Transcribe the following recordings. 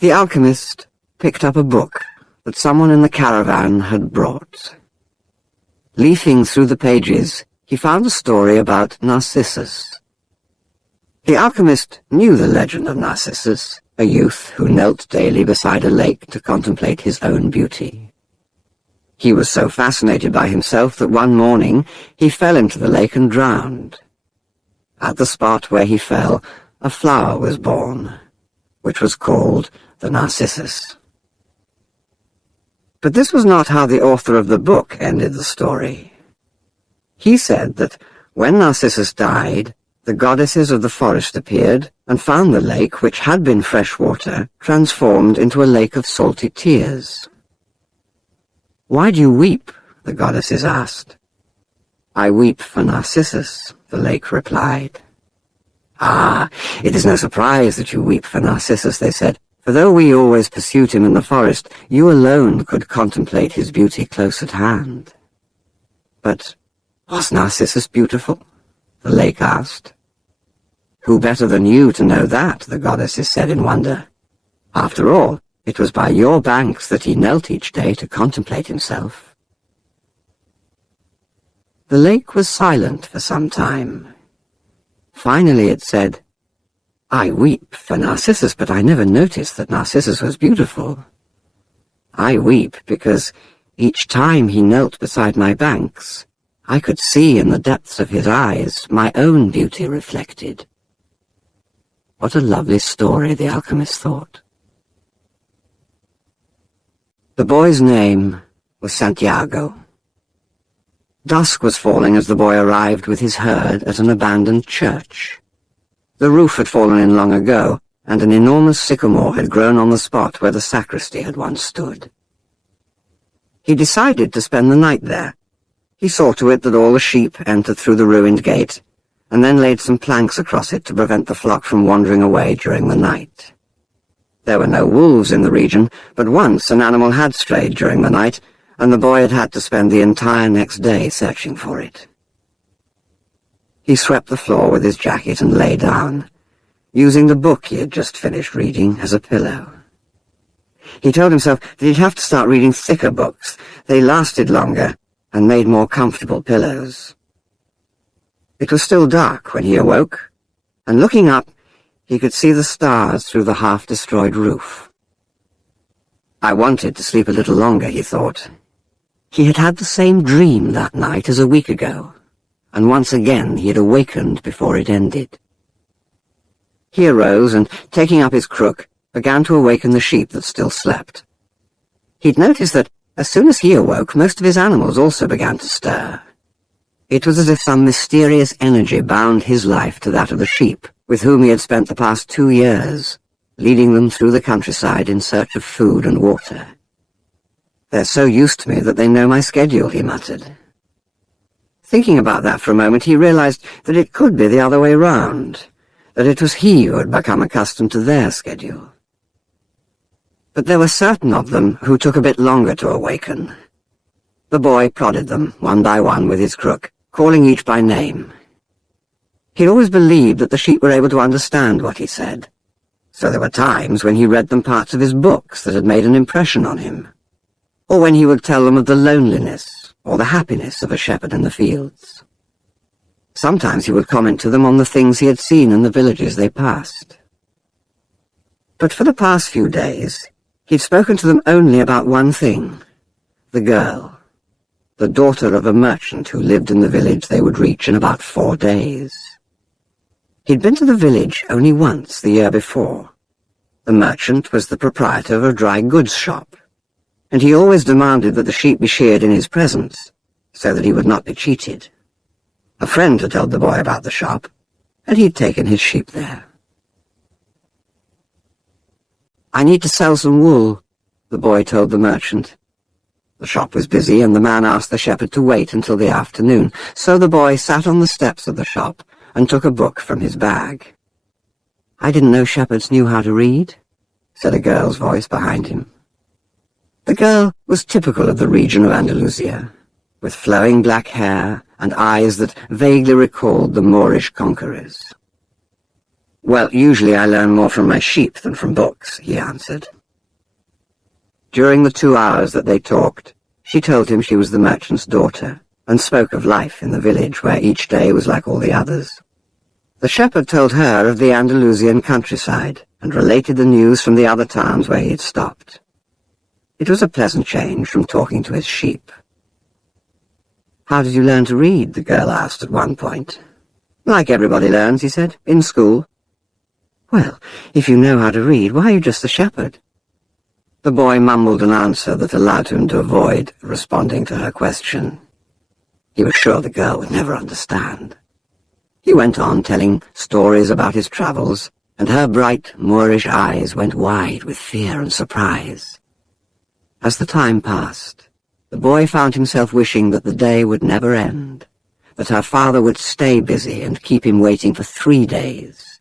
The alchemist picked up a book that someone in the caravan had brought. Leafing through the pages, he found a story about Narcissus. The alchemist knew the legend of Narcissus, a youth who knelt daily beside a lake to contemplate his own beauty. He was so fascinated by himself that one morning he fell into the lake and drowned. At the spot where he fell, a flower was born, which was called the Narcissus. But this was not how the author of the book ended the story. He said that when Narcissus died, the goddesses of the forest appeared and found the lake, which had been fresh water, transformed into a lake of salty tears. "Why do you weep?" the goddesses asked. "I weep for Narcissus," the lake replied. "Ah, it is no surprise that you weep for Narcissus," they said, "for though we always pursued him in the forest, you alone could contemplate his beauty close at hand." "But was Narcissus beautiful?" the lake asked. "Who better than you to know that?" the goddesses said in wonder. "After all, it was by your banks that he knelt each day to contemplate himself." The lake was silent for some time. Finally it said, "I weep for Narcissus, but I never noticed that Narcissus was beautiful. I weep because each time he knelt beside my banks, I could see in the depths of his eyes my own beauty reflected." What a lovely story, the alchemist thought. The boy's name was Santiago. Dusk was falling as the boy arrived with his herd at an abandoned church. The roof had fallen in long ago, and an enormous sycamore had grown on the spot where the sacristy had once stood. He decided to spend the night there. He saw to it that all the sheep entered through the ruined gate, and then laid some planks across it to prevent the flock from wandering away during the night. There were no wolves in the region, but once an animal had strayed during the night, and the boy had had to spend the entire next day searching for it. He swept the floor with his jacket and lay down, using the book he had just finished reading as a pillow. He told himself that he'd have to start reading thicker books. They lasted longer and made more comfortable pillows. It was still dark when he awoke, and looking up, he could see the stars through the half-destroyed roof. I wanted to sleep a little longer, he thought. He had had the same dream that night as a week ago, and once again he had awakened before it ended. He arose and, taking up his crook, began to awaken the sheep that still slept. He'd noticed that as soon as he awoke, most of his animals also began to stir. It was as if some mysterious energy bound his life to that of the sheep, with whom he had spent the past 2 years, leading them through the countryside in search of food and water. "They're so used to me that they know my schedule," he muttered. Thinking about that for a moment, he realized that it could be the other way round, that it was he who had become accustomed to their schedule. But there were certain of them who took a bit longer to awaken. The boy prodded them, one by one, with his crook, calling each by name. He'd always believed that the sheep were able to understand what he said, so there were times when he read them parts of his books that had made an impression on him, or when he would tell them of the loneliness or the happiness of a shepherd in the fields. Sometimes he would comment to them on the things he had seen in the villages they passed. But for the past few days, he'd spoken to them only about one thing, the girl, the daughter of a merchant who lived in the village they would reach in about 4 days. He'd been to the village only once the year before. The merchant was the proprietor of a dry goods shop, and he always demanded that the sheep be sheared in his presence, so that he would not be cheated. A friend had told the boy about the shop, and he'd taken his sheep there. "I need to sell some wool," the boy told the merchant. The shop was busy, and the man asked the shepherd to wait until the afternoon, so the boy sat on the steps of the shop and took a book from his bag. "I didn't know shepherds knew how to read," said a girl's voice behind him. The girl was typical of the region of Andalusia, with flowing black hair and eyes that vaguely recalled the Moorish conquerors. "Well, usually I learn more from my sheep than from books," he answered. During the 2 hours that they talked, she told him she was the merchant's daughter, and spoke of life in the village where each day was like all the others. The shepherd told her of the Andalusian countryside, and related the news from the other towns where he had stopped. It was a pleasant change from talking to his sheep. "How did you learn to read?" the girl asked at one point. "Like everybody learns," he said, "in school." "Well, if you know how to read, why are you just a shepherd?" The boy mumbled an answer that allowed him to avoid responding to her question. He was sure the girl would never understand. He went on telling stories about his travels, and her bright Moorish eyes went wide with fear and surprise. As the time passed, the boy found himself wishing that the day would never end, that her father would stay busy and keep him waiting for 3 days.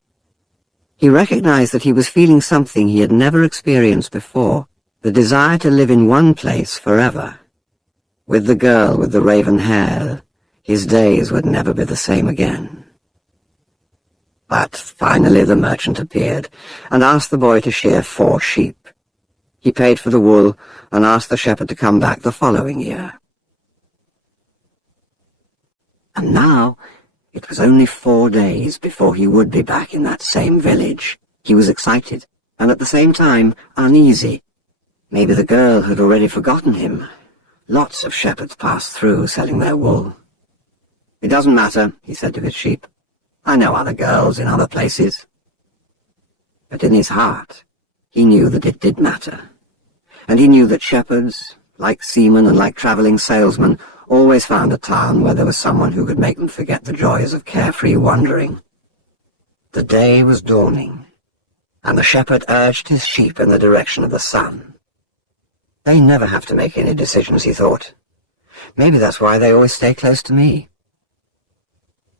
He recognized that he was feeling something he had never experienced before, the desire to live in one place forever. With the girl with the raven hair, his days would never be the same again. But finally the merchant appeared, and asked the boy to shear 4 sheep. He paid for the wool, and asked the shepherd to come back the following year. And now, it was only 4 days before he would be back in that same village. He was excited, and at the same time uneasy. Maybe the girl had already forgotten him. Lots of shepherds passed through selling their wool. "It doesn't matter," he said to his sheep. "I know other girls in other places." But in his heart, he knew that it did matter. And he knew that shepherds, like seamen and like travelling salesmen, always found a town where there was someone who could make them forget the joys of carefree wandering. The day was dawning, and the shepherd urged his sheep in the direction of the sun. "They never have to make any decisions," he thought. "Maybe that's why they always stay close to me."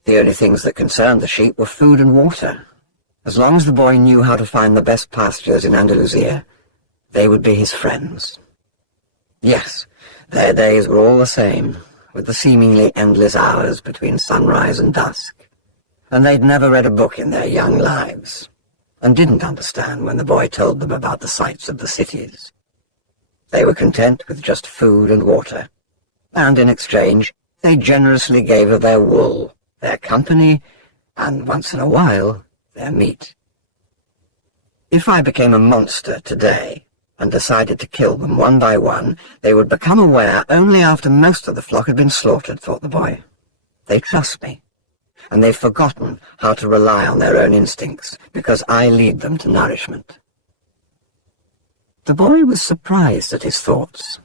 The only things that concerned the sheep were food and water. As long as the boy knew how to find the best pastures in Andalusia, they would be his friends. Yes, their days were all the same, with the seemingly endless hours between sunrise and dusk, and they'd never read a book in their young lives, and didn't understand when the boy told them about the sights of the cities. They were content with just food and water, and in exchange they generously gave of their wool, their company, and once in a while, their meat. If I became a monster today and decided to kill them one by one, they would become aware only after most of the flock had been slaughtered, thought the boy. They trust me, and they've forgotten how to rely on their own instincts, because I lead them to nourishment. The boy was surprised at his thoughts.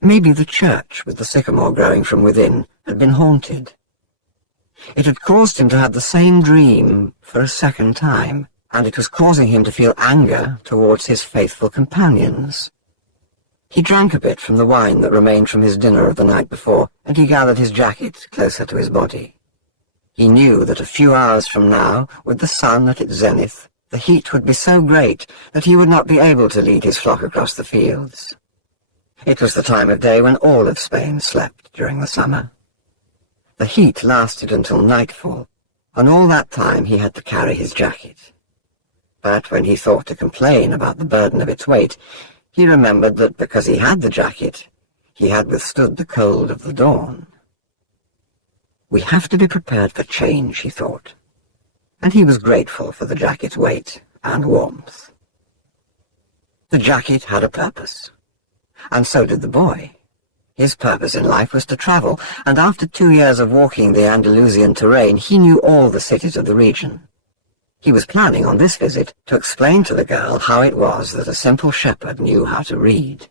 Maybe the church, with the sycamore growing from within, had been haunted. It had caused him to have the same dream for a second time, and it was causing him to feel anger towards his faithful companions. He drank a bit from the wine that remained from his dinner of the night before, and he gathered his jacket closer to his body. He knew that a few hours from now, with the sun at its zenith, the heat would be so great that he would not be able to lead his flock across the fields. It was the time of day when all of Spain slept during the summer. The heat lasted until nightfall, and all that time he had to carry his jacket. But when he thought to complain about the burden of its weight, he remembered that because he had the jacket, he had withstood the cold of the dawn. We have to be prepared for change, he thought, and he was grateful for the jacket's weight and warmth. The jacket had a purpose, and so did the boy. His purpose in life was to travel, and after 2 years of walking the Andalusian terrain, he knew all the cities of the region. He was planning on this visit to explain to the girl how it was that a simple shepherd knew how to read,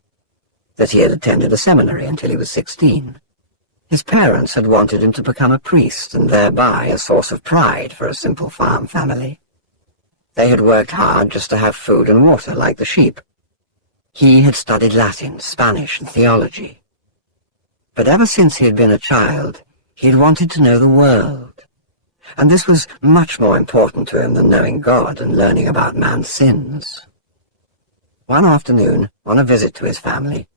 that he had attended a seminary until he was 16. His parents had wanted him to become a priest, and thereby a source of pride for a simple farm family. They had worked hard just to have food and water, like the sheep. He had studied Latin, Spanish, and theology. But ever since he had been a child, he had wanted to know the world, and this was much more important to him than knowing God and learning about man's sins. One afternoon, on a visit to his family,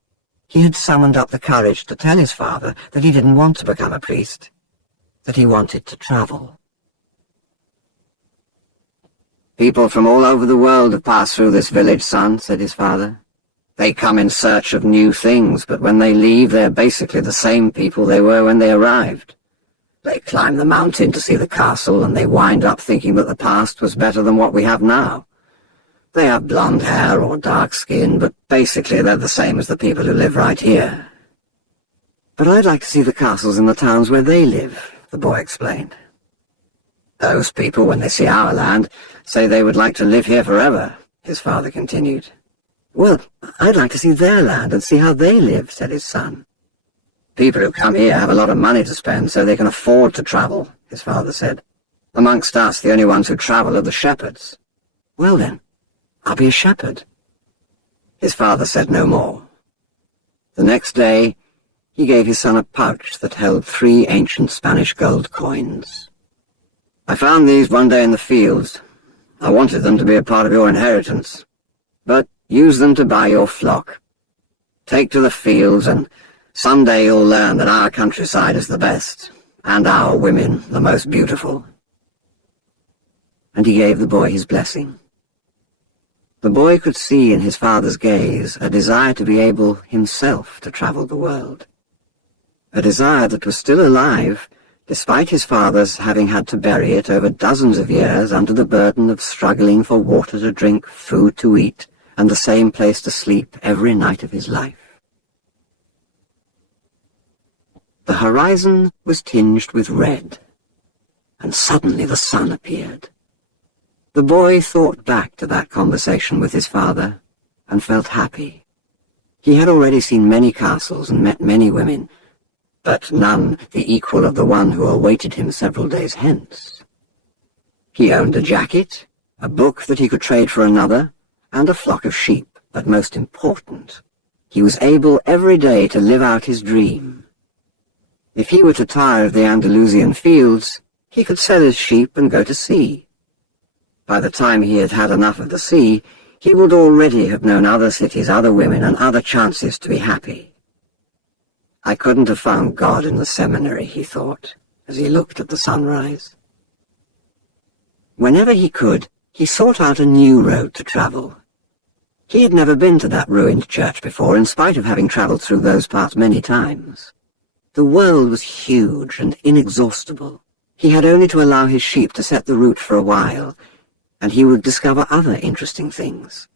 he had summoned up the courage to tell his father that he didn't want to become a priest, that he wanted to travel. People from all over the world have passed through this village, son, said his father. They come in search of new things, but when they leave, they're basically the same people they were when they arrived. They climb the mountain to see the castle, and they wind up thinking that the past was better than what we have now. They have blonde hair or dark skin, but basically they're the same as the people who live right here. But I'd like to see the castles in the towns where they live, the boy explained. Those people, when they see our land, say they would like to live here forever, his father continued. Well, I'd like to see their land and see how they live, said his son. People who come here have a lot of money to spend, so they can afford to travel, his father said. Amongst us, the only ones who travel are the shepherds. Well then, I'll be a shepherd. His father said no more. The next day, he gave his son a pouch that held 3 ancient Spanish gold coins. I found these one day in the fields. I wanted them to be a part of your inheritance. But use them to buy your flock. Take to the fields, and someday you'll learn that our countryside is the best, and our women the most beautiful. And he gave the boy his blessing. The boy could see in his father's gaze a desire to be able himself to travel the world. A desire that was still alive, despite his father's having had to bury it over dozens of years under the burden of struggling for water to drink, food to eat, and the same place to sleep every night of his life. The horizon was tinged with red, and suddenly the sun appeared. The boy thought back to that conversation with his father, and felt happy. He had already seen many castles and met many women, but none the equal of the one who awaited him several days hence. He owned a jacket, a book that he could trade for another, and a flock of sheep, but most important, he was able every day to live out his dream. If he were to tire of the Andalusian fields, he could sell his sheep and go to sea. By the time he had had enough of the sea, he would already have known other cities, other women, and other chances to be happy. I couldn't have found God in the seminary, he thought, as he looked at the sunrise. Whenever he could, he sought out a new road to travel. He had never been to that ruined church before, in spite of having travelled through those parts many times. The world was huge and inexhaustible. He had only to allow his sheep to set the route for a while, and he would discover other interesting things.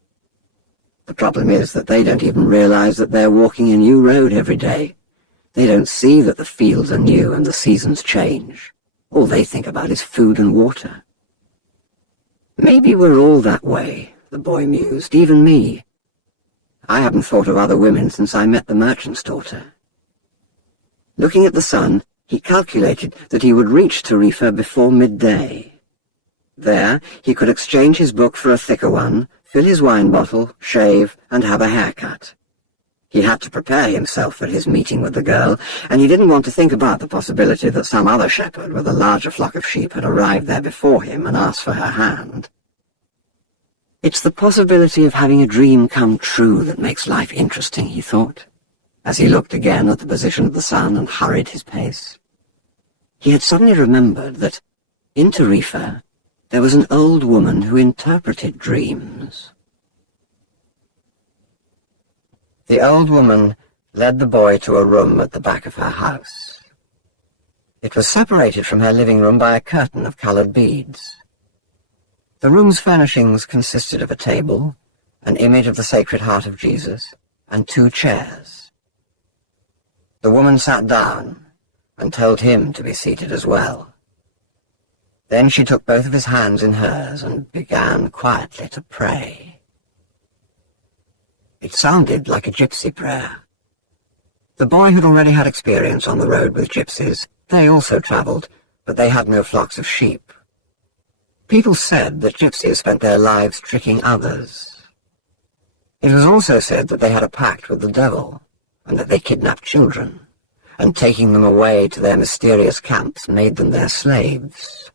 The problem is that they don't even realize that they're walking a new road every day. They don't see that the fields are new and the seasons change. All they think about is food and water. Maybe we're all that way, the boy mused, even me. I haven't thought of other women since I met the merchant's daughter. Looking at the sun, he calculated that he would reach Tarifa before midday. There, he could exchange his book for a thicker one, fill his wine bottle, shave, and have a haircut. He had to prepare himself for his meeting with the girl, and he didn't want to think about the possibility that some other shepherd with a larger flock of sheep had arrived there before him and asked for her hand. It's the possibility of having a dream come true that makes life interesting, he thought, as he looked again at the position of the sun and hurried his pace. He had suddenly remembered that, in Tarifa, there was an old woman who interpreted dreams. The old woman led the boy to a room at the back of her house. It was separated from her living room by a curtain of coloured beads. The room's furnishings consisted of a table, an image of the Sacred Heart of Jesus, and 2 chairs. The woman sat down and told him to be seated as well. Then she took both of his hands in hers and began quietly to pray. It sounded like a gypsy prayer. The boy had already had experience on the road with gypsies. They also travelled, but they had no flocks of sheep. People said that gypsies spent their lives tricking others. It was also said that they had a pact with the devil, and that they kidnapped children, and taking them away to their mysterious camps made them their slaves.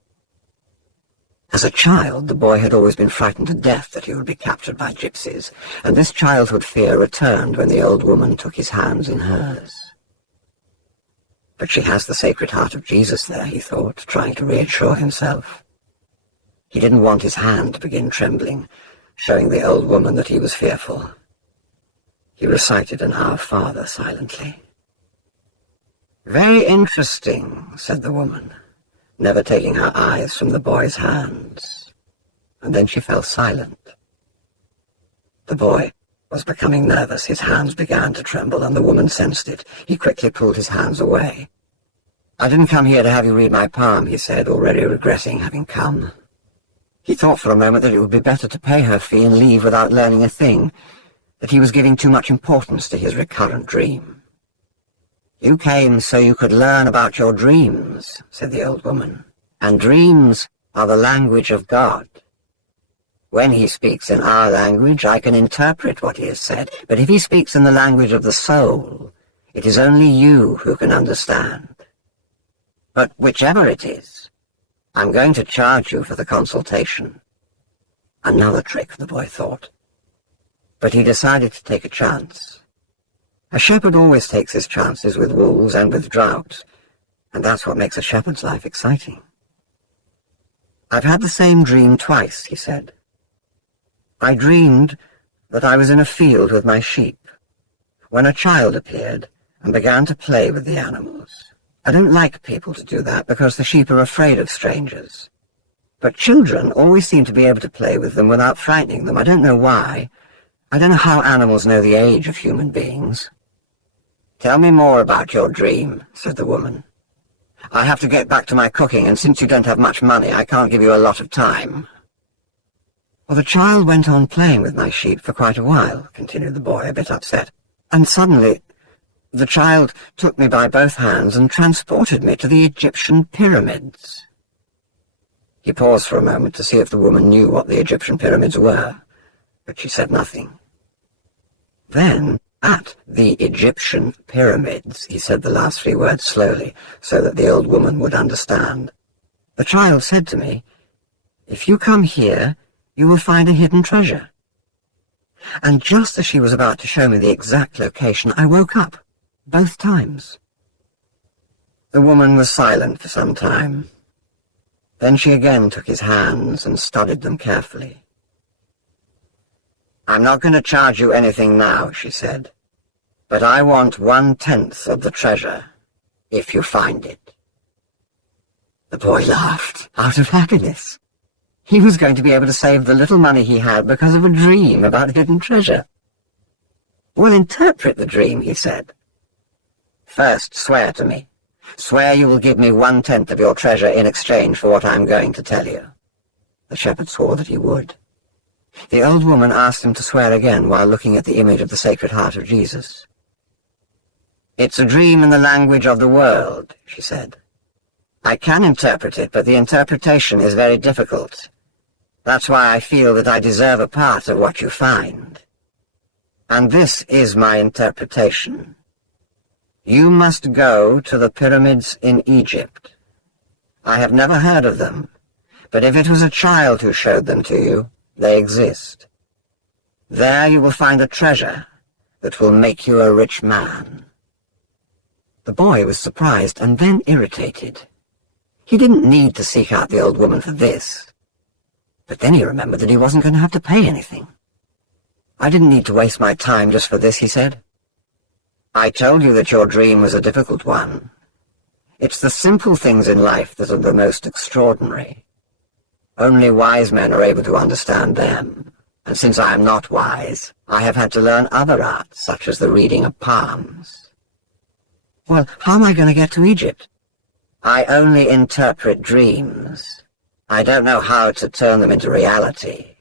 As a child, the boy had always been frightened to death that he would be captured by gypsies, and this childhood fear returned when the old woman took his hands in hers. But she has the Sacred Heart of Jesus there, he thought, trying to reassure himself. He didn't want his hand to begin trembling, showing the old woman that he was fearful. He recited an Our Father silently. "Very interesting," said the woman, never taking her eyes from the boy's hands. And then she fell silent. The boy was becoming nervous. His hands began to tremble, and the woman sensed it. He quickly pulled his hands away. "I didn't come here to have you read my palm," he said, already regretting having come. He thought for a moment that it would be better to pay her fee and leave without learning a thing, that he was giving too much importance to his recurrent dream. "You came so you could learn about your dreams," said the old woman, "and dreams are the language of God. When he speaks in our language, I can interpret what he has said, but if he speaks in the language of the soul, it is only you who can understand. But whichever it is, I'm going to charge you for the consultation." Another trick, the boy thought. But he decided to take a chance. A shepherd always takes his chances with wolves and with drought, and that's what makes a shepherd's life exciting. "I've had the same dream twice," he said. "I dreamed that I was in a field with my sheep, when a child appeared and began to play with the animals. I don't like people to do that because the sheep are afraid of strangers. But children always seem to be able to play with them without frightening them. I don't know why. I don't know how animals know the age of human beings." "Tell me more about your dream," said the woman. "I have to get back to my cooking, and since you don't have much money, I can't give you a lot of time." "Well, the child went on playing with my sheep for quite a while," continued the boy, a bit upset, "and suddenly the child took me by both hands and transported me to the Egyptian pyramids." He paused for a moment to see if the woman knew what the Egyptian pyramids were, but she said nothing. Then, "At the Egyptian pyramids," he said the last three words slowly, so that the old woman would understand, "the child said to me, 'If you come here, you will find a hidden treasure.' And just as she was about to show me the exact location, I woke up, both times." The woman was silent for some time. Then she again took his hands and studied them carefully. "I'm not going to charge you anything now," she said, "but I want 1/10 of the treasure, if you find it." The boy laughed, out of happiness. He was going to be able to save the little money he had because of a dream about hidden treasure. "Well, interpret the dream," he said. "First, swear to me. Swear you will give me 1/10 of your treasure in exchange for what I'm going to tell you." The shepherd swore that he would. The old woman asked him to swear again while looking at the image of the Sacred Heart of Jesus. "It's a dream in the language of the world," she said. "I can interpret it, but the interpretation is very difficult. That's why I feel that I deserve a part of what you find. And this is my interpretation. You must go to the pyramids in Egypt. I have never heard of them, but if it was a child who showed them to you, they exist. There you will find a treasure that will make you a rich man." The boy was surprised and then irritated. He didn't need to seek out the old woman for this. But then he remembered that he wasn't going to have to pay anything. "I didn't need to waste my time just for this," he said. "I told you that your dream was a difficult one. It's the simple things in life that are the most extraordinary. Only wise men are able to understand them, and since I am not wise, I have had to learn other arts, such as the reading of palms." "Well, how am I going to get to Egypt?" "I only interpret dreams. I don't know how to turn them into reality.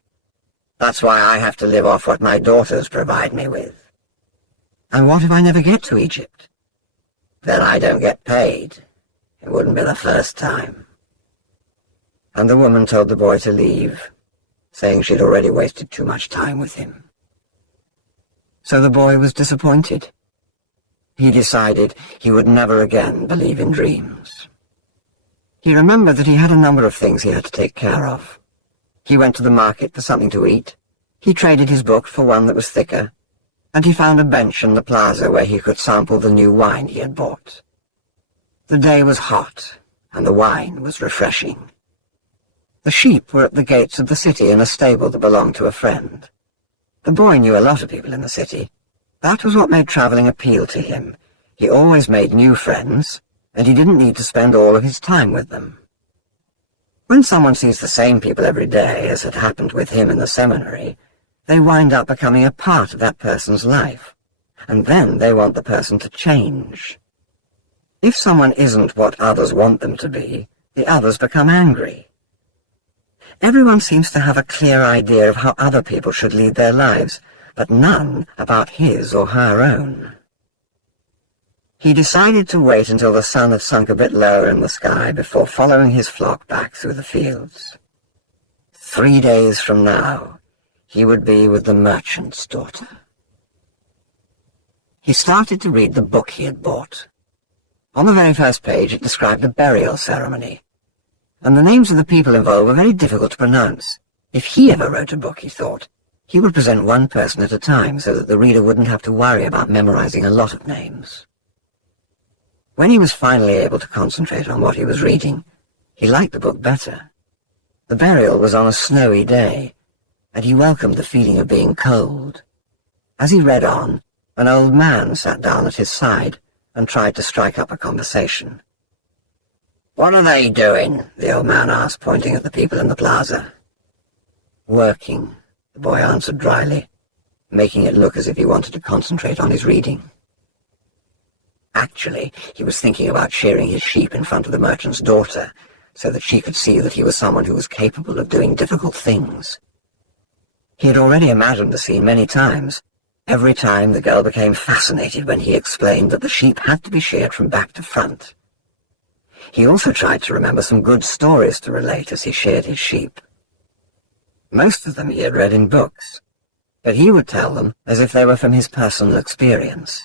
That's why I have to live off what my daughters provide me with." "And what if I never get to Egypt?" "Then I don't get paid. It wouldn't be the first time." And the woman told the boy to leave, saying she'd already wasted too much time with him. So the boy was disappointed. He decided he would never again believe in dreams. He remembered that he had a number of things he had to take care of. He went to the market for something to eat. He traded his book for one that was thicker, and he found a bench in the plaza where he could sample the new wine he had bought. The day was hot, and the wine was refreshing. The sheep were at the gates of the city in a stable that belonged to a friend. The boy knew a lot of people in the city. That was what made travelling appeal to him. He always made new friends, and he didn't need to spend all of his time with them. When someone sees the same people every day, as had happened with him in the seminary, they wind up becoming a part of that person's life, and then they want the person to change. If someone isn't what others want them to be, the others become angry. Everyone seems to have a clear idea of how other people should lead their lives, but none about his or her own. He decided to wait until the sun had sunk a bit lower in the sky before following his flock back through the fields. 3 days from now, he would be with the merchant's daughter. He started to read the book he had bought. On the very first page it described a burial ceremony, and the names of the people involved were very difficult to pronounce. If he ever wrote a book, he thought, he would present one person at a time so that the reader wouldn't have to worry about memorizing a lot of names. When he was finally able to concentrate on what he was reading, he liked the book better. The burial was on a snowy day, and he welcomed the feeling of being cold. As he read on, an old man sat down at his side and tried to strike up a conversation. "What are they doing?" the old man asked, pointing at the people in the plaza. "Working," the boy answered dryly, making it look as if he wanted to concentrate on his reading. Actually, he was thinking about shearing his sheep in front of the merchant's daughter, so that she could see that he was someone who was capable of doing difficult things. He had already imagined the scene many times. Every time the girl became fascinated when he explained that the sheep had to be sheared from back to front. He also tried to remember some good stories to relate as he sheared his sheep. Most of them he had read in books, but he would tell them as if they were from his personal experience.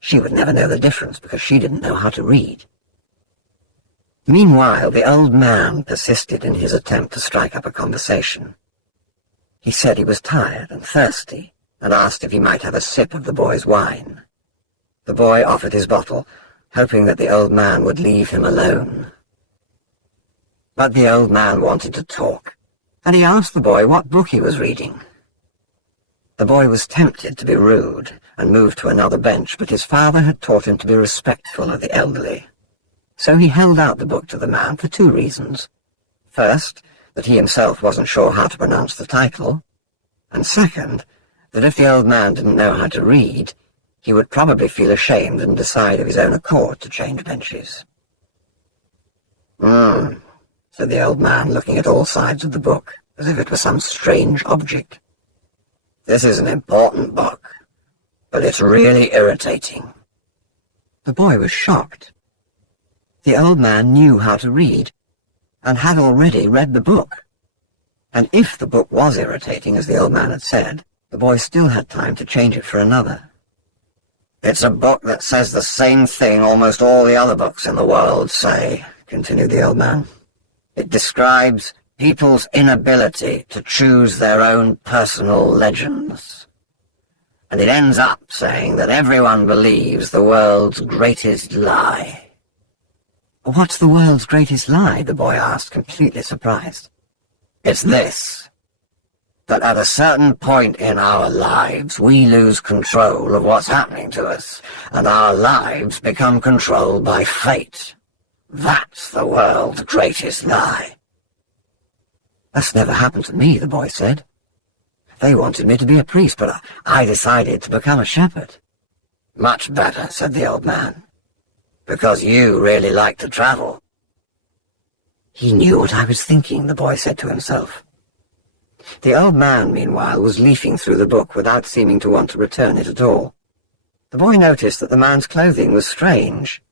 She would never know the difference because she didn't know how to read. Meanwhile, the old man persisted in his attempt to strike up a conversation. He said he was tired and thirsty, and asked if he might have a sip of the boy's wine. The boy offered his bottle, hoping that the old man would leave him alone. But the old man wanted to talk, and he asked the boy what book he was reading. The boy was tempted to be rude and moved to another bench, but his father had taught him to be respectful of the elderly. So he held out the book to the man for 2 reasons. First, that he himself wasn't sure how to pronounce the title, and second, that if the old man didn't know how to read, he would probably feel ashamed and decide of his own accord to change benches. Said the old man, looking at all sides of the book, as if it were some strange object. "This is an important book, but it's really irritating." The boy was shocked. The old man knew how to read, and had already read the book. And if the book was irritating, as the old man had said, the boy still had time to change it for another. "It's a book that says the same thing almost all the other books in the world say," continued the old man. "It describes people's inability to choose their own personal legends. And it ends up saying that everyone believes the world's greatest lie." "What's the world's greatest lie?" the boy asked, completely surprised. "It's this, that at a certain point in our lives we lose control of what's happening to us, and our lives become controlled by fate. That's the world's greatest lie." "That's never happened to me," the boy said. "They wanted me to be a priest, but I decided to become a shepherd." "Much better," said the old man, "because you really like to travel." "He knew what I was thinking," the boy said to himself. The old man, meanwhile, was leafing through the book without seeming to want to return it at all. The boy noticed that the man's clothing was strange.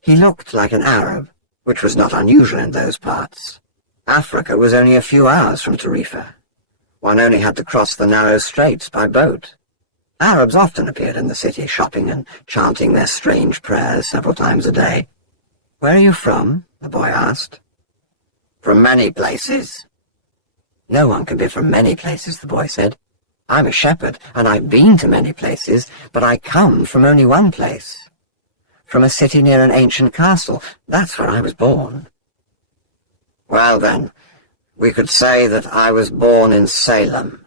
He looked like an Arab, which was not unusual in those parts. Africa was only a few hours from Tarifa. One only had to cross the narrow straits by boat. Arabs often appeared in the city, shopping and chanting their strange prayers several times a day. "Where are you from?" the boy asked. "From many places." "No one can be from many places," the boy said. "I'm a shepherd, and I've been to many places, but I come from only one place. From a city near an ancient castle. That's where I was born." "Well then, We could say that I was born in Salem.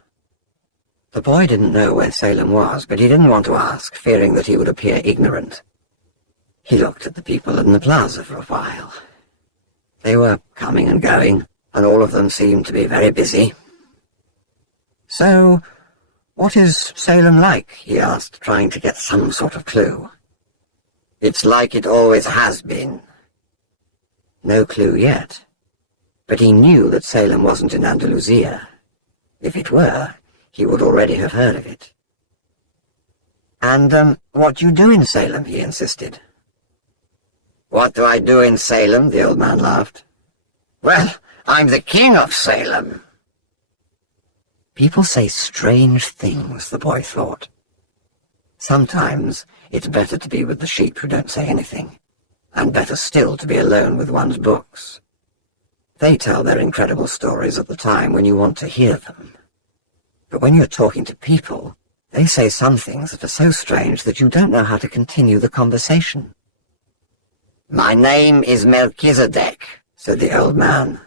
The boy didn't know where Salem was, but he didn't want to ask, fearing that he would appear ignorant. He looked at the people in the plaza for a while. They were coming and going, and all of them seemed to be very busy. "So, what is Salem like?" he asked, trying to get some sort of clue. "It's like it always has been." No clue yet. But he knew that Salem wasn't in Andalusia. If it were, he would already have heard of it. "And, what do you do in Salem?" he insisted. "What do I do in Salem?" the old man laughed. "Well, I'm the king of Salem." People say strange things, the boy thought. Sometimes it's better to be with the sheep who don't say anything, and better still to be alone with one's books. They tell their incredible stories at the time when you want to hear them. But when you're talking to people, they say some things that are so strange that you don't know how to continue the conversation. "My name is Melchizedek," said the old man.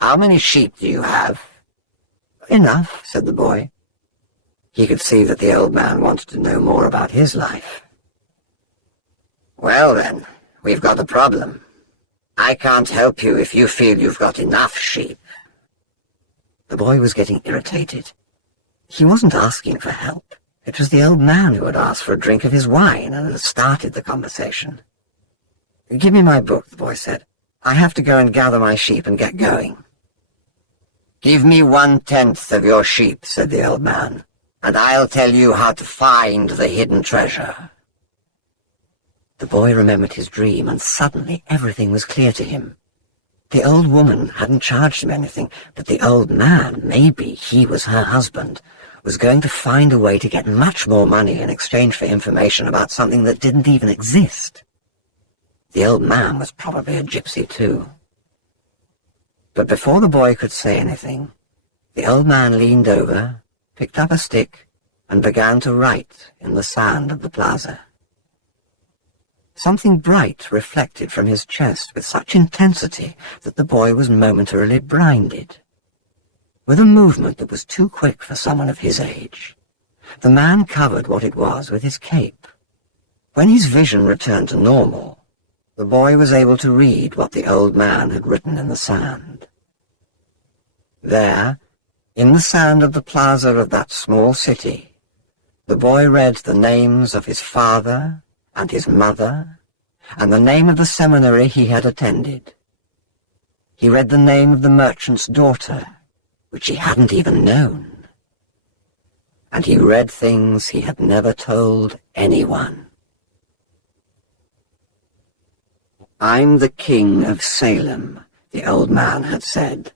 "How many sheep do you have?" "Enough," said the boy. He could see that the old man wanted to know more about his life. "Well then, we've got a problem. I can't help you if you feel you've got enough sheep." The boy was getting irritated. He wasn't asking for help. It was the old man who had asked for a drink of his wine and had started the conversation. "Give me my book," the boy said. "I have to go and gather my sheep and get going." "Give me 1/10 of your sheep," said the old man, "and I'll tell you how to find the hidden treasure." The boy remembered his dream, and suddenly everything was clear to him. The old woman hadn't charged him anything, but the old man, maybe he was her husband, was going to find a way to get much more money in exchange for information about something that didn't even exist. The old man was probably a gypsy too. But before the boy could say anything, the old man leaned over, picked up a stick, and began to write in the sand of the plaza. Something bright reflected from his chest with such intensity that the boy was momentarily blinded. With a movement that was too quick for someone of his age, the man covered what it was with his cape. When his vision returned to normal, the boy was able to read what the old man had written in the sand. There, in the sand of the plaza of that small city, the boy read the names of his father and his mother, and the name of the seminary he had attended. He read the name of the merchant's daughter, which he hadn't even known. And he read things he had never told anyone. "I'm the king of Salem," the old man had said.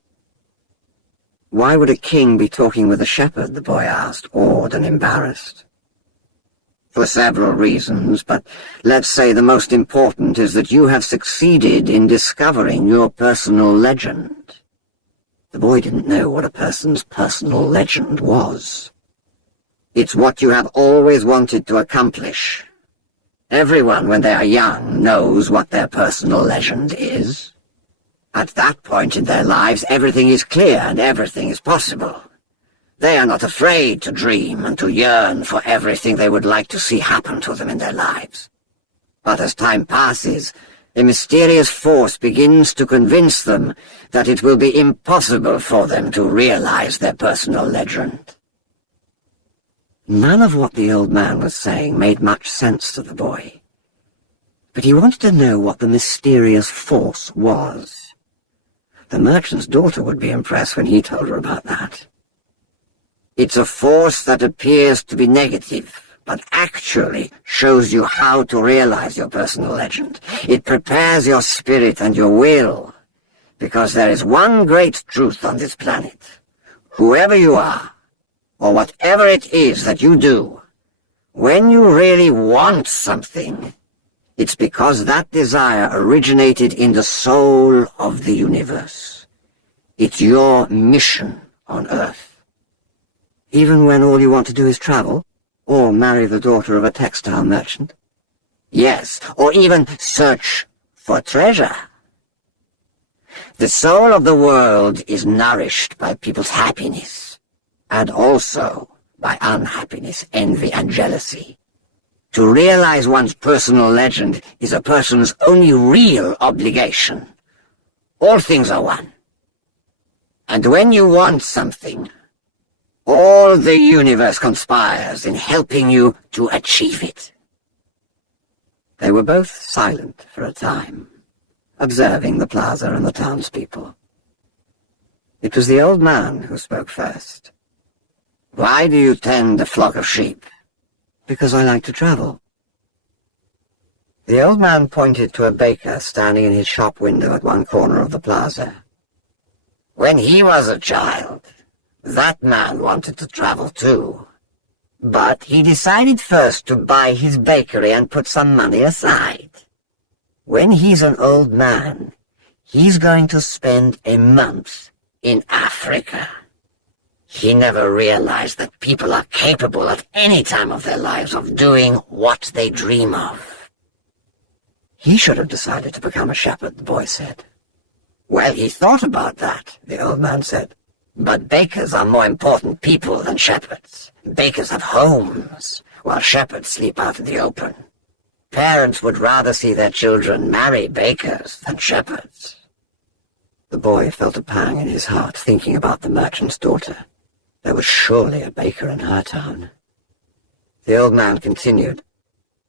"Why would a king be talking with a shepherd?" the boy asked, awed and embarrassed. "For several reasons, but let's say the most important is that you have succeeded in discovering your personal legend." The boy didn't know what a person's personal legend was. "It's what you have always wanted to accomplish. Everyone, when they are young, knows what their personal legend is. At that point in their lives, everything is clear and everything is possible. They are not afraid to dream and to yearn for everything they would like to see happen to them in their lives. But as time passes, a mysterious force begins to convince them that it will be impossible for them to realize their personal legend." None of what the old man was saying made much sense to the boy, but he wanted to know what the mysterious force was. The merchant's daughter would be impressed when he told her about that. "It's a force that appears to be negative, but actually shows you how to realize your personal legend. It prepares your spirit and your will, because there is one great truth on this planet. Whoever you are, or whatever it is that you do, when you really want something, it's because that desire originated in the soul of the universe. It's your mission on Earth. Even when all you want to do is travel, or marry the daughter of a textile merchant? Yes, or even search for treasure. The soul of the world is nourished by people's happiness, and also by unhappiness, envy, and jealousy. To realize one's personal legend is a person's only real obligation. All things are one. And when you want something, all the universe conspires in helping you to achieve it. They were both silent for a time, observing the plaza and the townspeople. It was the old man who spoke first. "Why do you tend a flock of sheep?" "Because I like to travel." The old man pointed to a baker standing in his shop window at one corner of the plaza. "When he was a child, that man wanted to travel too. But he decided first to buy his bakery and put some money aside. When he's an old man, he's going to spend a month in Africa. He never realized that people are capable at any time of their lives of doing what they dream of." "He should have decided to become a shepherd," the boy said. "Well, he thought about that," the old man said. "But bakers are more important people than shepherds. Bakers have homes, while shepherds sleep out in the open. Parents would rather see their children marry bakers than shepherds." The boy felt a pang in his heart, thinking about the merchant's daughter. There was surely a baker in her town. The old man continued,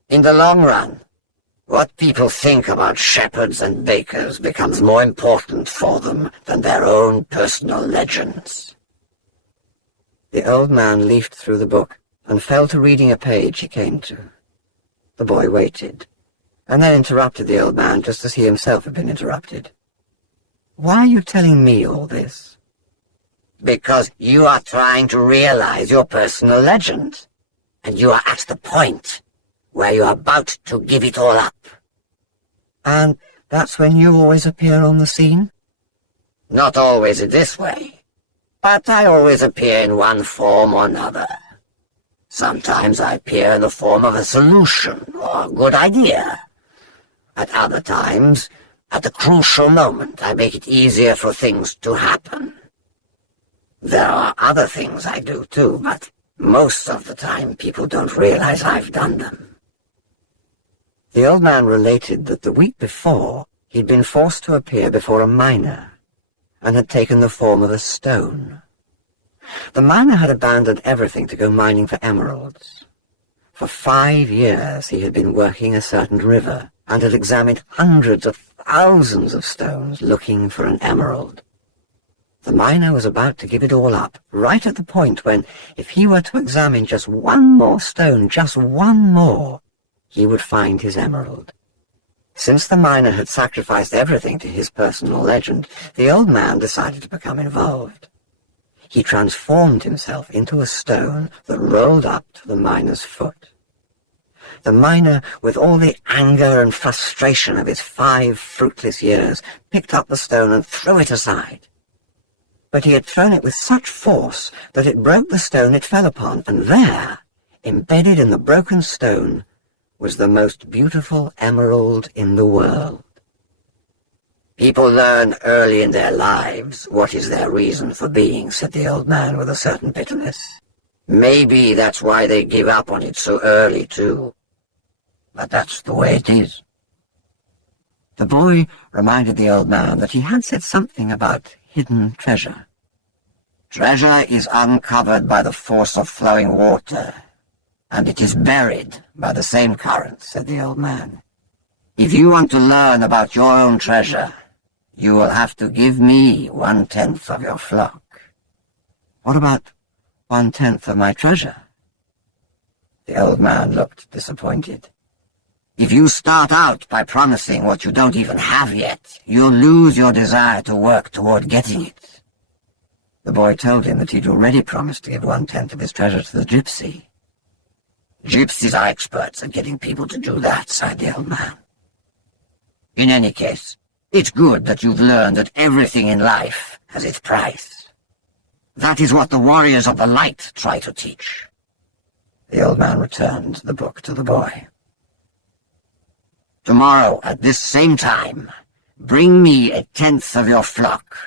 "In the long run, what people think about shepherds and bakers becomes more important for them than their own personal legends." The old man leafed through the book and fell to reading a page he came to. The boy waited, and then interrupted the old man just as he himself had been interrupted. "Why are you telling me all this?" "Because you are trying to realize your personal legend, and you are at the point where you are about to give it all up." "And that's when you always appear on the scene?" "Not always in this way, but I always appear in one form or another. Sometimes I appear in the form of a solution or a good idea. At other times, at the crucial moment, I make it easier for things to happen. There are other things I do too, but most of the time people don't realize I've done them." The old man related that the week before he'd been forced to appear before a miner and had taken the form of a stone. The miner had abandoned everything to go mining for emeralds. For 5 years he had been working a certain river and had examined hundreds of thousands of stones looking for an emerald. The miner was about to give it all up, right at the point when, if he were to examine just one more stone, just one more, he would find his emerald. Since the miner had sacrificed everything to his personal legend, the old man decided to become involved. He transformed himself into a stone that rolled up to the miner's foot. The miner, with all the anger and frustration of his 5 fruitless years, picked up the stone and threw it aside. But he had thrown it with such force that it broke the stone it fell upon, and there, embedded in the broken stone, was the most beautiful emerald in the world. "People learn early in their lives what is their reason for being," said the old man with a certain bitterness. "Maybe that's why they give up on it so early, too. But that's the way it is." The boy reminded the old man that he had said something about hidden treasure. "Treasure is uncovered by the force of flowing water, and it is buried by the same current," said the old man. "If you want to learn about your own treasure, you will have to give me 1/10 of your flock." "What about 1/10 of my treasure?" The old man looked disappointed. "If you start out by promising what you don't even have yet, you'll lose your desire to work toward getting it." The boy told him that he'd already promised to give 1/10 of his treasure to the gypsy. "Gypsies are experts at getting people to do that," sighed the old man. "In any case, it's good that you've learned that everything in life has its price. That is what the warriors of the light try to teach." The old man returned the book to the boy. "Tomorrow, at this same time, Bring me 1/10 of your flock,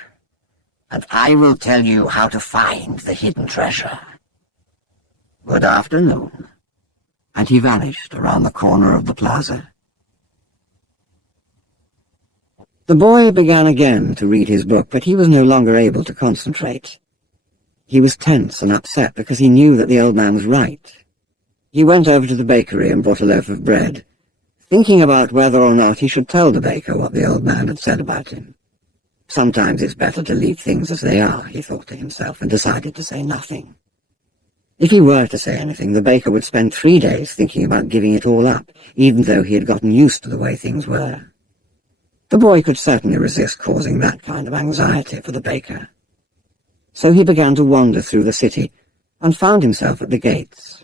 and I will tell you how to find the hidden treasure. Good afternoon." And he vanished around the corner of the plaza. The boy began again to read his book, but he was no longer able to concentrate. He was tense and upset because he knew that the old man was right. He went over to the bakery and bought a loaf of bread, thinking about whether or not he should tell the baker what the old man had said about him. Sometimes it's better to leave things as they are, he thought to himself, and decided to say nothing. If he were to say anything, the baker would spend 3 days thinking about giving it all up, even though he had gotten used to the way things were. The boy could certainly resist causing that kind of anxiety for the baker. So he began to wander through the city, and found himself at the gates.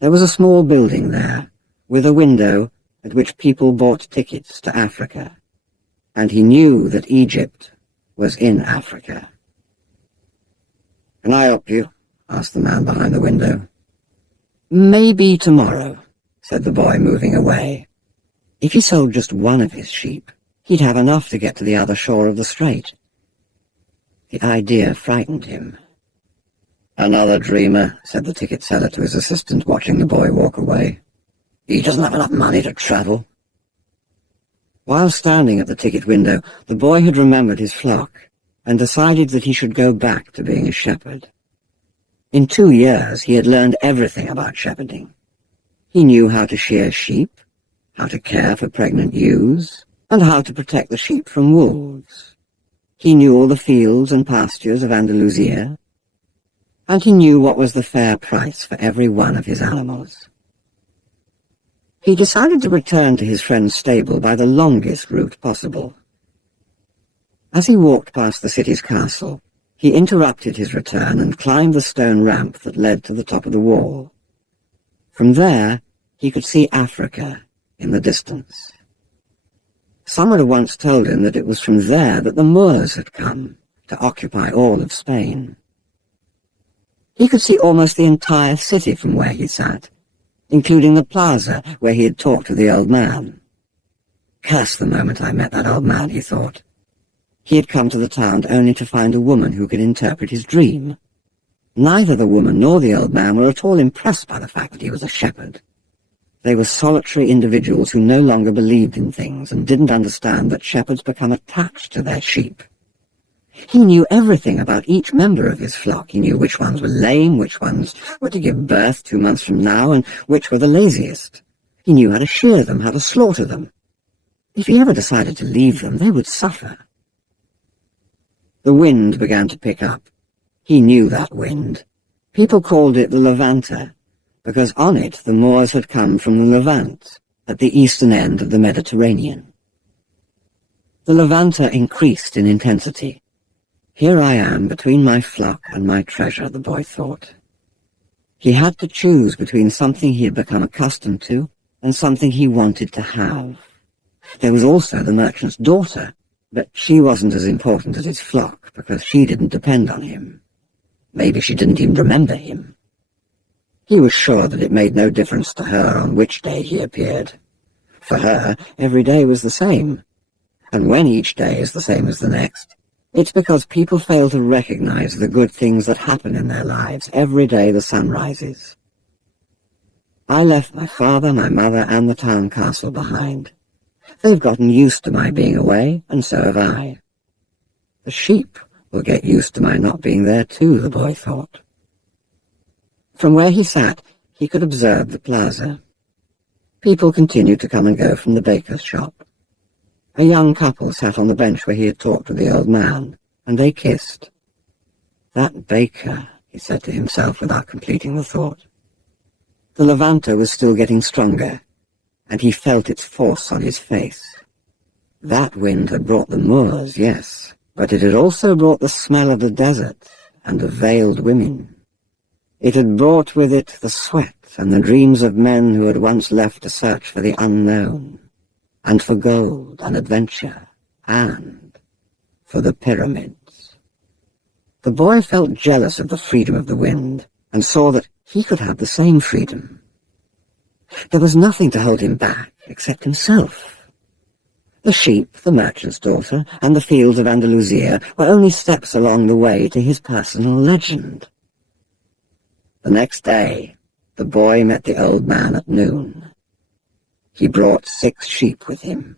There was a small building there, with a window at which people bought tickets to Africa, and he knew that Egypt was in Africa. "Can I help you?" asked the man behind the window. "Maybe tomorrow," said the boy, moving away. If he sold just one of his sheep, he'd have enough to get to the other shore of the strait. The idea frightened him. "Another dreamer," said the ticket seller to his assistant, watching the boy walk away. "He doesn't have enough money to travel." While standing at the ticket window, the boy had remembered his flock, and decided that he should go back to being a shepherd. In 2 years he had learned everything about shepherding. He knew how to shear sheep, how to care for pregnant ewes, and how to protect the sheep from wolves. He knew all the fields and pastures of Andalusia, and he knew what was the fair price for every one of his animals. He decided to return to his friend's stable by the longest route possible. As he walked past the city's castle, he interrupted his return and climbed the stone ramp that led to the top of the wall. From there, he could see Africa in the distance. Someone had once told him that it was from there that the Moors had come to occupy all of Spain. He could see almost the entire city from where he sat, including the plaza where he had talked to the old man. Curse the moment I met that old man, he thought. He had come to the town only to find a woman who could interpret his dream. Neither the woman nor the old man were at all impressed by the fact that he was a shepherd. They were solitary individuals who no longer believed in things and didn't understand that shepherds become attached to their sheep. He knew everything about each member of his flock. He knew which ones were lame, which ones were to give birth 2 months from now, and which were the laziest. He knew how to shear them, how to slaughter them. If he ever decided to leave them, they would suffer. The wind began to pick up. He knew that wind. People called it the Levanter, because on it the Moors had come from the Levant, at the eastern end of the Mediterranean. The Levanter increased in intensity. Here I am, between my flock and my treasure, the boy thought. He had to choose between something he had become accustomed to and something he wanted to have. There was also the merchant's daughter, but she wasn't as important as his flock, because she didn't depend on him. Maybe she didn't even remember him. He was sure that it made no difference to her on which day he appeared. For her, every day was the same. And when each day is the same as the next, it's because people fail to recognize the good things that happen in their lives every day the sun rises. I left my father, my mother, and the town castle behind. They've gotten used to my being away, and so have I. The sheep will get used to my not being there too, the boy thought. From where he sat, he could observe the plaza. People continued to come and go from the baker's shop. A young couple sat on the bench where he had talked with the old man, and they kissed. That baker, he said to himself without completing the thought. The Levanter was still getting stronger, and he felt its force on his face. That wind had brought the Moors, yes, but it had also brought the smell of the desert and of veiled women. It had brought with it the sweat and the dreams of men who had once left to search for the unknown, and for gold and adventure, and for the pyramids. The boy felt jealous of the freedom of the wind, and saw that he could have the same freedom. There was nothing to hold him back except himself. The sheep, the merchant's daughter, and the fields of Andalusia were only steps along the way to his personal legend. The next day, the boy met the old man at noon. He brought 6 sheep with him.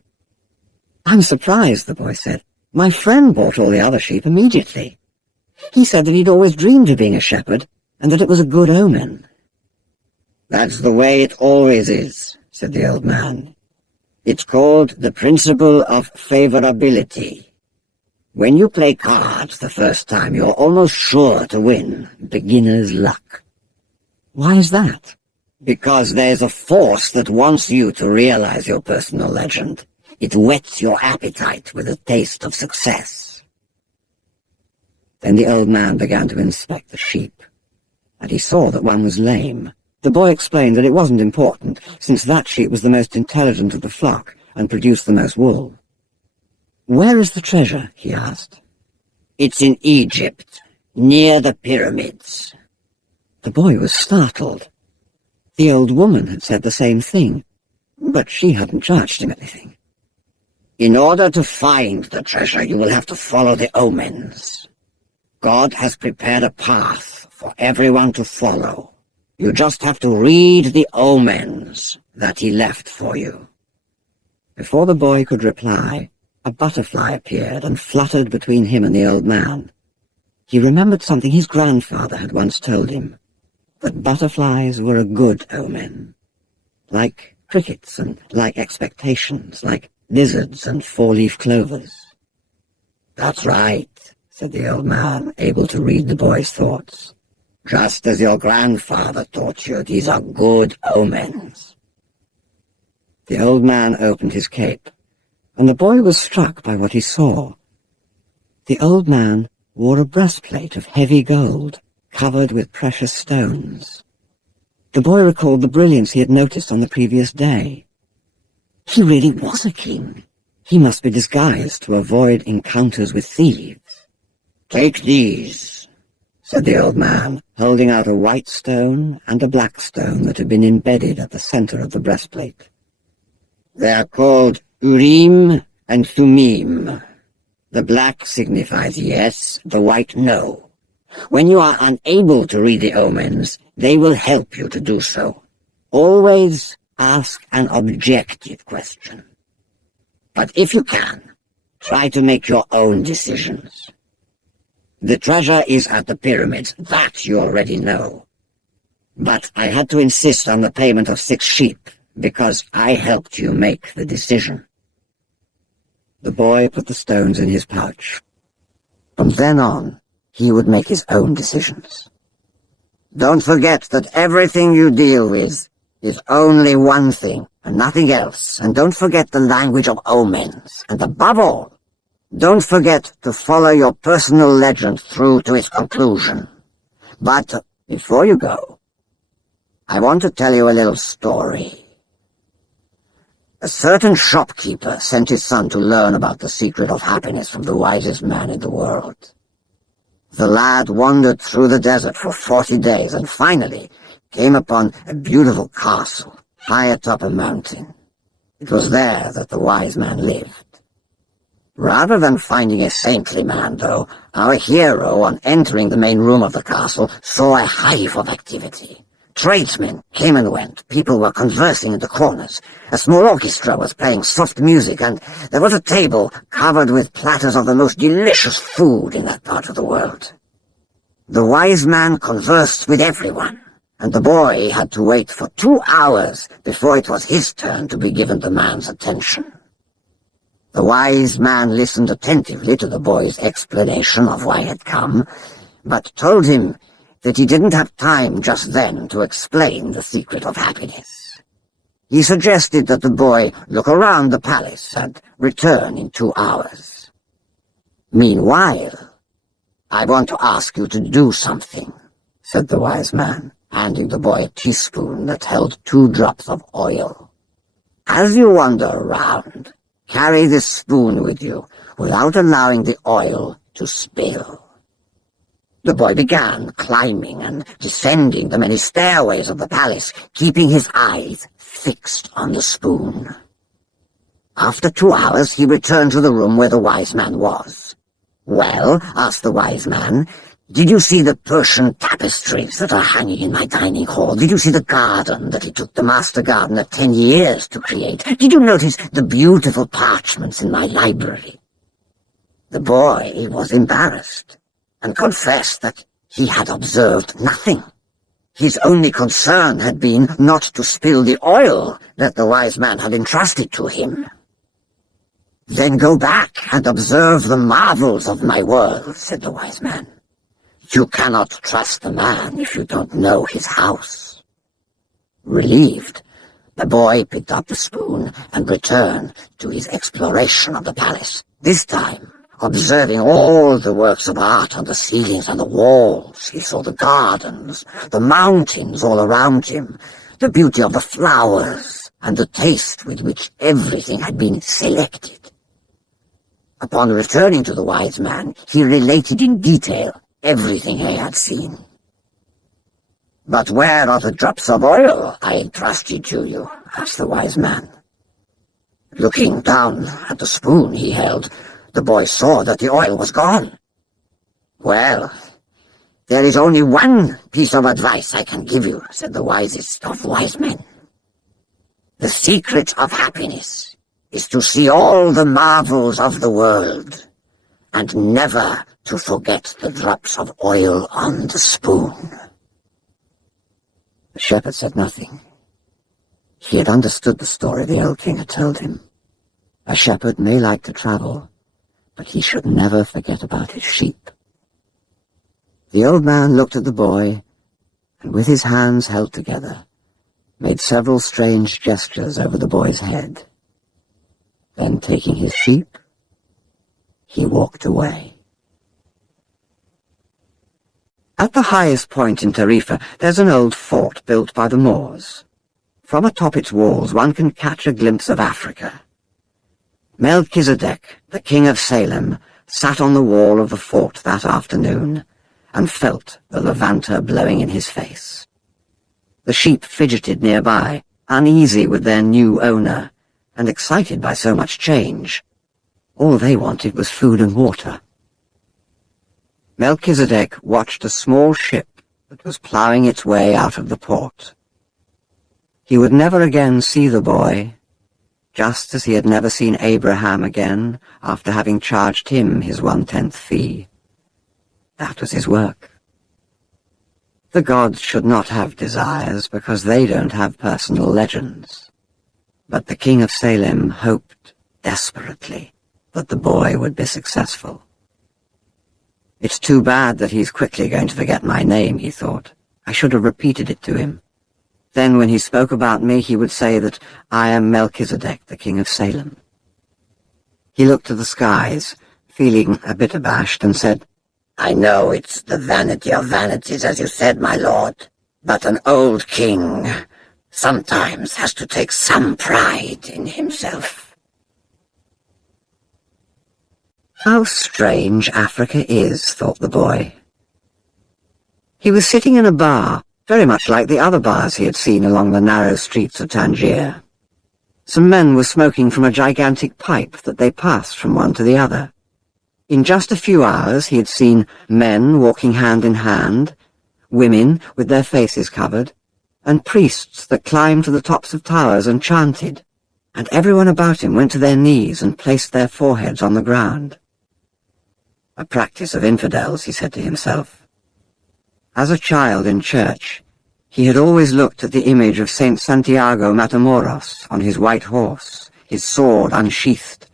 "I'm surprised," the boy said. "My friend bought all the other sheep immediately. He said that he'd always dreamed of being a shepherd, and that it was a good omen." "That's the way it always is," said the old man. "It's called the principle of favorability. When you play cards the first time, you're almost sure to win. Beginner's luck." "Why is that?" "Because there's a force that wants you to realize your personal legend. It whets your appetite with a taste of success." Then the old man began to inspect the sheep, and he saw that one was lame. The boy explained that it wasn't important, since that sheep was the most intelligent of the flock and produced the most wool. "Where is the treasure?" he asked. "It's in Egypt, near the pyramids." The boy was startled. The old woman had said the same thing, but she hadn't charged him anything. "In order to find the treasure, you will have to follow the omens. God has prepared a path for everyone to follow. You just have to read the omens that he left for you." Before the boy could reply, a butterfly appeared and fluttered between him and the old man. He remembered something his grandfather had once told him, that butterflies were a good omen, like crickets and like expectations, like lizards and 4-leaf clovers. "That's right," said the old man, able to read the boy's thoughts. "Just as your grandfather taught you, these are good omens." The old man opened his cape, and the boy was struck by what he saw. The old man wore a breastplate of heavy gold, covered with precious stones. The boy recalled the brilliance he had noticed on the previous day. He really was a king. He must be disguised to avoid encounters with thieves. "Take these," said the old man, holding out a white stone and a black stone that had been embedded at the center of the breastplate. "They are called Urim and Thummim. The black signifies yes, the white no. When you are unable to read the omens, they will help you to do so. Always ask an objective question. But if you can, try to make your own decisions. The treasure is at the pyramids, that you already know. But I had to insist on the payment of 6 sheep, because I helped you make the decision." The boy put the stones in his pouch. From then on, he would make his own decisions. "Don't forget that everything you deal with is only one thing and nothing else, and don't forget the language of omens, and above all, don't forget to follow your personal legend through to its conclusion. But before you go, I want to tell you a little story. A certain shopkeeper sent his son to learn about the secret of happiness from the wisest man in the world. The lad wandered through the desert for 40 days and finally came upon a beautiful castle high atop a mountain. It was there that the wise man lived. Rather than finding a saintly man, though, our hero, on entering the main room of the castle, saw a hive of activity. Tradesmen came and went, people were conversing in the corners, a small orchestra was playing soft music, and there was a table covered with platters of the most delicious food in that part of the world. The wise man conversed with everyone, and the boy had to wait for 2 hours before it was his turn to be given the man's attention. The wise man listened attentively to the boy's explanation of why he had come, but told him that he didn't have time just then to explain the secret of happiness. He suggested that the boy look around the palace and return in 2 hours. "Meanwhile, I want to ask you to do something," said the wise man, handing the boy a teaspoon that held 2 drops of oil. "As you wander around, carry this spoon with you without allowing the oil to spill." The boy began climbing and descending the many stairways of the palace, keeping his eyes fixed on the spoon. After 2 hours he returned to the room where the wise man was. "Well," asked the wise man, "did you see the Persian tapestries that are hanging in my dining hall? Did you see the garden that it took the master gardener 10 years to create? Did you notice the beautiful parchments in my library?" The boy was embarrassed and confessed that he had observed nothing. His only concern had been not to spill the oil that the wise man had entrusted to him. "Then go back and observe the marvels of my world," said the wise man. "You cannot trust the man if you don't know his house." Relieved, the boy picked up the spoon and returned to his exploration of the palace, this time observing all the works of art on the ceilings and the walls. He saw the gardens, the mountains all around him, the beauty of the flowers, and the taste with which everything had been selected. Upon returning to the wise man, he related in detail everything he had seen. "But where are the drops of oil I entrusted to you?" asked the wise man. Looking down at the spoon he held, the boy saw that the oil was gone. "Well, there is only one piece of advice I can give you," said the wisest of wise men. "The secret of happiness is to see all the marvels of the world, and never to forget the drops of oil on the spoon." The shepherd said nothing. He had understood the story the old king had told him. A shepherd may like to travel, but he should never forget about his sheep. The old man looked at the boy, and with his hands held together, made several strange gestures over the boy's head. Then, taking his sheep, he walked away. At the highest point in Tarifa, there's an old fort built by the Moors. From atop its walls, one can catch a glimpse of Africa. Melchizedek, the king of Salem, sat on the wall of the fort that afternoon and felt the Levanter blowing in his face. The sheep fidgeted nearby, uneasy with their new owner, and excited by so much change. All they wanted was food and water. Melchizedek watched a small ship that was ploughing its way out of the port. He would never again see the boy, just as he had never seen Abraham again after having charged him his 1/10 fee. That was his work. The gods should not have desires because they don't have personal legends. But the king of Salem hoped desperately that the boy would be successful. "It's too bad that he's quickly going to forget my name," he thought. "I should have repeated it to him. Then when he spoke about me, he would say that I am Melchizedek, the king of Salem." He looked to the skies, feeling a bit abashed, and said, "I know it's the vanity of vanities, as you said, my lord, but an old king sometimes has to take some pride in himself." How strange Africa is, thought the boy. He was sitting in a bar, very much like the other bars he had seen along the narrow streets of Tangier. Some men were smoking from a gigantic pipe that they passed from one to the other. In just a few hours he had seen men walking hand in hand, women with their faces covered, and priests that climbed to the tops of towers and chanted, and everyone about him went to their knees and placed their foreheads on the ground. A practice of infidels, he said to himself. As a child in church, he had always looked at the image of Saint Santiago Matamoros on his white horse, his sword unsheathed,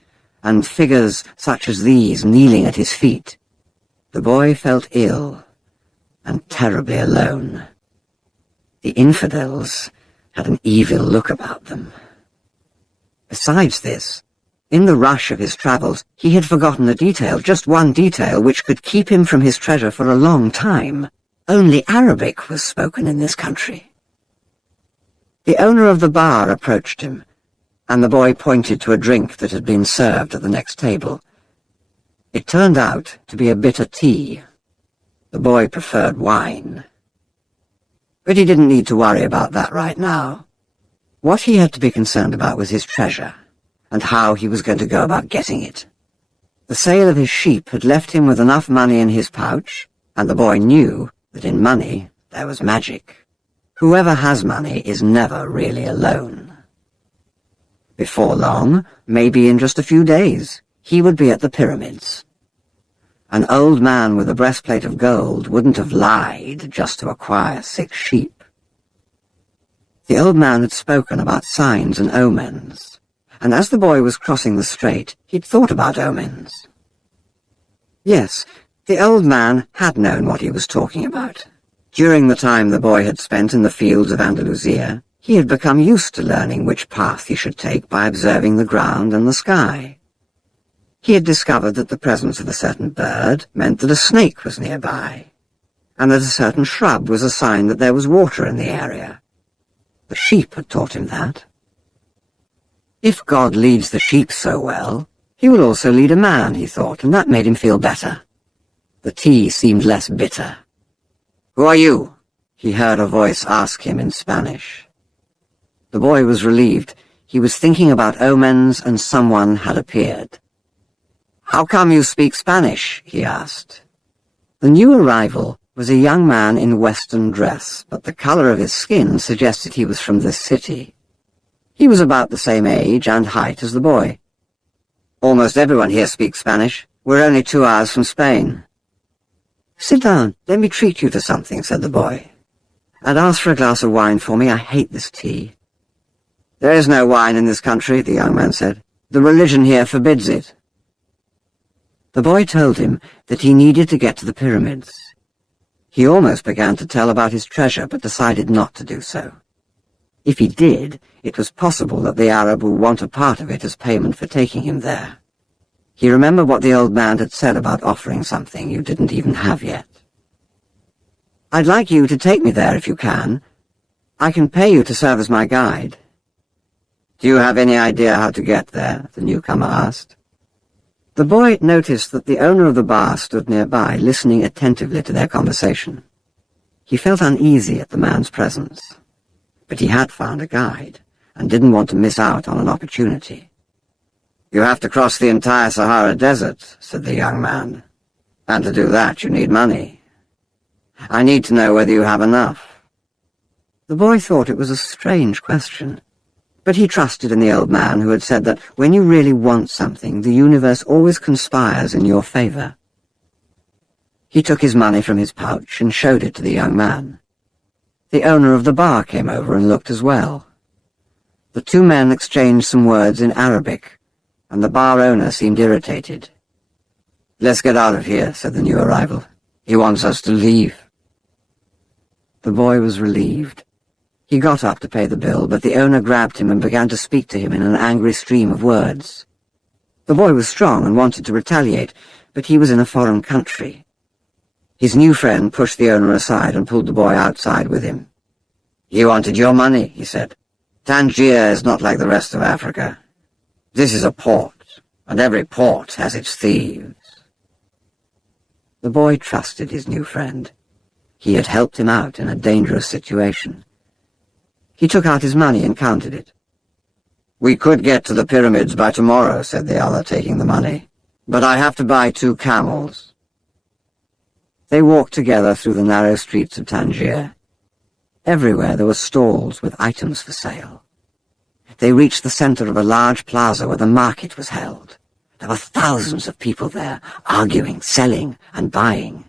and figures such as these kneeling at his feet. The boy felt ill and terribly alone. The infidels had an evil look about them. Besides this, in the rush of his travels, he had forgotten a detail, just one detail, which could keep him from his treasure for a long time. Only Arabic was spoken in this country. The owner of the bar approached him, and the boy pointed to a drink that had been served at the next table. It turned out to be a bitter tea. The boy preferred wine. But he didn't need to worry about that right now. What he had to be concerned about was his treasure, and how he was going to go about getting it. The sale of his sheep had left him with enough money in his pouch, and the boy knew that in money there was magic. Whoever has money is never really alone. Before long, maybe in just a few days, he would be at the pyramids. An old man with a breastplate of gold wouldn't have lied just to acquire 6 sheep. The old man had spoken about signs and omens, and as the boy was crossing the strait, he'd thought about omens. Yes, the old man had known what he was talking about. During the time the boy had spent in the fields of Andalusia, he had become used to learning which path he should take by observing the ground and the sky. He had discovered that the presence of a certain bird meant that a snake was nearby, and that a certain shrub was a sign that there was water in the area. The sheep had taught him that. If God leads the sheep so well, he will also lead a man, he thought, and that made him feel better. The tea seemed less bitter. "Who are you?" he heard a voice ask him in Spanish. The boy was relieved. He was thinking about omens, and someone had appeared. "How come you speak Spanish?" he asked. The new arrival was a young man in Western dress, but the color of his skin suggested he was from this city. He was about the same age and height as the boy. "Almost everyone here speaks Spanish. We're only 2 hours from Spain." "Sit down. Let me treat you to something," said the boy. "And ask for a glass of wine for me. I hate this tea." "There is no wine in this country," the young man said. "The religion here forbids it." The boy told him that he needed to get to the pyramids. He almost began to tell about his treasure, but decided not to do so. If he did, it was possible that the Arab would want a part of it as payment for taking him there. He remembered what the old man had said about offering something you didn't even have yet. "I'd like you to take me there if you can. I can pay you to serve as my guide." "Do you have any idea how to get there?" the newcomer asked. The boy noticed that the owner of the bar stood nearby, listening attentively to their conversation. He felt uneasy at the man's presence, but he had found a guide, and didn't want to miss out on an opportunity. "You have to cross the entire Sahara Desert," said the young man, "and to do that you need money. I need to know whether you have enough." The boy thought it was a strange question, but he trusted in the old man who had said that when you really want something, the universe always conspires in your favor. He took his money from his pouch and showed it to the young man. The owner of the bar came over and looked as well. The 2 men exchanged some words in Arabic, and the bar owner seemed irritated. "Let's get out of here," said the new arrival. "He wants us to leave." The boy was relieved. He got up to pay the bill, but the owner grabbed him and began to speak to him in an angry stream of words. The boy was strong and wanted to retaliate, but he was in a foreign country. His new friend pushed the owner aside and pulled the boy outside with him. "He wanted your money," he said. "Tangier is not like the rest of Africa. This is a port, and every port has its thieves." The boy trusted his new friend. He had helped him out in a dangerous situation. He took out his money and counted it. "We could get to the pyramids by tomorrow," said the other, taking the money. "But I have to buy 2 camels." They walked together through the narrow streets of Tangier. Everywhere there were stalls with items for sale. They reached the center of a large plaza where the market was held. There were thousands of people there, arguing, selling, and buying.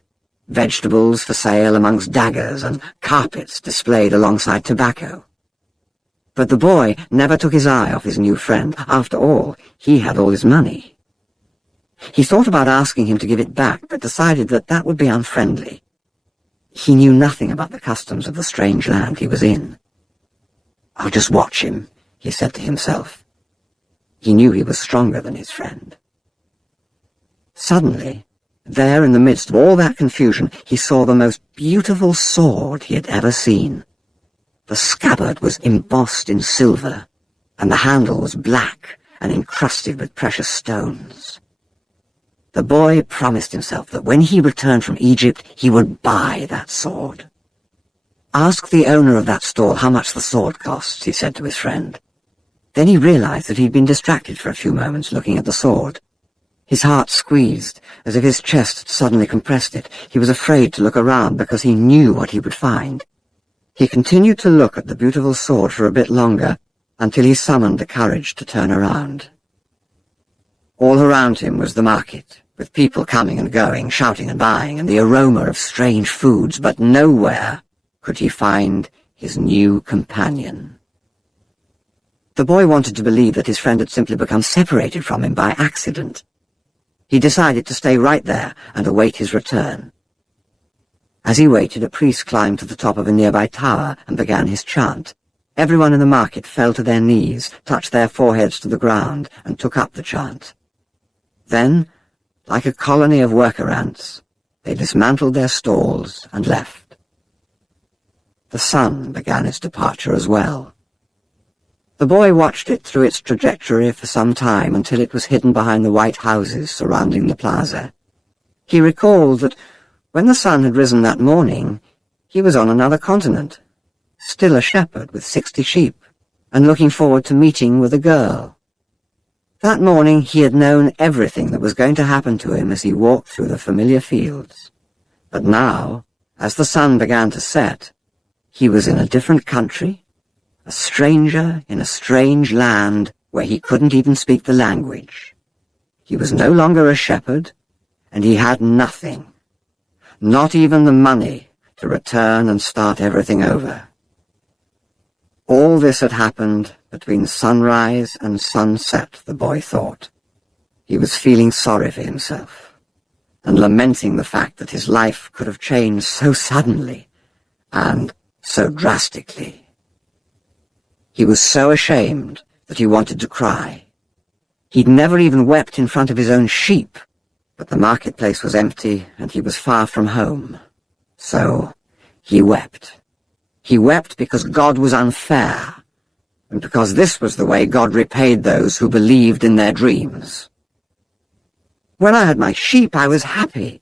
Vegetables for sale amongst daggers and carpets displayed alongside tobacco. But the boy never took his eye off his new friend. After all, he had all his money. He thought about asking him to give it back, but decided that that would be unfriendly. He knew nothing about the customs of the strange land he was in. "I'll just watch him," he said to himself. He knew he was stronger than his friend. Suddenly, there in the midst of all that confusion, he saw the most beautiful sword he had ever seen. The scabbard was embossed in silver, and the handle was black and encrusted with precious stones. The boy promised himself that when he returned from Egypt, he would buy that sword. "Ask the owner of that stall how much the sword costs," he said to his friend. Then he realized that he'd been distracted for a few moments looking at the sword. His heart squeezed, as if his chest had suddenly compressed it. He was afraid to look around because he knew what he would find. He continued to look at the beautiful sword for a bit longer, until he summoned the courage to turn around. All around him was the market, with people coming and going, shouting and buying, and the aroma of strange foods, but nowhere could he find his new companion. The boy wanted to believe that his friend had simply become separated from him by accident. He decided to stay right there and await his return. As he waited, a priest climbed to the top of a nearby tower and began his chant. Everyone in the market fell to their knees, touched their foreheads to the ground, and took up the chant. Then, like a colony of worker ants, they dismantled their stalls and left. The sun began its departure as well. The boy watched it through its trajectory for some time until it was hidden behind the white houses surrounding the plaza. He recalled that when the sun had risen that morning, he was on another continent, still a shepherd with 60 sheep, and looking forward to meeting with a girl. That morning he had known everything that was going to happen to him as he walked through the familiar fields. But now, as the sun began to set, he was in a different country, a stranger in a strange land where he couldn't even speak the language. He was no longer a shepherd, and he had nothing, not even the money to return and start everything over. All this had happened between sunrise and sunset, the boy thought. He was feeling sorry for himself, and lamenting the fact that his life could have changed so suddenly and so drastically. He was so ashamed that he wanted to cry. He'd never even wept in front of his own sheep, but the marketplace was empty and he was far from home. So he wept. He wept because God was unfair, and because this was the way God repaid those who believed in their dreams. When I had my sheep, I was happy,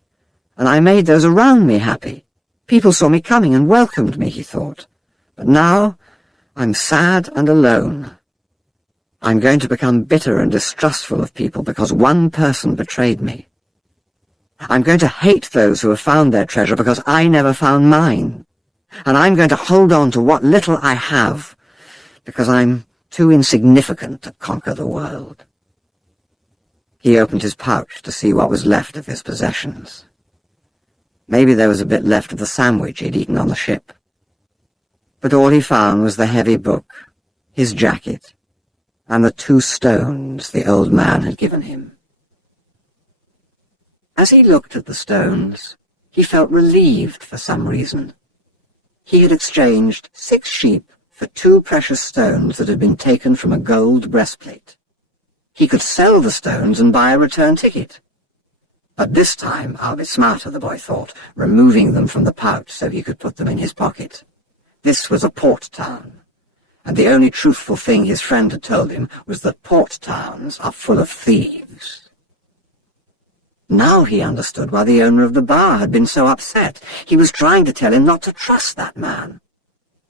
and I made those around me happy. People saw me coming and welcomed me, he thought. But now I'm sad and alone. I'm going to become bitter and distrustful of people because one person betrayed me. I'm going to hate those who have found their treasure because I never found mine. And I'm going to hold on to what little I have because I'm too insignificant to conquer the world. He opened his pouch to see what was left of his possessions. Maybe there was a bit left of the sandwich he'd eaten on the ship. But all he found was the heavy book, his jacket, and the 2 stones the old man had given him. As he looked at the stones, he felt relieved for some reason. He had exchanged 6 sheep for 2 precious stones that had been taken from a gold breastplate. He could sell the stones and buy a return ticket. But this time I'll be smarter, the boy thought, removing them from the pouch so he could put them in his pocket. This was a port town, and the only truthful thing his friend had told him was that port towns are full of thieves. Now he understood why the owner of the bar had been so upset. He was trying to tell him not to trust that man.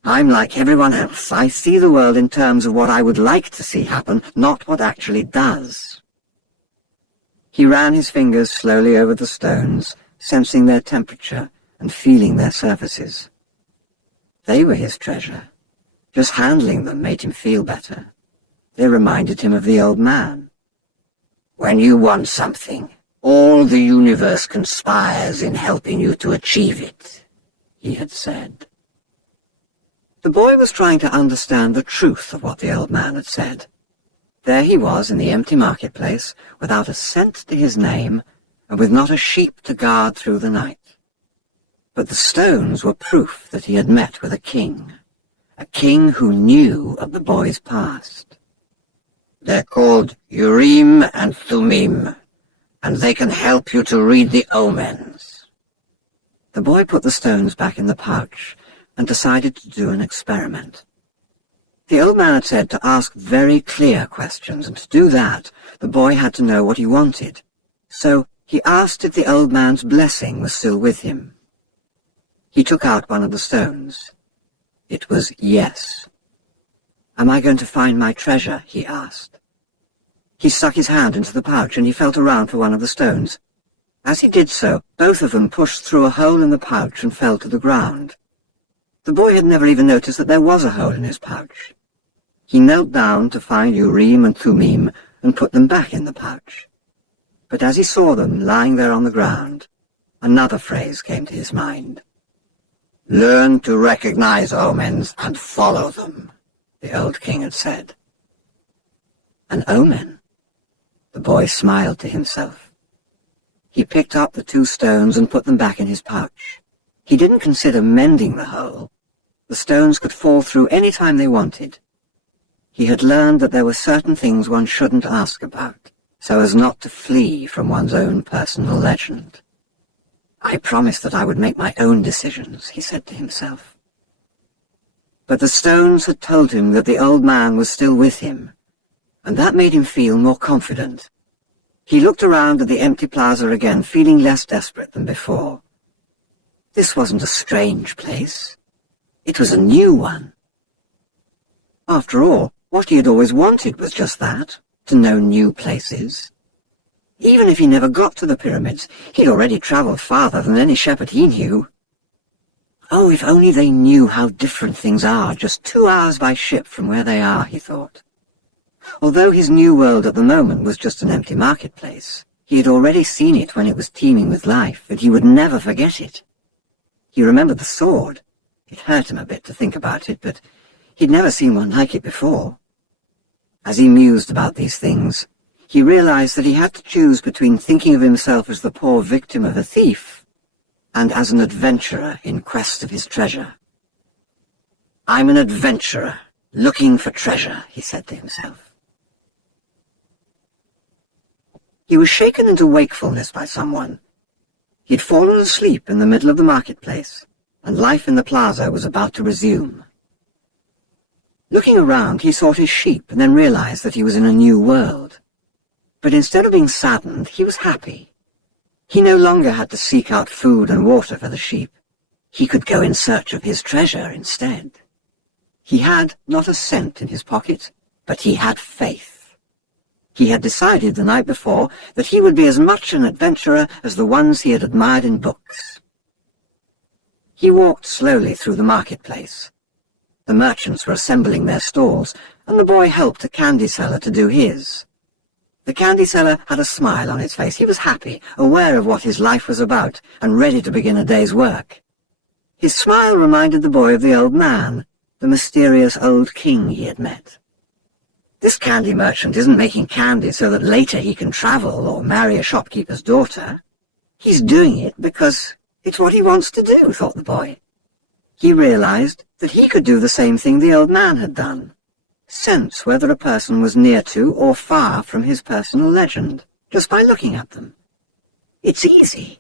I'm like everyone else. I see the world in terms of what I would like to see happen, not what actually does. He ran his fingers slowly over the stones, sensing their temperature and feeling their surfaces. They were his treasure. Just handling them made him feel better. They reminded him of the old man. When you want something, all the universe conspires in helping you to achieve it, he had said. The boy was trying to understand the truth of what the old man had said. There he was in the empty marketplace, without a cent to his name, and with not a sheep to guard through the night. But the stones were proof that he had met with a king who knew of the boy's past. They're called Urim and Thummim, and they can help you to read the omens. The boy put the stones back in the pouch and decided to do an experiment. The old man had said to ask very clear questions, and to do that, the boy had to know what he wanted. So he asked if the old man's blessing was still with him. He took out one of the stones. It was yes. "Am I going to find my treasure?" he asked. He stuck his hand into the pouch and he felt around for one of the stones. As he did so, both of them pushed through a hole in the pouch and fell to the ground. The boy had never even noticed that there was a hole in his pouch. He knelt down to find Urim and Thummim and put them back in the pouch. But as he saw them lying there on the ground, another phrase came to his mind. "Learn to recognize omens and follow them," the old king had said. An omen? The boy smiled to himself. He picked up the 2 stones and put them back in his pouch. He didn't consider mending the hole. The stones could fall through any time they wanted. He had learned that there were certain things one shouldn't ask about, so as not to flee from one's own personal legend. "I promised that I would make my own decisions," he said to himself. But the stones had told him that the old man was still with him, and that made him feel more confident. He looked around at the empty plaza again, feeling less desperate than before. This wasn't a strange place. It was a new one. After all, what he had always wanted was just that, to know new places. Even if he never got to the pyramids, he'd already travelled farther than any shepherd he knew. Oh, if only they knew how different things are just 2 hours by ship from where they are, he thought. Although his new world at the moment was just an empty marketplace, he had already seen it when it was teeming with life, and he would never forget it. He remembered the sword. It hurt him a bit to think about it, but he'd never seen one like it before. As he mused about these things, he realized that he had to choose between thinking of himself as the poor victim of a thief and as an adventurer in quest of his treasure. "I'm an adventurer, looking for treasure," he said to himself. He was shaken into wakefulness by someone. He'd fallen asleep in the middle of the marketplace, and life in the plaza was about to resume. Looking around, he saw his sheep and then realized that he was in a new world. But instead of being saddened, he was happy. He no longer had to seek out food and water for the sheep. He could go in search of his treasure instead. He had not a cent in his pocket, but he had faith. He had decided the night before that he would be as much an adventurer as the ones he had admired in books. He walked slowly through the marketplace. The merchants were assembling their stalls, and the boy helped a candy seller to do his. The candy seller had a smile on his face. He was happy, aware of what his life was about, and ready to begin a day's work. His smile reminded the boy of the old man, the mysterious old king he had met. This candy merchant isn't making candy so that later he can travel or marry a shopkeeper's daughter. He's doing it because it's what he wants to do, thought the boy. He realized that he could do the same thing the old man had done. Sense whether a person was near to or far from his personal legend, just by looking at them. It's easy.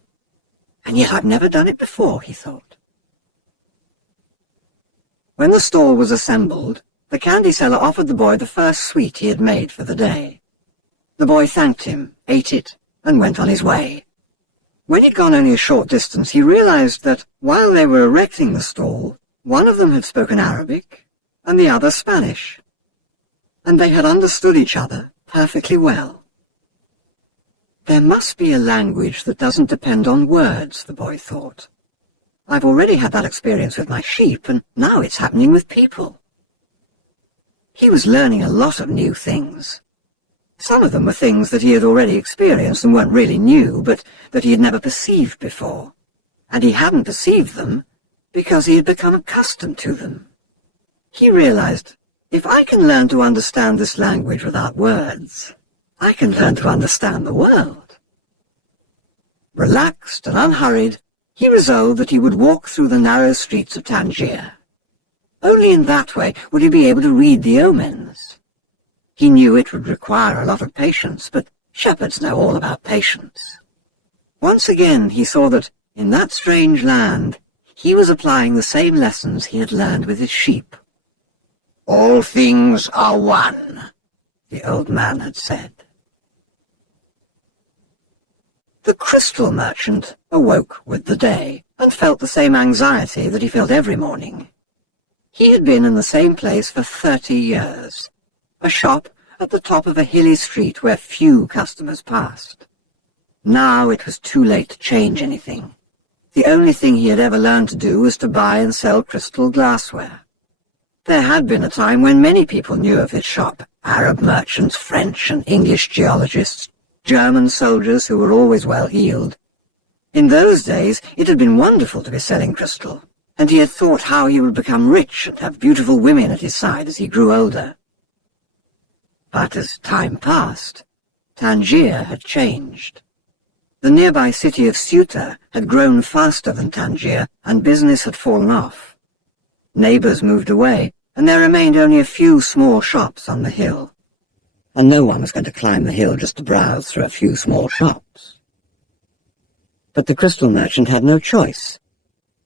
And yet I've never done it before, he thought. When the stall was assembled, the candy seller offered the boy the first sweet he had made for the day. The boy thanked him, ate it, and went on his way. When he'd gone only a short distance, he realized that while they were erecting the stall, one of them had spoken Arabic and the other Spanish, and they had understood each other perfectly well. There must be a language that doesn't depend on words, the boy thought. I've already had that experience with my sheep, and now it's happening with people. He was learning a lot of new things. Some of them were things that he had already experienced and weren't really new, but that he had never perceived before. And he hadn't perceived them because he had become accustomed to them. He realized, if I can learn to understand this language without words, I can learn to understand the world. Relaxed and unhurried, he resolved that he would walk through the narrow streets of Tangier. Only in that way would he be able to read the omens. He knew it would require a lot of patience, but shepherds know all about patience. Once again he saw that, in that strange land, he was applying the same lessons he had learned with his sheep. "All things are one," the old man had said. The crystal merchant awoke with the day and felt the same anxiety that he felt every morning. He had been in the same place for 30 years, a shop at the top of a hilly street where few customers passed. Now it was too late to change anything. The only thing he had ever learned to do was to buy and sell crystal glassware. There had been a time when many people knew of his shop: Arab merchants, French and English geologists, German soldiers who were always well-heeled. In those days it had been wonderful to be selling crystal, and he had thought how he would become rich and have beautiful women at his side as he grew older. But as time passed, Tangier had changed. The nearby city of Ceuta had grown faster than Tangier, and business had fallen off. Neighbors moved away, and there remained only a few small shops on the hill. And no one was going to climb the hill just to browse through a few small shops. But the crystal merchant had no choice.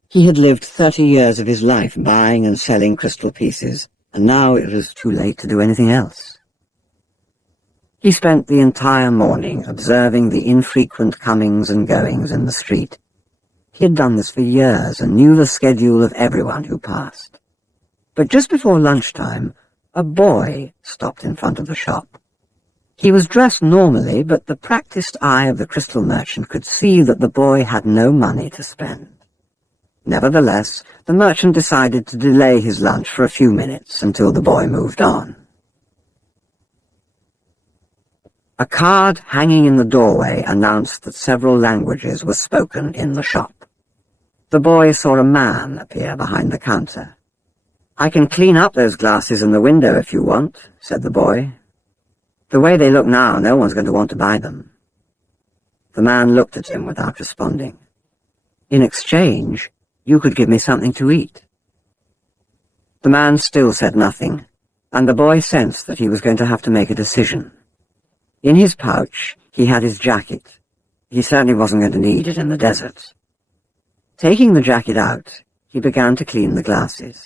He had lived 30 years of his life buying and selling crystal pieces, and now it was too late to do anything else. He spent the entire morning observing the infrequent comings and goings in the street. He had done this for years and knew the schedule of everyone who passed. But just before lunchtime, a boy stopped in front of the shop. He was dressed normally, but the practiced eye of the crystal merchant could see that the boy had no money to spend. Nevertheless, the merchant decided to delay his lunch for a few minutes until the boy moved on. A card hanging in the doorway announced that several languages were spoken in the shop. The boy saw a man appear behind the counter. "I can clean up those glasses in the window if you want," said the boy. "The way they look now, no one's going to want to buy them." The man looked at him without responding. "In exchange, you could give me something to eat." The man still said nothing, and the boy sensed that he was going to have to make a decision. In his pouch, he had his jacket. He certainly wasn't going to need it in the desert. Taking the jacket out, he began to clean the glasses.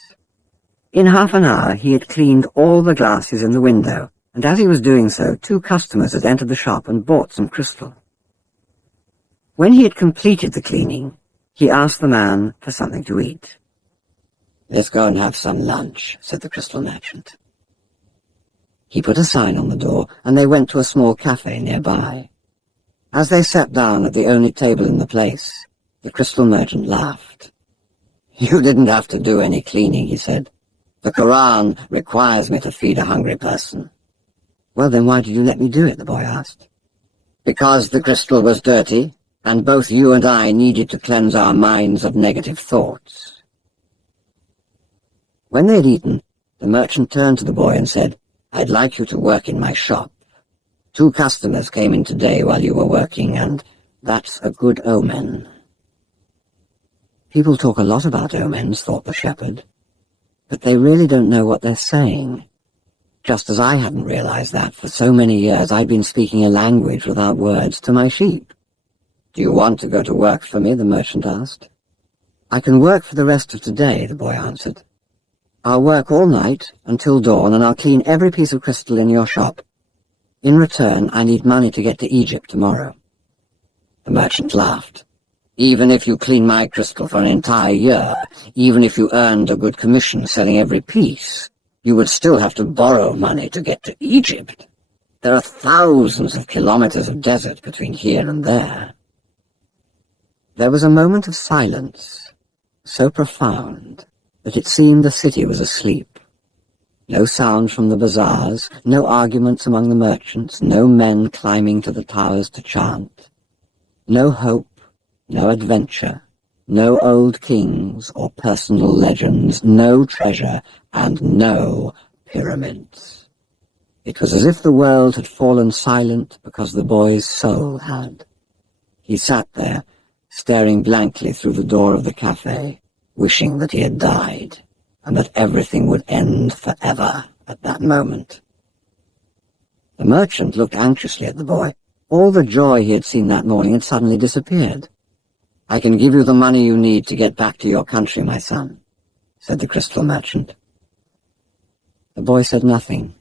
In half an hour, he had cleaned all the glasses in the window, and as he was doing so, 2 customers had entered the shop and bought some crystal. When he had completed the cleaning, he asked the man for something to eat. "Let's go and have some lunch," said the crystal merchant. He put a sign on the door, and they went to a small cafe nearby. As they sat down at the only table in the place, the crystal merchant laughed. "You didn't have to do any cleaning," he said. "The Quran requires me to feed a hungry person." "Well, then why did you let me do it?" the boy asked. "Because the crystal was dirty, and both you and I needed to cleanse our minds of negative thoughts." When they had eaten, the merchant turned to the boy and said, "I'd like you to work in my shop. 2 customers came in today while you were working, and that's a good omen." People talk a lot about omens, thought the shepherd, but they really don't know what they're saying. Just as I hadn't realized that for so many years I'd been speaking a language without words to my sheep. "Do you want to go to work for me?" the merchant asked. "I can work for the rest of today," the boy answered. "I'll work all night until dawn, and I'll clean every piece of crystal in your shop. In return, I need money to get to Egypt tomorrow." The merchant laughed. "Even if you clean my crystal for an entire year, even if you earned a good commission selling every piece, you would still have to borrow money to get to Egypt. There are thousands of kilometers of desert between here and there." There was a moment of silence, so profound that it seemed the city was asleep. No sound from the bazaars, no arguments among the merchants, no men climbing to the towers to chant. No hope, no adventure, no old kings or personal legends, no treasure, and no pyramids. It was as if the world had fallen silent because the boy's soul had. He sat there, staring blankly through the door of the cafe, wishing that he had died, and that everything would end forever at that moment. The merchant looked anxiously at the boy. All the joy he had seen that morning had suddenly disappeared. "I can give you the money you need to get back to your country, my son," said the crystal merchant. The boy said nothing.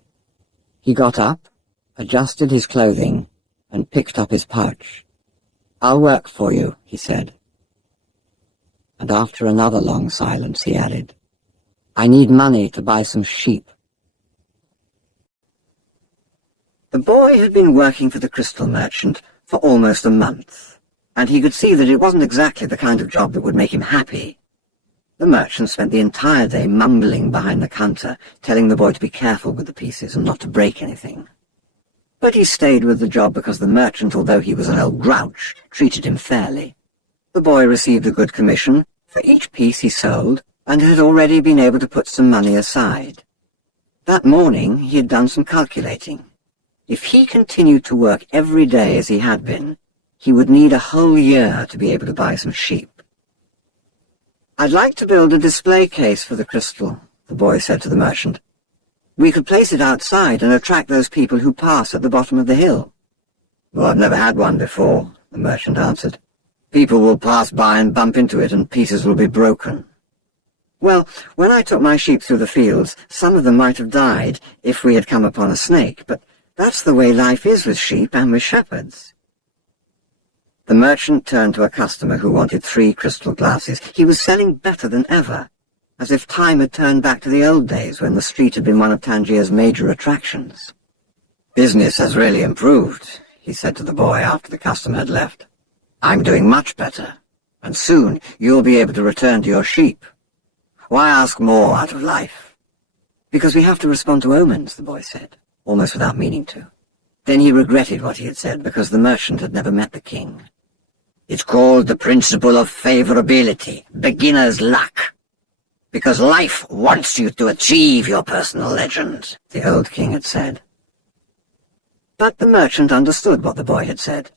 He got up, adjusted his clothing, and picked up his pouch. "I'll work for you," he said. And after another long silence he added, I need money to buy some sheep." The boy had been working for the crystal merchant for almost a month, and he could see that it wasn't exactly the kind of job that would make him happy. The merchant spent the entire day mumbling behind the counter, telling the boy to be careful with the pieces and not to break anything. But he stayed with the job because the merchant, although he was an old grouch, treated him fairly. The boy received a good commission for each piece he sold, and had already been able to put some money aside. That morning he had done some calculating. If he continued to work every day as he had been, he would need a whole year to be able to buy some sheep. "I'd like to build a display case for the crystal," the boy said to the merchant. "We could place it outside and attract those people who pass at the bottom of the hill." "Well, I've never had one before," the merchant answered. "People will pass by and bump into it, and pieces will be broken." "Well, when I took my sheep through the fields, some of them might have died if we had come upon a snake, but that's the way life is with sheep and with shepherds." The merchant turned to a customer who wanted 3 crystal glasses. He was selling better than ever, as if time had turned back to the old days when the street had been one of Tangier's major attractions. "Business has really improved," he said to the boy after the customer had left. "I'm doing much better, and soon you'll be able to return to your sheep. Why ask more out of life?" "Because we have to respond to omens," the boy said, almost without meaning to. Then he regretted what he had said, because the merchant had never met the king. "It's called the principle of favorability, beginner's luck. Because life wants you to achieve your personal legend," the old king had said. But the merchant understood what the boy had said.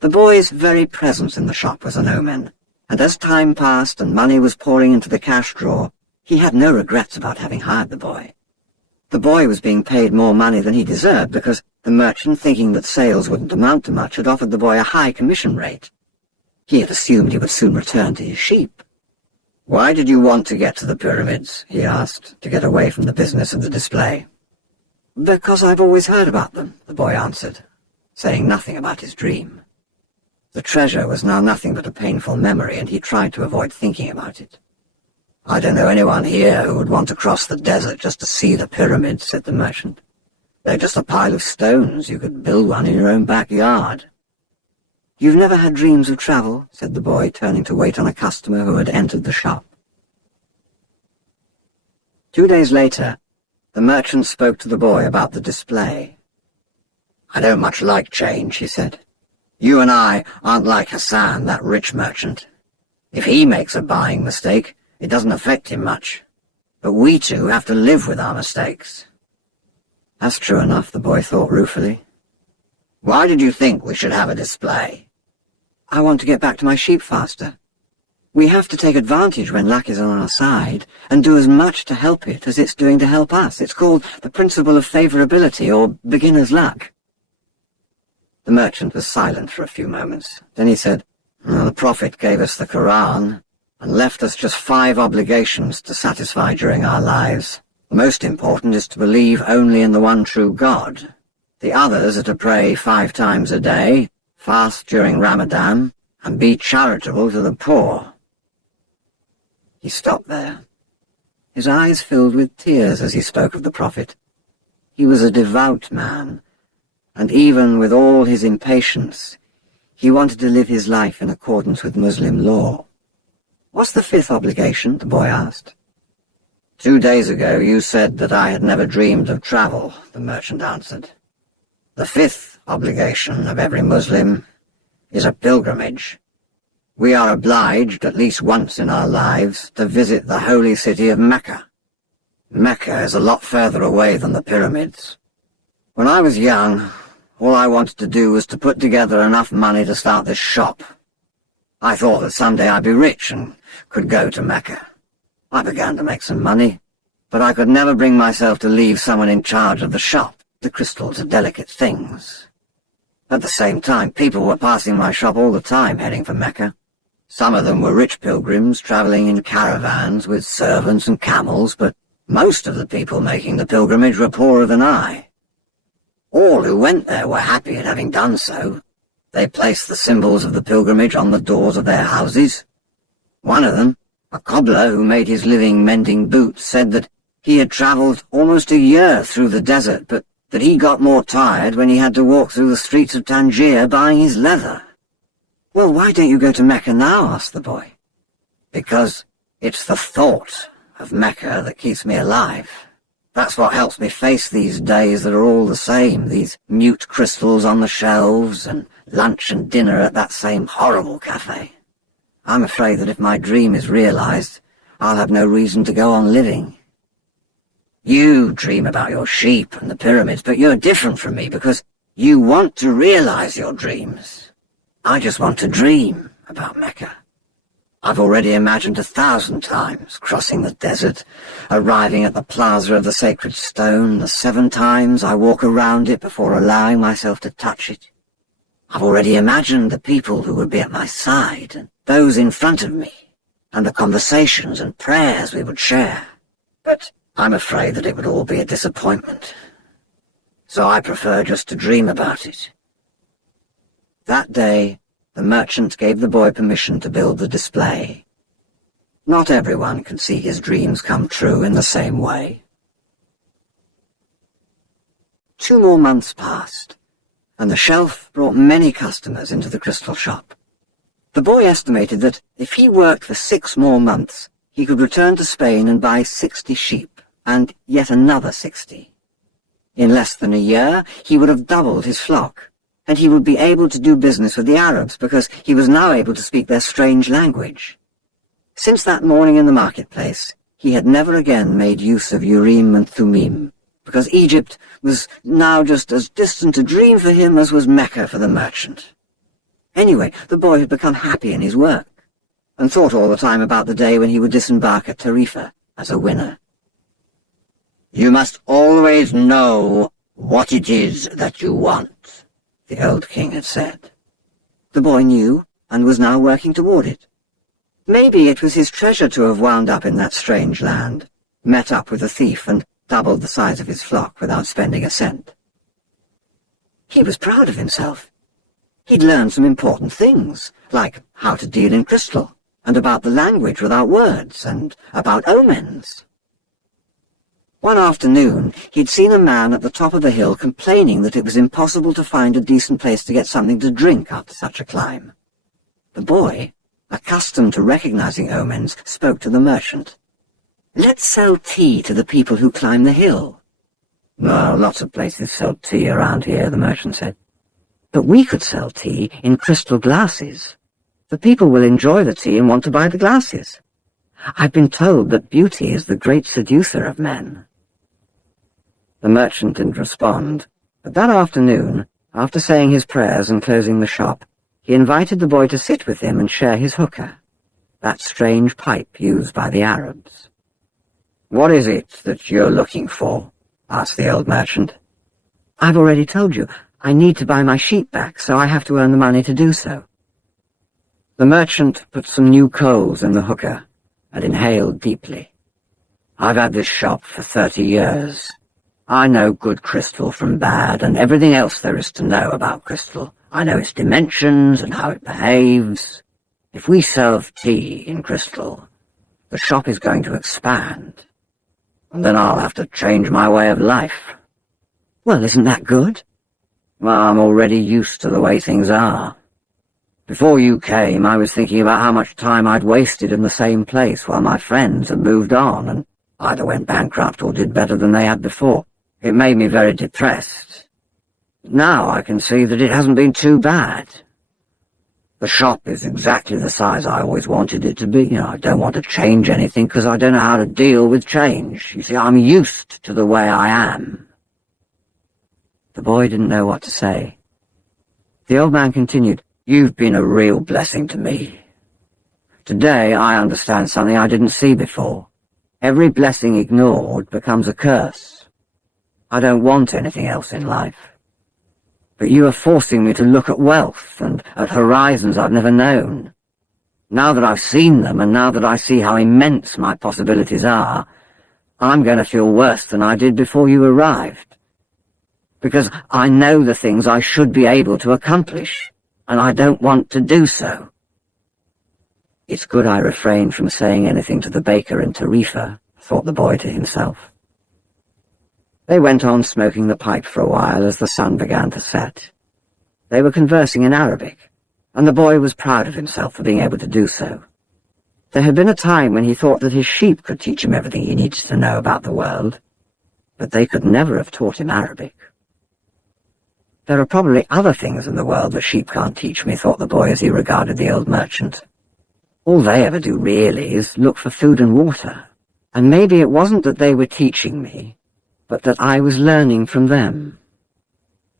The boy's very presence in the shop was an omen, and as time passed and money was pouring into the cash drawer, he had no regrets about having hired the boy. The boy was being paid more money than he deserved because the merchant, thinking that sales wouldn't amount to much, had offered the boy a high commission rate. He had assumed he would soon return to his sheep. "Why did you want to get to the pyramids?" he asked, to get away from the business of the display. "Because I've always heard about them," the boy answered, saying nothing about his dream. The treasure was now nothing but a painful memory, and he tried to avoid thinking about it. "I don't know anyone here who would want to cross the desert just to see the pyramids," said the merchant. "They're just a pile of stones. You could build one in your own backyard." "You've never had dreams of travel?" said the boy, turning to wait on a customer who had entered the shop. 2 days later, the merchant spoke to the boy about the display. "I don't much like change," he said. "You and I aren't like Hassan, that rich merchant. If he makes a buying mistake, it doesn't affect him much. But we two have to live with our mistakes." That's true enough, the boy thought ruefully. "Why did you think we should have a display?" "I want to get back to my sheep faster. We have to take advantage when luck is on our side, and do as much to help it as it's doing to help us. It's called the principle of favorability, or beginner's luck." The merchant was silent for a few moments. Then he said, "The Prophet gave us the Quran, and left us just 5 obligations to satisfy during our lives. The most important is to believe only in the one true God. The others are to pray 5 times a day, fast during Ramadan, and be charitable to the poor." He stopped there. His eyes filled with tears as he spoke of the Prophet. He was a devout man, and even with all his impatience, he wanted to live his life in accordance with Muslim law. "What's the 5th obligation?" the boy asked. 2 days ago you said that I had never dreamed of travel," the merchant answered. "The 5th obligation of every Muslim is a pilgrimage. We are obliged, at least once in our lives, to visit the holy city of Mecca. Mecca is a lot further away than the pyramids. When I was young, all I wanted to do was to put together enough money to start this shop. I thought that someday I'd be rich and could go to Mecca. I began to make some money, but I could never bring myself to leave someone in charge of the shop. The crystals are delicate things. At the same time, people were passing my shop all the time, heading for Mecca. Some of them were rich pilgrims traveling in caravans with servants and camels, but most of the people making the pilgrimage were poorer than I. All who went there were happy at having done so. They placed the symbols of the pilgrimage on the doors of their houses. One of them A cobbler who made his living mending boots said that he had travelled almost a year through the desert, but that he got more tired when he had to walk through the streets of Tangier buying his leather. "Well, why don't you go to Mecca now?" asked the boy. "Because it's the thought of Mecca that keeps me alive. That's what helps me face these days that are all the same, these mute crystals on the shelves, and lunch and dinner at that same horrible cafe. I'm afraid that if my dream is realized, I'll have no reason to go on living. You dream about your sheep and the pyramids, but you're different from me because you want to realize your dreams. I just want to dream about Mecca. I've already imagined 1,000 times crossing the desert, arriving at the plaza of the sacred stone, the 7 times I walk around it before allowing myself to touch it. I've already imagined the people who would be at my side, and those in front of me, and the conversations and prayers we would share. But I'm afraid that it would all be a disappointment. So I prefer just to dream about it." That day, the merchant gave the boy permission to build the display. Not everyone can see his dreams come true in the same way. 2 more months passed, and the shelf brought many customers into the crystal shop. The boy estimated that if he worked for 6 more months, he could return to Spain and buy 60 sheep, and yet another 60. In less than a year, he would have doubled his flock, and he would be able to do business with the Arabs because he was now able to speak their strange language. Since that morning in the marketplace, he had never again made use of Urim and Thummim, because Egypt was now just as distant a dream for him as was Mecca for the merchant. Anyway, the boy had become happy in his work, and thought all the time about the day when he would disembark at Tarifa as a winner. "You must always know what it is that you want," the old king had said. The boy knew, and was now working toward it. Maybe it was his treasure to have wound up in that strange land, met up with a thief and doubled the size of his flock without spending a cent. He was proud of himself. He'd learned some important things, like how to deal in crystal, and about the language without words, and about omens. One afternoon, he'd seen a man at the top of the hill complaining that it was impossible to find a decent place to get something to drink after such a climb. The boy, accustomed to recognizing omens, spoke to the merchant. "Let's sell tea to the people who climb the hill." "Well, lots of places sell tea around here," the merchant said. "But we could sell tea in crystal glasses. The people will enjoy the tea and want to buy the glasses. I've been told that beauty is the great seducer of men." The merchant didn't respond, but that afternoon, after saying his prayers and closing the shop, he invited the boy to sit with him and share his hookah, that strange pipe used by the Arabs. "What is it that you're looking for?" asked the old merchant. "I've already told you. I need to buy my sheep back, so I have to earn the money to do so." The merchant put some new coals in the hookah and inhaled deeply. "I've had this shop for 30 years. I know good crystal from bad and everything else there is to know about crystal. I know its dimensions and how it behaves. If we serve tea in crystal, the shop is going to expand, and then I'll have to change my way of life." "Well, isn't that good?" "Well, I'm already used to the way things are. Before you came, I was thinking about how much time I'd wasted in the same place while my friends had moved on and either went bankrupt or did better than they had before. It made me very depressed. Now I can see that it hasn't been too bad. The shop is exactly the size I always wanted it to be. I don't want to change anything because I don't know how to deal with change. You see, I'm used to the way I am." The boy didn't know what to say. The old man continued, "You've been a real blessing to me. Today I understand something I didn't see before. Every blessing ignored becomes a curse. I don't want anything else in life. But you are forcing me to look at wealth and at horizons I've never known. Now that I've seen them, and now that I see how immense my possibilities are, I'm going to feel worse than I did before you arrived. Because I know the things I should be able to accomplish, and I don't want to do so." It's good I refrained from saying anything to the baker in Tarifa, thought the boy to himself. They went on smoking the pipe for a while as the sun began to set. They were conversing in Arabic, and the boy was proud of himself for being able to do so. There had been a time when he thought that his sheep could teach him everything he needed to know about the world, but they could never have taught him Arabic. There are probably other things in the world that sheep can't teach me, thought the boy as he regarded the old merchant. All they ever do really is look for food and water, and maybe it wasn't that they were teaching me, but that I was learning from them.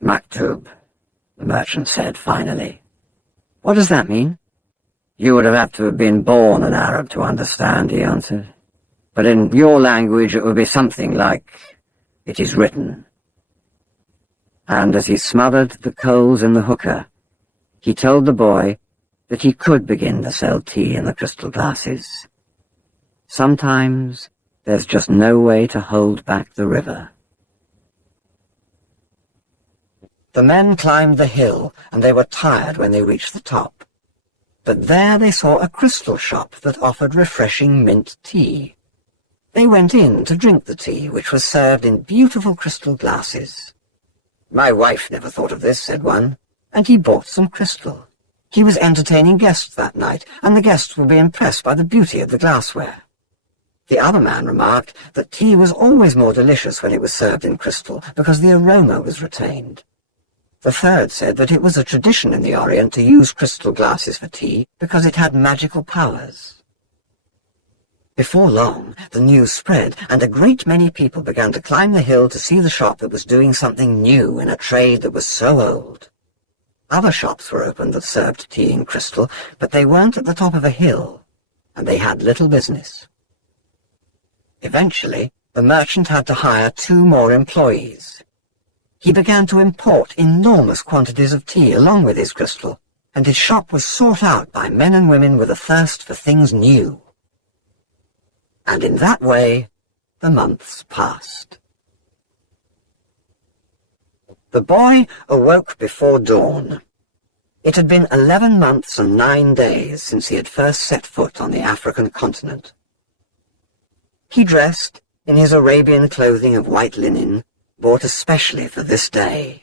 Maktub, the merchant said finally. What does that mean? You would have had to have been born an Arab to understand, he answered. But in your language it would be something like, it is written. And as he smothered the coals in the hookah, he told the boy that he could begin to sell tea in the crystal glasses. Sometimes there's just no way to hold back the river. The men climbed the hill, and they were tired when they reached the top. But there they saw a crystal shop that offered refreshing mint tea. They went in to drink the tea, which was served in beautiful crystal glasses. My wife never thought of this, said one, and he bought some crystal. He was entertaining guests that night, and the guests would be impressed by the beauty of the glassware. The other man remarked that tea was always more delicious when it was served in crystal, because the aroma was retained. The third said that it was a tradition in the Orient to use crystal glasses for tea because it had magical powers. Before long, the news spread, and a great many people began to climb the hill to see the shop that was doing something new in a trade that was so old. Other shops were opened that served tea in crystal, but they weren't at the top of a hill, and they had little business. Eventually, the merchant had to hire 2 more employees. He began to import enormous quantities of tea along with his crystal, and his shop was sought out by men and women with a thirst for things new. And in that way, the months passed. The boy awoke before dawn. It had been 11 months and 9 days since he had first set foot on the African continent. He dressed in his Arabian clothing of white linen, bought especially for this day.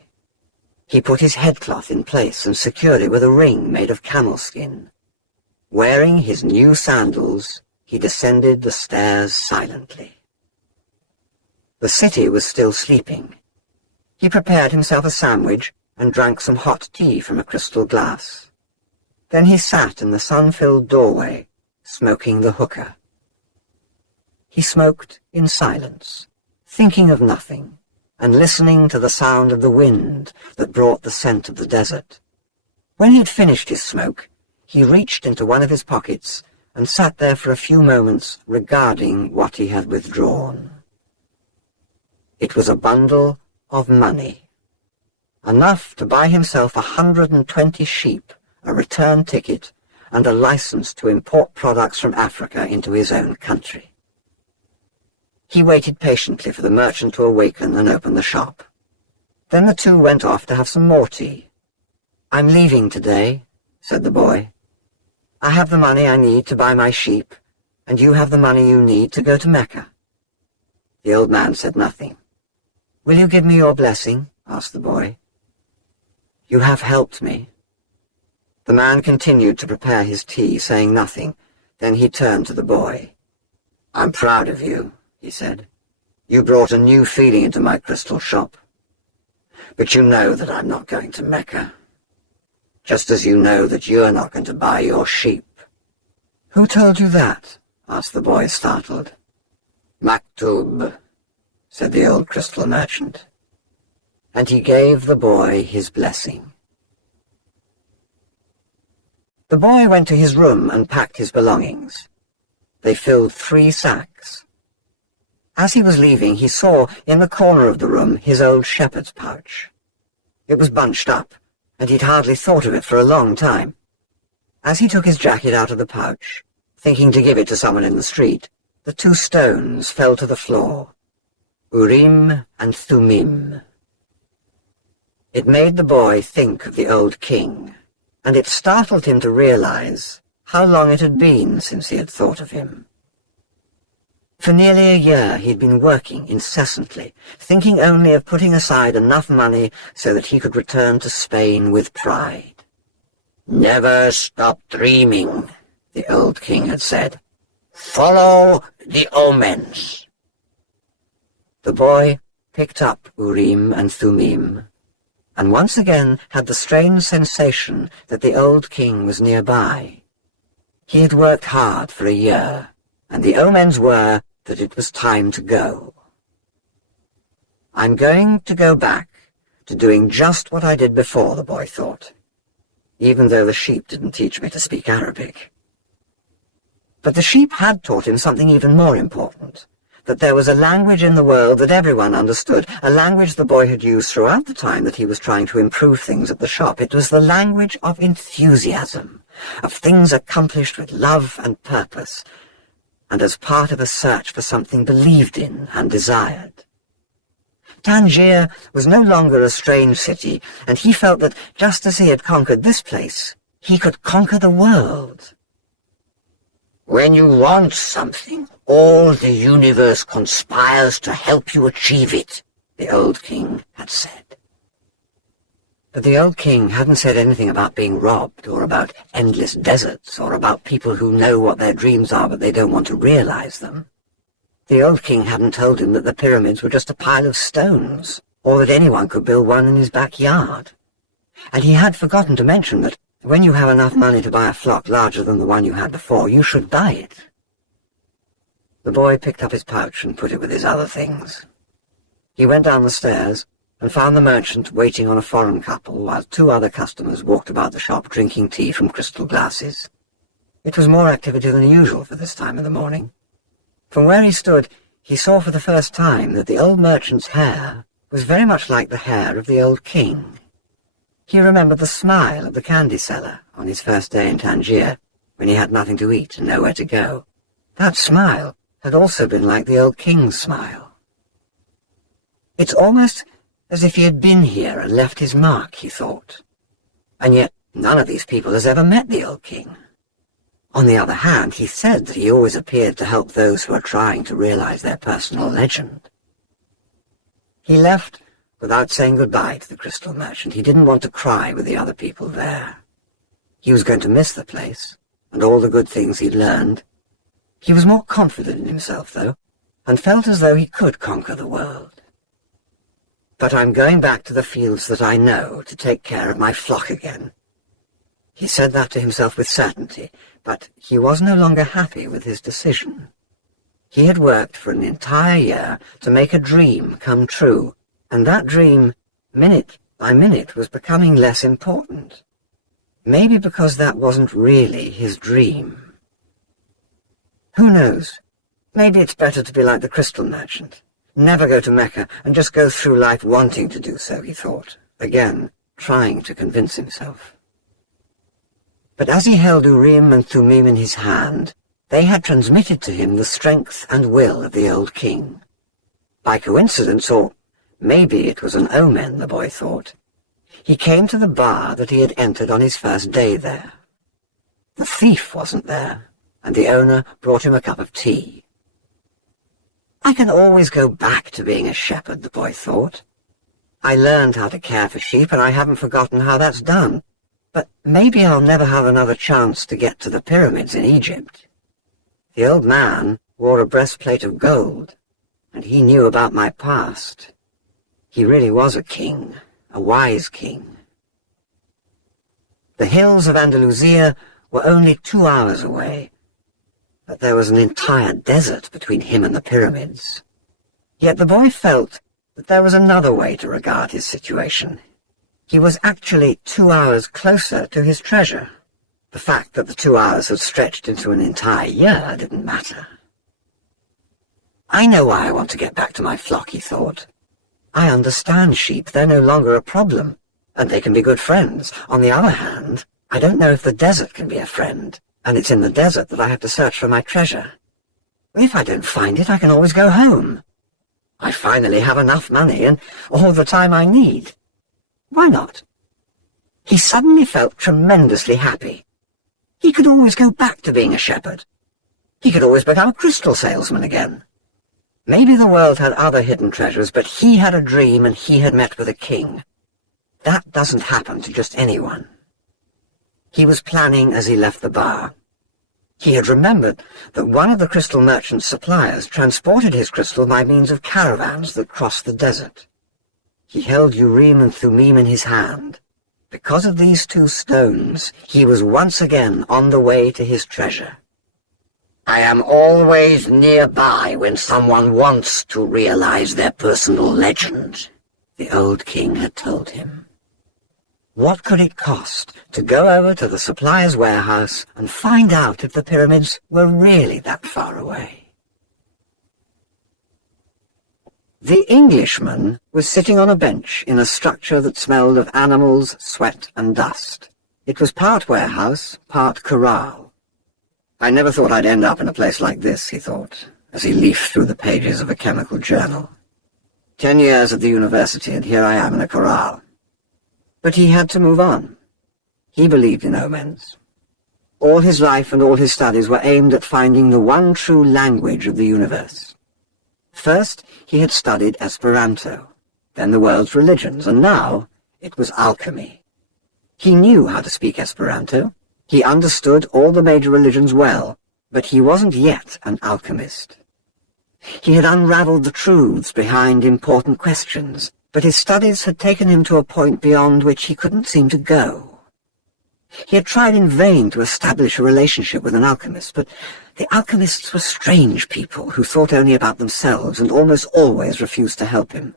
He put his headcloth in place and secured it with a ring made of camel skin. Wearing his new sandals, he descended the stairs silently. The city was still sleeping. He prepared himself a sandwich and drank some hot tea from a crystal glass. Then he sat in the sun-filled doorway, smoking the hookah. He smoked in silence, thinking of nothing, and listening to the sound of the wind that brought the scent of the desert. When he had finished his smoke, he reached into one of his pockets and sat there for a few moments regarding what he had withdrawn. It was a bundle of money, enough to buy himself 120 sheep, a return ticket, and a license to import products from Africa into his own country. He waited patiently for the merchant to awaken and open the shop. Then the two went off to have some more tea. "I'm leaving today," said the boy. "I have the money I need to buy my sheep, and you have the money you need to go to Mecca." The old man said nothing. "Will you give me your blessing?" asked the boy. "You have helped me." The man continued to prepare his tea, saying nothing. Then he turned to the boy. "I'm proud of you," he said. "You brought a new feeling into my crystal shop. But you know that I'm not going to Mecca. Just as you know that you're not going to buy your sheep." "Who told you that?" asked the boy, startled. "Maktub," said the old crystal merchant. And he gave the boy his blessing. The boy went to his room and packed his belongings. They filled 3 sacks. As he was leaving, he saw in the corner of the room his old shepherd's pouch. It was bunched up, and he'd hardly thought of it for a long time. As he took his jacket out of the pouch, thinking to give it to someone in the street, the 2 stones fell to the floor. Urim and Thummim. It made the boy think of the old king, and it startled him to realize how long it had been since he had thought of him. For nearly a year he'd been working incessantly, thinking only of putting aside enough money so that he could return to Spain with pride. "Never stop dreaming," the old king had said. "Follow the omens." The boy picked up Urim and Thummim, and once again had the strange sensation that the old king was nearby. He had worked hard for a year, and the omens were that it was time to go. "I'm going to go back to doing just what I did before," the boy thought, even though the sheep didn't teach me to speak Arabic. But the sheep had taught him something even more important, that there was a language in the world that everyone understood, a language the boy had used throughout the time that he was trying to improve things at the shop. It was the language of enthusiasm, of things accomplished with love and purpose, and as part of a search for something believed in and desired. Tangier was no longer a strange city, and he felt that just as he had conquered this place, he could conquer the world. "When you want something, all the universe conspires to help you achieve it," the old king had said. But the old king hadn't said anything about being robbed, or about endless deserts, or about people who know what their dreams are but they don't want to realize them. The old king hadn't told him that the pyramids were just a pile of stones, or that anyone could build one in his backyard. And he had forgotten to mention that when you have enough money to buy a flock larger than the one you had before, you should buy it. The boy picked up his pouch and put it with his other things. He went down the stairs and found the merchant waiting on a foreign couple while two other customers walked about the shop drinking tea from crystal glasses. It was more activity than usual for this time of the morning. From where he stood, he saw for the first time that the old merchant's hair was very much like the hair of the old king. He remembered the smile of the candy seller on his first day in Tangier, when he had nothing to eat and nowhere to go. That smile had also been like the old king's smile. It's almost as if he had been here and left his mark, he thought. And yet none of these people has ever met the old king. On the other hand, he said that he always appeared to help those who are trying to realize their personal legend. He left without saying goodbye to the crystal merchant. He didn't want to cry with the other people there. He was going to miss the place, and all the good things he'd learned. He was more confident in himself, though, and felt as though he could conquer the world. "But I'm going back to the fields that I know to take care of my flock again." He said that to himself with certainty, but he was no longer happy with his decision. He had worked for an entire year to make a dream come true, and that dream, minute by minute, was becoming less important. Maybe because that wasn't really his dream. Who knows? Maybe it's better to be like the crystal merchant. Never go to Mecca and just go through life wanting to do so, he thought, again trying to convince himself. But as he held Urim and Thummim in his hand, they had transmitted to him the strength and will of the old king. By coincidence, or maybe it was an omen, the boy thought, he came to the bar that he had entered on his first day there. The thief wasn't there, and the owner brought him a cup of tea. I can always go back to being a shepherd, the boy thought. I learned how to care for sheep, and I haven't forgotten how that's done. But maybe I'll never have another chance to get to the pyramids in Egypt. The old man wore a breastplate of gold, and he knew about my past. He really was a king, a wise king. The hills of Andalusia were only 2 hours away, but there was an entire desert between him and the pyramids. Yet the boy felt that there was another way to regard his situation. He was actually 2 hours closer to his treasure. The fact that the 2 hours had stretched into an entire year didn't matter. I know why I want to get back to my flock, he thought. I understand sheep. They're no longer a problem, and they can be good friends. On the other hand, I don't know if the desert can be a friend, and it's in the desert that I have to search for my treasure. If I don't find it, I can always go home. I finally have enough money and all the time I need. Why not? He suddenly felt tremendously happy. He could always go back to being a shepherd. He could always become a crystal salesman again. Maybe the world had other hidden treasures, but he had a dream and he had met with a king. That doesn't happen to just anyone. He was planning as he left the bar. He had remembered that one of the crystal merchant's suppliers transported his crystal by means of caravans that crossed the desert. He held Urim and Thummim in his hand. Because of these two stones, he was once again on the way to his treasure. I am always nearby when someone wants to realize their personal legend, the old king had told him. What could it cost to go over to the supplier's warehouse and find out if the pyramids were really that far away? The Englishman was sitting on a bench in a structure that smelled of animals, sweat, and dust. It was part warehouse, part corral. I never thought I'd end up in a place like this, he thought, as he leafed through the pages of a chemical journal. 10 years at the university, and here I am in a corral. But he had to move on. He believed in omens. All his life and all his studies were aimed at finding the one true language of the universe. First, he had studied Esperanto, then the world's religions, and now it was alchemy. He knew how to speak Esperanto. He understood all the major religions well, but he wasn't yet an alchemist. He had unraveled the truths behind important questions, but his studies had taken him to a point beyond which he couldn't seem to go. He had tried in vain to establish a relationship with an alchemist, but the alchemists were strange people who thought only about themselves and almost always refused to help him.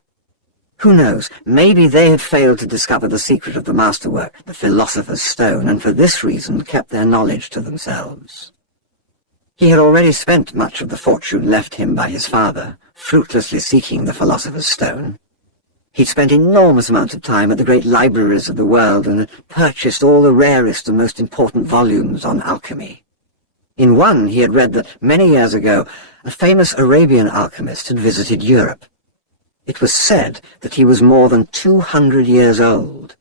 Who knows, maybe they had failed to discover the secret of the masterwork, the philosopher's stone, and for this reason kept their knowledge to themselves. He had already spent much of the fortune left him by his father, fruitlessly seeking the philosopher's stone. He'd spent enormous amounts of time at the great libraries of the world and had purchased all the rarest and most important volumes on alchemy. In one he had read that many years ago a famous Arabian alchemist had visited Europe. It was said that he was more than 200 years old,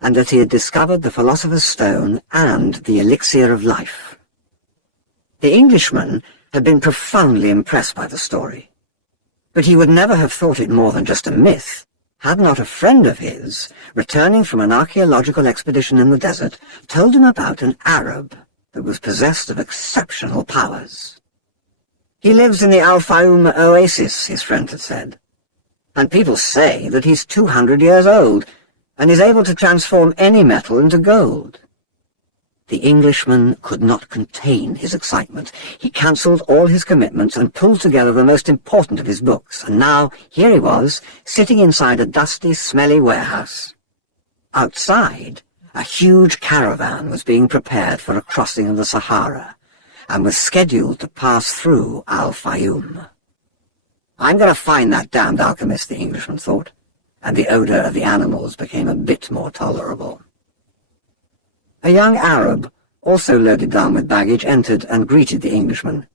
and that he had discovered the philosopher's stone and the elixir of life. The Englishman had been profoundly impressed by the story, but he would never have thought it more than just a myth, had not a friend of his, returning from an archaeological expedition in the desert, told him about an Arab that was possessed of exceptional powers. He lives in the Al-Fayoum oasis, his friend had said, and people say that he's 200 years old and is able to transform any metal into gold. The Englishman could not contain his excitement. He cancelled all his commitments and pulled together the most important of his books, and now here he was, sitting inside a dusty, smelly warehouse. Outside, a huge caravan was being prepared for a crossing of the Sahara, and was scheduled to pass through Al-Fayoum. I'm going to find that damned alchemist, the Englishman thought, and the odour of the animals became a bit more tolerable. A young Arab, also loaded down with baggage, entered and greeted the Englishman.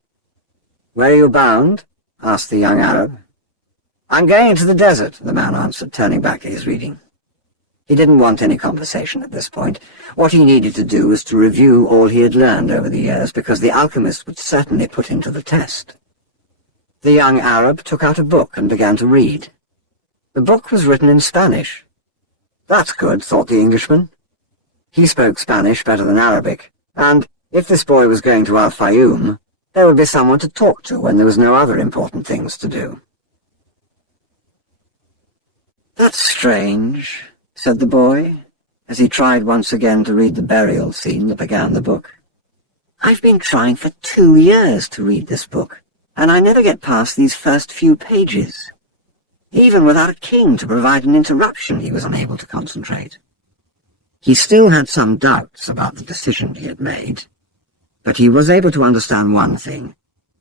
"Where are you bound?" asked the young Arab. "I'm going to the desert," the man answered, turning back to his reading. He didn't want any conversation at this point. What he needed to do was to review all he had learned over the years, because the alchemist would certainly put him to the test. The young Arab took out a book and began to read. The book was written in Spanish. "That's good," thought the Englishman. He spoke Spanish better than Arabic, and if this boy was going to Al-Fayoum, there would be someone to talk to when there was no other important things to do. "That's strange," said the boy, as he tried once again to read the burial scene that began the book. "I've been trying for 2 years to read this book, and I never get past these first few pages. Even without a king to provide an interruption, he was unable to concentrate." He still had some doubts about the decision he had made, but he was able to understand one thing.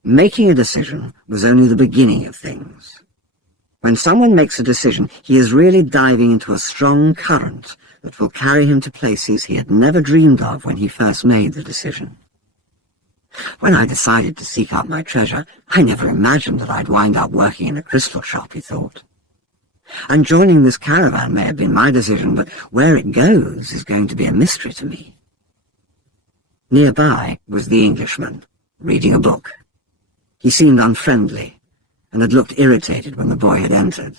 Making a decision was only the beginning of things. When someone makes a decision, he is really diving into a strong current that will carry him to places he had never dreamed of when he first made the decision. "When I decided to seek out my treasure, I never imagined that I'd wind up working in a crystal shop," he thought. "And joining this caravan may have been my decision, but where it goes is going to be a mystery to me." Nearby was the Englishman, reading a book. He seemed unfriendly, and had looked irritated when the boy had entered.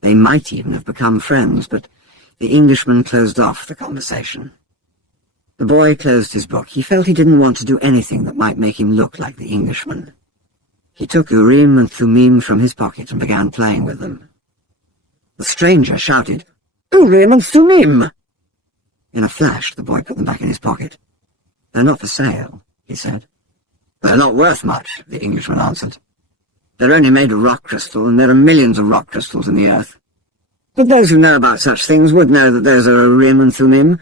They might even have become friends, but the Englishman closed off the conversation. The boy closed his book. He felt he didn't want to do anything that might make him look like the Englishman. He took Urim and Thummim from his pocket and began playing with them. The stranger shouted, "Urim and Thummim!" In a flash, the boy put them back in his pocket. "They're not for sale," he said. "They're not worth much," the Englishman answered. "They're only made of rock crystal, and there are millions of rock crystals in the earth. But those who know about such things would know that those are Urim and Thummim.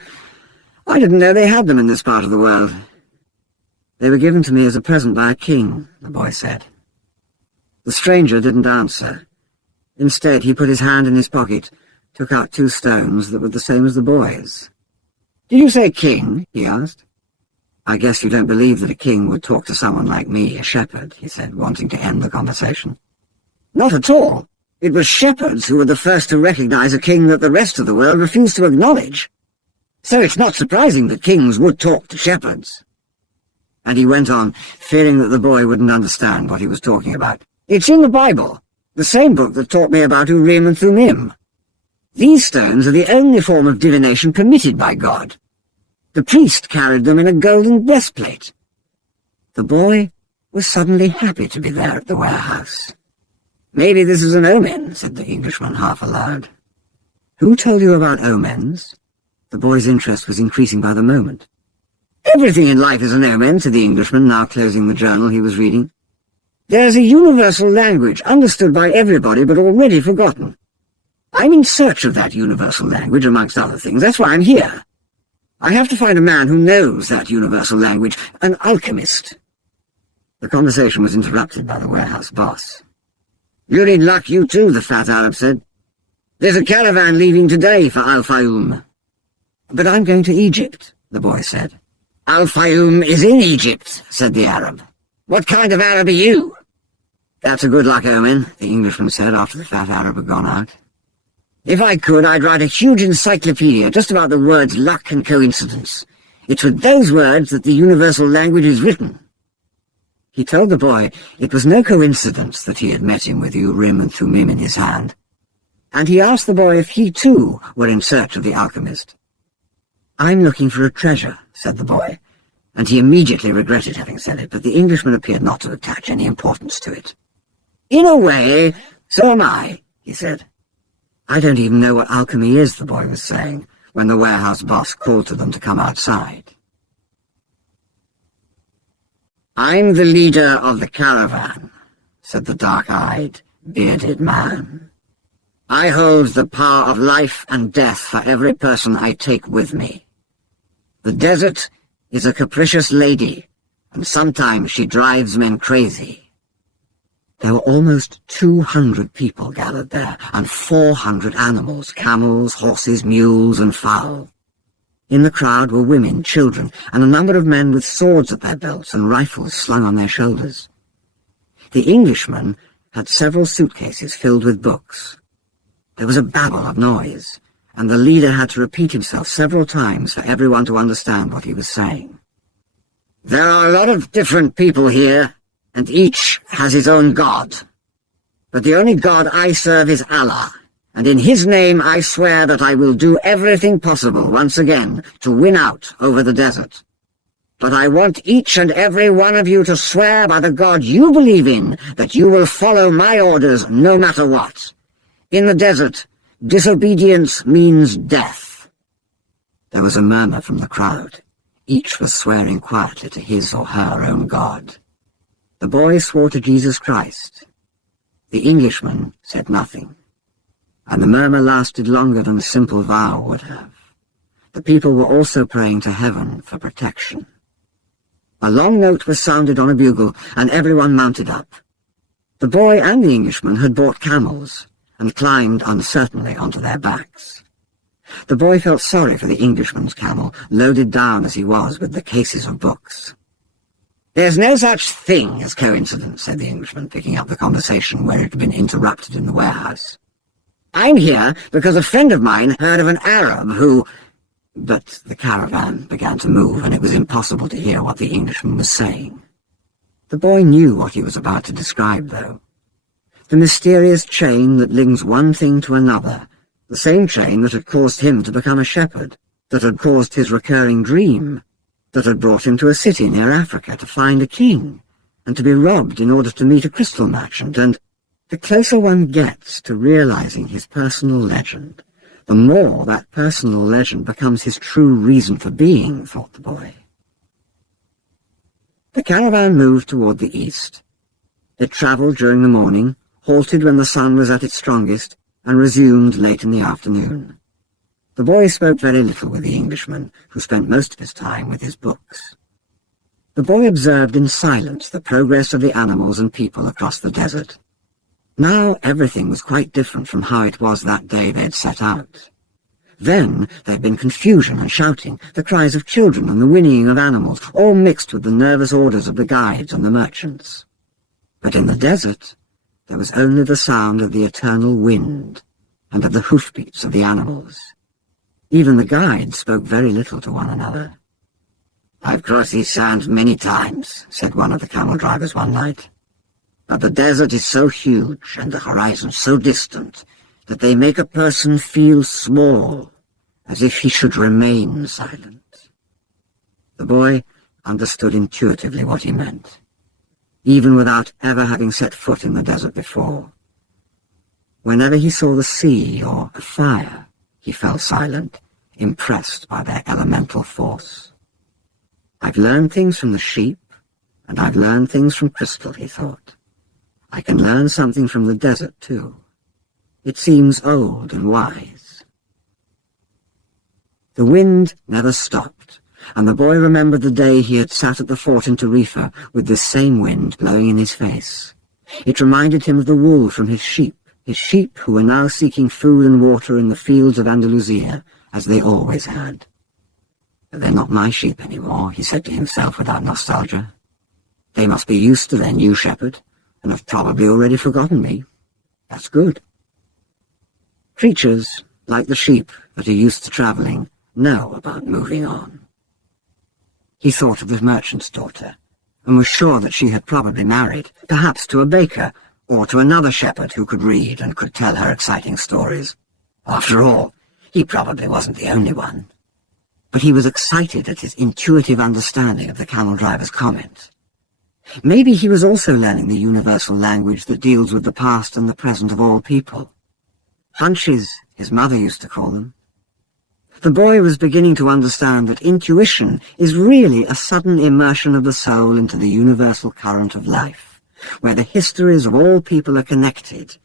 I didn't know they had them in this part of the world." "They were given to me as a present by a king," the boy said. The stranger didn't answer. Instead, he put his hand in his pocket, took out 2 stones that were the same as the boy's. "Did you say king?" he asked. "I guess you don't believe that a king would talk to someone like me, a shepherd," he said, wanting to end the conversation. "Not at all. It was shepherds who were the first to recognize a king that the rest of the world refused to acknowledge. So it's not surprising that kings would talk to shepherds." And he went on, fearing that the boy wouldn't understand what he was talking about. "It's in the Bible, the same book that taught me about Urim and Thummim. These stones are the only form of divination permitted by God. The priest carried them in a golden breastplate." The boy was suddenly happy to be there at the warehouse. "Maybe this is an omen," said the Englishman half aloud. "Who told you about omens?" The boy's interest was increasing by the moment. "Everything in life is an omen," said the Englishman, now closing the journal he was reading. "There is a universal language, understood by everybody, but already forgotten. I'm in search of that universal language, amongst other things. That's why I'm here. I have to find a man who knows that universal language, an alchemist." The conversation was interrupted by the warehouse boss. "You're in luck, you too," the fat Arab said. "There's a caravan leaving today for Al-Fayoum." "But I'm going to Egypt," the boy said. "Al-Fayoum is in Egypt," said the Arab. "What kind of Arab are you?" "That's a good luck omen," the Englishman said after the fat Arab had gone out. "If I could, I'd write a huge encyclopedia just about the words luck and coincidence. It's with those words that the universal language is written." He told the boy it was no coincidence that he had met him with Urim and Thummim in his hand, and he asked the boy if he too were in search of the alchemist. "I'm looking for a treasure," said the boy, and he immediately regretted having said it, but the Englishman appeared not to attach any importance to it. "In a way, so am I," he said. "I don't even know what alchemy is," the boy was saying, when the warehouse boss called to them to come outside. "I'm the leader of the caravan," said the dark-eyed, bearded man. "I hold the power of life and death for every person I take with me. The desert is a capricious lady, and sometimes she drives men crazy." There were almost 200 people gathered there, and 400 animals, camels, horses, mules, and fowl. In the crowd were women, children, and a number of men with swords at their belts and rifles slung on their shoulders. The Englishman had several suitcases filled with books. There was a babble of noise, and the leader had to repeat himself several times for everyone to understand what he was saying. "There are a lot of different people here, and each has his own god. But the only God I serve is Allah, and in his name I swear that I will do everything possible once again to win out over the desert. But I want each and every one of you to swear by the God you believe in that you will follow my orders no matter what. In the desert, disobedience means death." There was a murmur from the crowd. Each was swearing quietly to his or her own God. The boy swore to Jesus Christ. The Englishman said nothing, and the murmur lasted longer than a simple vow would have. The people were also praying to heaven for protection. A long note was sounded on a bugle, and everyone mounted up. The boy and the Englishman had bought camels, and climbed uncertainly onto their backs. The boy felt sorry for the Englishman's camel, loaded down as he was with the cases of books. "There's no such thing as coincidence," said the Englishman, picking up the conversation where it had been interrupted in the warehouse. "I'm here because a friend of mine heard of an Arab who—" But the caravan began to move, and it was impossible to hear what the Englishman was saying. The boy knew what he was about to describe, though. The mysterious chain that links one thing to another, the same chain that had caused him to become a shepherd, that had caused his recurring dream, that had brought him to a city near Africa to find a king, and to be robbed in order to meet a crystal merchant, and the closer one gets to realizing his personal legend, the more that personal legend becomes his true reason for being, thought the boy. The caravan moved toward the east. It travelled during the morning, halted when the sun was at its strongest, and resumed late in the afternoon. The boy spoke very little with the Englishman, who spent most of his time with his books. The boy observed in silence the progress of the animals and people across the desert. Now everything was quite different from how it was that day they had set out. Then there had been confusion and shouting, the cries of children and the whinnying of animals, all mixed with the nervous orders of the guides and the merchants. But in the desert there was only the sound of the eternal wind and of the hoofbeats of the animals. Even the guides spoke very little to one another. "I've crossed these sands many times," said one of the camel drivers one night. "But the desert is so huge and the horizon so distant that they make a person feel small, as if he should remain silent." The boy understood intuitively what he meant, even without ever having set foot in the desert before. Whenever he saw the sea or a fire, he fell silent, impressed by their elemental force. "I've learned things from the sheep, and I've learned things from crystal," he thought. "I can learn something from the desert, too. It seems old and wise." The wind never stopped, and the boy remembered the day he had sat at the fort in Tarifa with this same wind blowing in his face. It reminded him of the wool from his sheep who were now seeking food and water in the fields of Andalusia, as they always had. "They're not my sheep anymore," he said to himself without nostalgia. "They must be used to their new shepherd, and have probably already forgotten me. That's good." Creatures, like the sheep that are used to travelling, know about moving on. He thought of the merchant's daughter, and was sure that she had probably married, perhaps to a baker, or to another shepherd who could read and could tell her exciting stories. After all, he probably wasn't the only one. But he was excited at his intuitive understanding of the camel driver's comment. Maybe he was also learning the universal language that deals with the past and the present of all people. Hunches, his mother used to call them. The boy was beginning to understand that intuition is really a sudden immersion of the soul into the universal current of life, where the histories of all people are connected,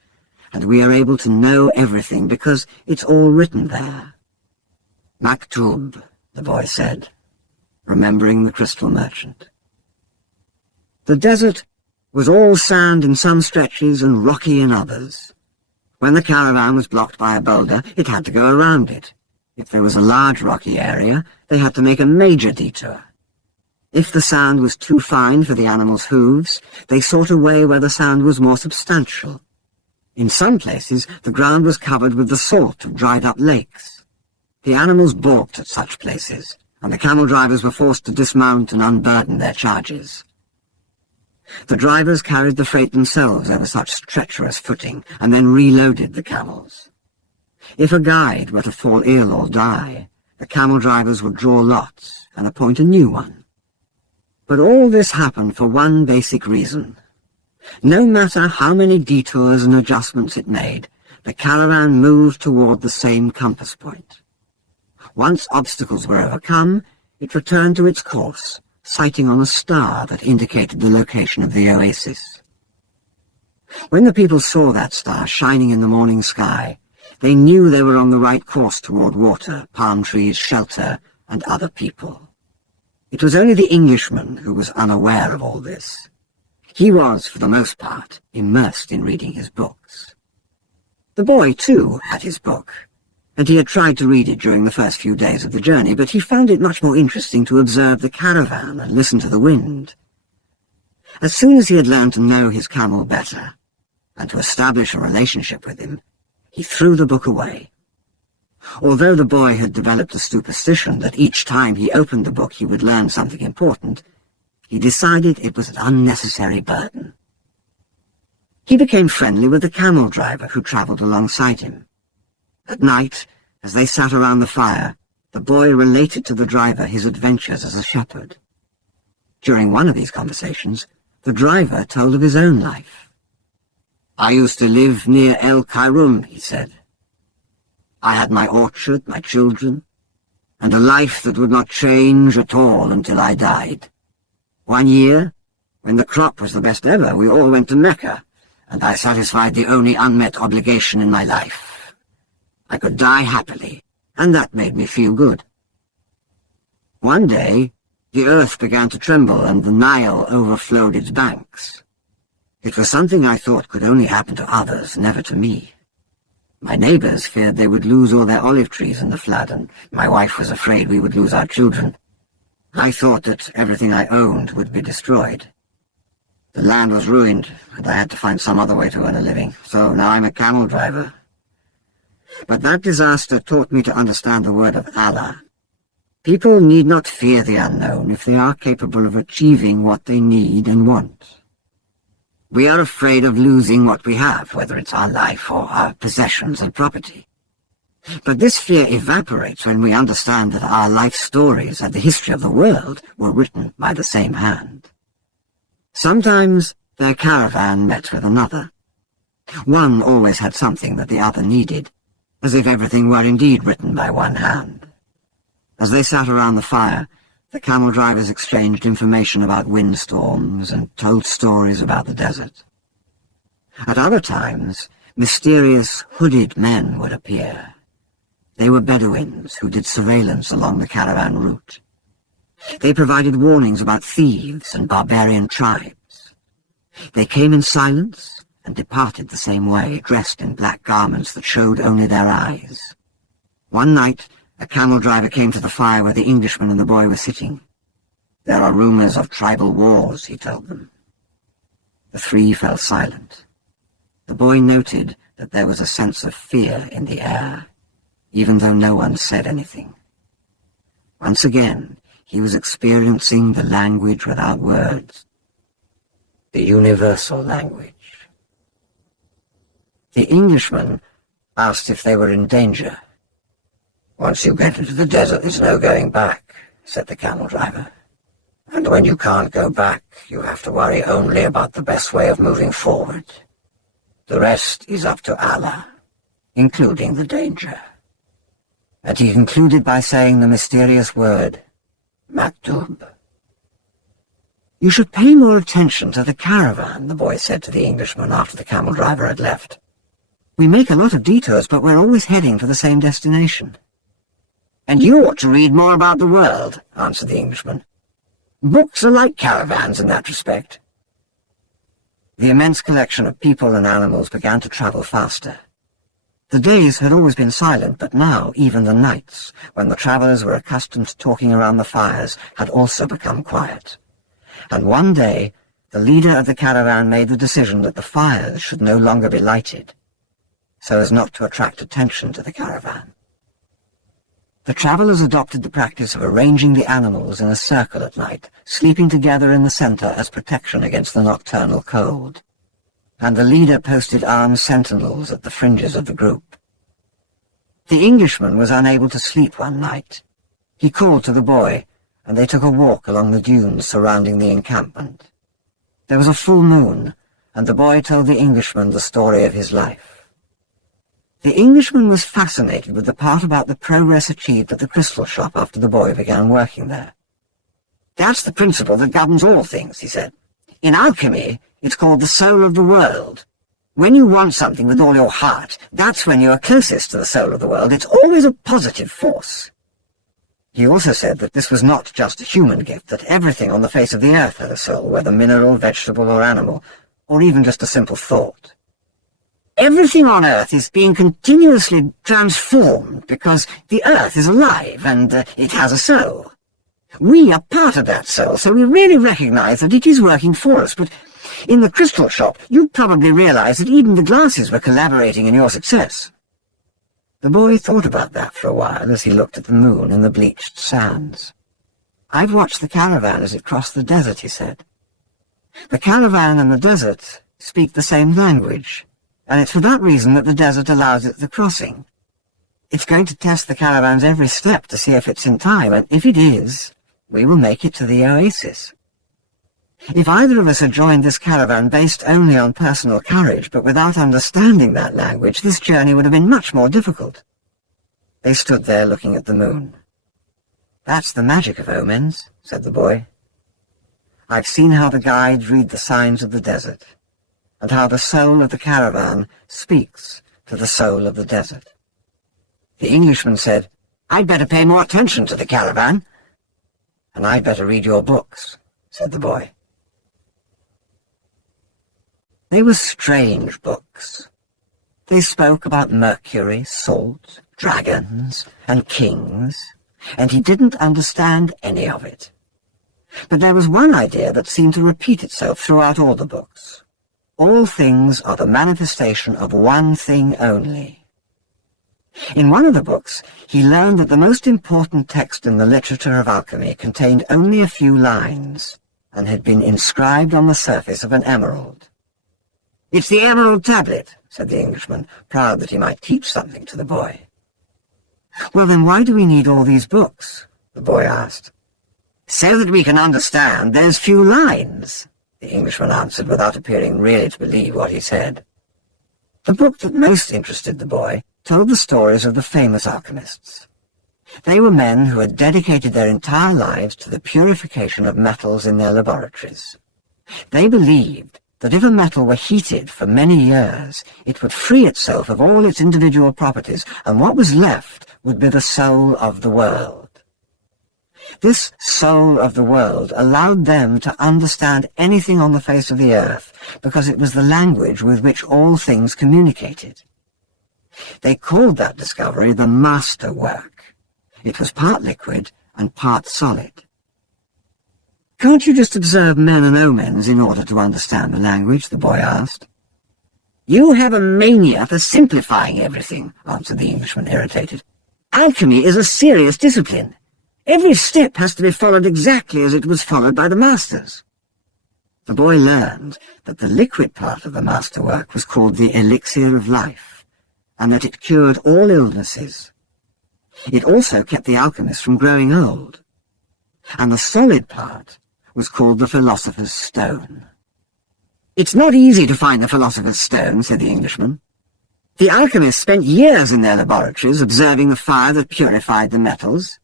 and we are able to know everything because it's all written there. "Maktub," the boy said, remembering the crystal merchant. The desert was all sand in some stretches and rocky in others. When the caravan was blocked by a boulder, it had to go around it. If there was a large rocky area, they had to make a major detour. If the sand was too fine for the animals' hooves, they sought a way where the sand was more substantial. In some places, the ground was covered with the salt of dried-up lakes. The animals balked at such places, and the camel drivers were forced to dismount and unburden their charges. The drivers carried the freight themselves over such treacherous footing, and then reloaded the camels. If a guide were to fall ill or die, the camel drivers would draw lots and appoint a new one. But all this happened for one basic reason. No matter how many detours and adjustments it made, the caravan moved toward the same compass point. Once obstacles were overcome, it returned to its course, sighting on a star that indicated the location of the oasis. When the people saw that star shining in the morning sky, they knew they were on the right course toward water, palm trees, shelter, and other people. It was only the Englishman who was unaware of all this. He was, for the most part, immersed in reading his books. The boy, too, had his book, and he had tried to read it during the first few days of the journey, but he found it much more interesting to observe the caravan and listen to the wind. As soon as he had learned to know his camel better, and to establish a relationship with him, he threw the book away. Although the boy had developed a superstition that each time he opened the book he would learn something important, he decided it was an unnecessary burden. He became friendly with the camel driver who travelled alongside him. At night, as they sat around the fire, the boy related to the driver his adventures as a shepherd. During one of these conversations, the driver told of his own life. "I used to live near El Kairum," he said. "I had my orchard, my children, and a life that would not change at all until I died. One year, when the crop was the best ever, we all went to Mecca, and I satisfied the only unmet obligation in my life. I could die happily, and that made me feel good. One day, the earth began to tremble and the Nile overflowed its banks. It was something I thought could only happen to others, never to me. My neighbors feared they would lose all their olive trees in the flood, and my wife was afraid we would lose our children. I thought that everything I owned would be destroyed. The land was ruined, and I had to find some other way to earn a living, so now I'm a camel driver. But that disaster taught me to understand the word of Allah. People need not fear the unknown if they are capable of achieving what they need and want. We are afraid of losing what we have, whether it's our life or our possessions and property. But this fear evaporates when we understand that our life stories and the history of the world were written by the same hand. Sometimes their caravan met with another. One always had something that the other needed, as if everything were indeed written by one hand. As they sat around the fire, the camel drivers exchanged information about windstorms and told stories about the desert. At other times, mysterious hooded men would appear. They were Bedouins who did surveillance along the caravan route. They provided warnings about thieves and barbarian tribes. They came in silence and departed the same way, dressed in black garments that showed only their eyes. One night, a camel driver came to the fire where the Englishman and the boy were sitting. "There are rumors of tribal wars," he told them. The three fell silent. The boy noted that there was a sense of fear in the air, even though no one said anything. Once again, he was experiencing the language without words, the universal language. The Englishman asked if they were in danger. "Once you get into the desert, there's no going back," said the camel driver. "And when you can't go back, you have to worry only about the best way of moving forward. The rest is up to Allah, including the danger." And he concluded by saying the mysterious word, "Maktub." "You should pay more attention to the caravan," the boy said to the Englishman after the camel driver had left. "We make a lot of detours, but we're always heading to the same destination." "And you ought to read more about the world," answered the Englishman. "Books are like caravans in that respect." The immense collection of people and animals began to travel faster. The days had always been silent, but now even the nights, when the travellers were accustomed to talking around the fires, had also become quiet. And one day, the leader of the caravan made the decision that the fires should no longer be lighted, so as not to attract attention to the caravan. The travellers adopted the practice of arranging the animals in a circle at night, sleeping together in the centre as protection against the nocturnal cold. And the leader posted armed sentinels at the fringes of the group. The Englishman was unable to sleep one night. He called to the boy, and they took a walk along the dunes surrounding the encampment. There was a full moon, and the boy told the Englishman the story of his life. The Englishman was fascinated with the part about the progress achieved at the crystal shop after the boy began working there. "That's the principle that governs all things," he said. "In alchemy, it's called the soul of the world. When you want something with all your heart, that's when you are closest to the soul of the world. It's always a positive force." He also said that this was not just a human gift, that everything on the face of the earth had a soul, whether mineral, vegetable, or animal, or even just a simple thought. Everything on Earth is being continuously transformed because the Earth is alive and it has a soul. We are part of that soul, so we really recognize that it is working for us, but in the crystal shop you probably realize that even the glasses were collaborating in your success. The boy thought about that for a while as he looked at the moon and the bleached sands. "I've watched the caravan as it crossed the desert," he said. "The caravan and the desert speak the same language, and it's for that reason that the desert allows it the crossing. It's going to test the caravan's every step to see if it's in time, and if it is, we will make it to the oasis. If either of us had joined this caravan based only on personal courage, but without understanding that language, this journey would have been much more difficult." They stood there looking at the moon. "That's the magic of omens," said the boy. "I've seen how the guides read the signs of the desert, and how the soul of the caravan speaks to the soul of the desert." The Englishman said, "I'd better pay more attention to the caravan." "And I'd better read your books," said the boy. They were strange books. They spoke about Mercury, salt, dragons, and kings, and he didn't understand any of it. But there was one idea that seemed to repeat itself throughout all the books. All things are the manifestation of one thing only. In one of the books, he learned that the most important text in the literature of alchemy contained only a few lines, and had been inscribed on the surface of an emerald. "It's the Emerald Tablet," said the Englishman, proud that he might teach something to the boy. "Well, then why do we need all these books?" the boy asked. "So that we can understand those few lines," the Englishman answered, without appearing really to believe what he said. The book that most interested the boy told the stories of the famous alchemists. They were men who had dedicated their entire lives to the purification of metals in their laboratories. They believed that if a metal were heated for many years, it would free itself of all its individual properties, and what was left would be the soul of the world. This soul of the world allowed them to understand anything on the face of the earth, because it was the language with which all things communicated. They called that discovery the master work. It was part liquid and part solid. "Can't you just observe men and omens in order to understand the language?" the boy asked. "You have a mania for simplifying everything," answered the Englishman, irritated. "Alchemy is a serious discipline. Every step has to be followed exactly as it was followed by the masters." The boy learned that the liquid part of the masterwork was called the elixir of life, and that it cured all illnesses. It also kept the alchemist from growing old. And the solid part was called the philosopher's stone. "It's not easy to find the philosopher's stone," said the Englishman. "The alchemists spent years in their laboratories observing the fire that purified the metals.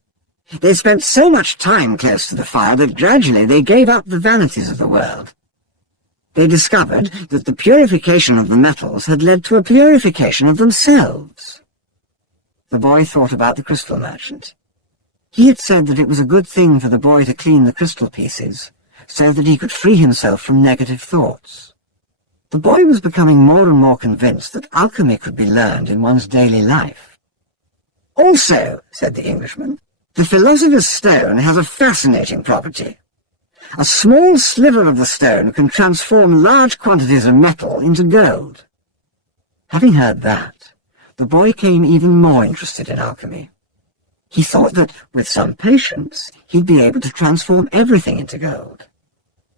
They spent so much time close to the fire that gradually they gave up the vanities of the world. They discovered that the purification of the metals had led to a purification of themselves." The boy thought about the crystal merchant. He had said that it was a good thing for the boy to clean the crystal pieces, so that he could free himself from negative thoughts. The boy was becoming more and more convinced that alchemy could be learned in one's daily life. "Also," said the Englishman, "the philosopher's stone has a fascinating property. A small sliver of the stone can transform large quantities of metal into gold." Having heard that, the boy became even more interested in alchemy. He thought that, with some patience, he'd be able to transform everything into gold.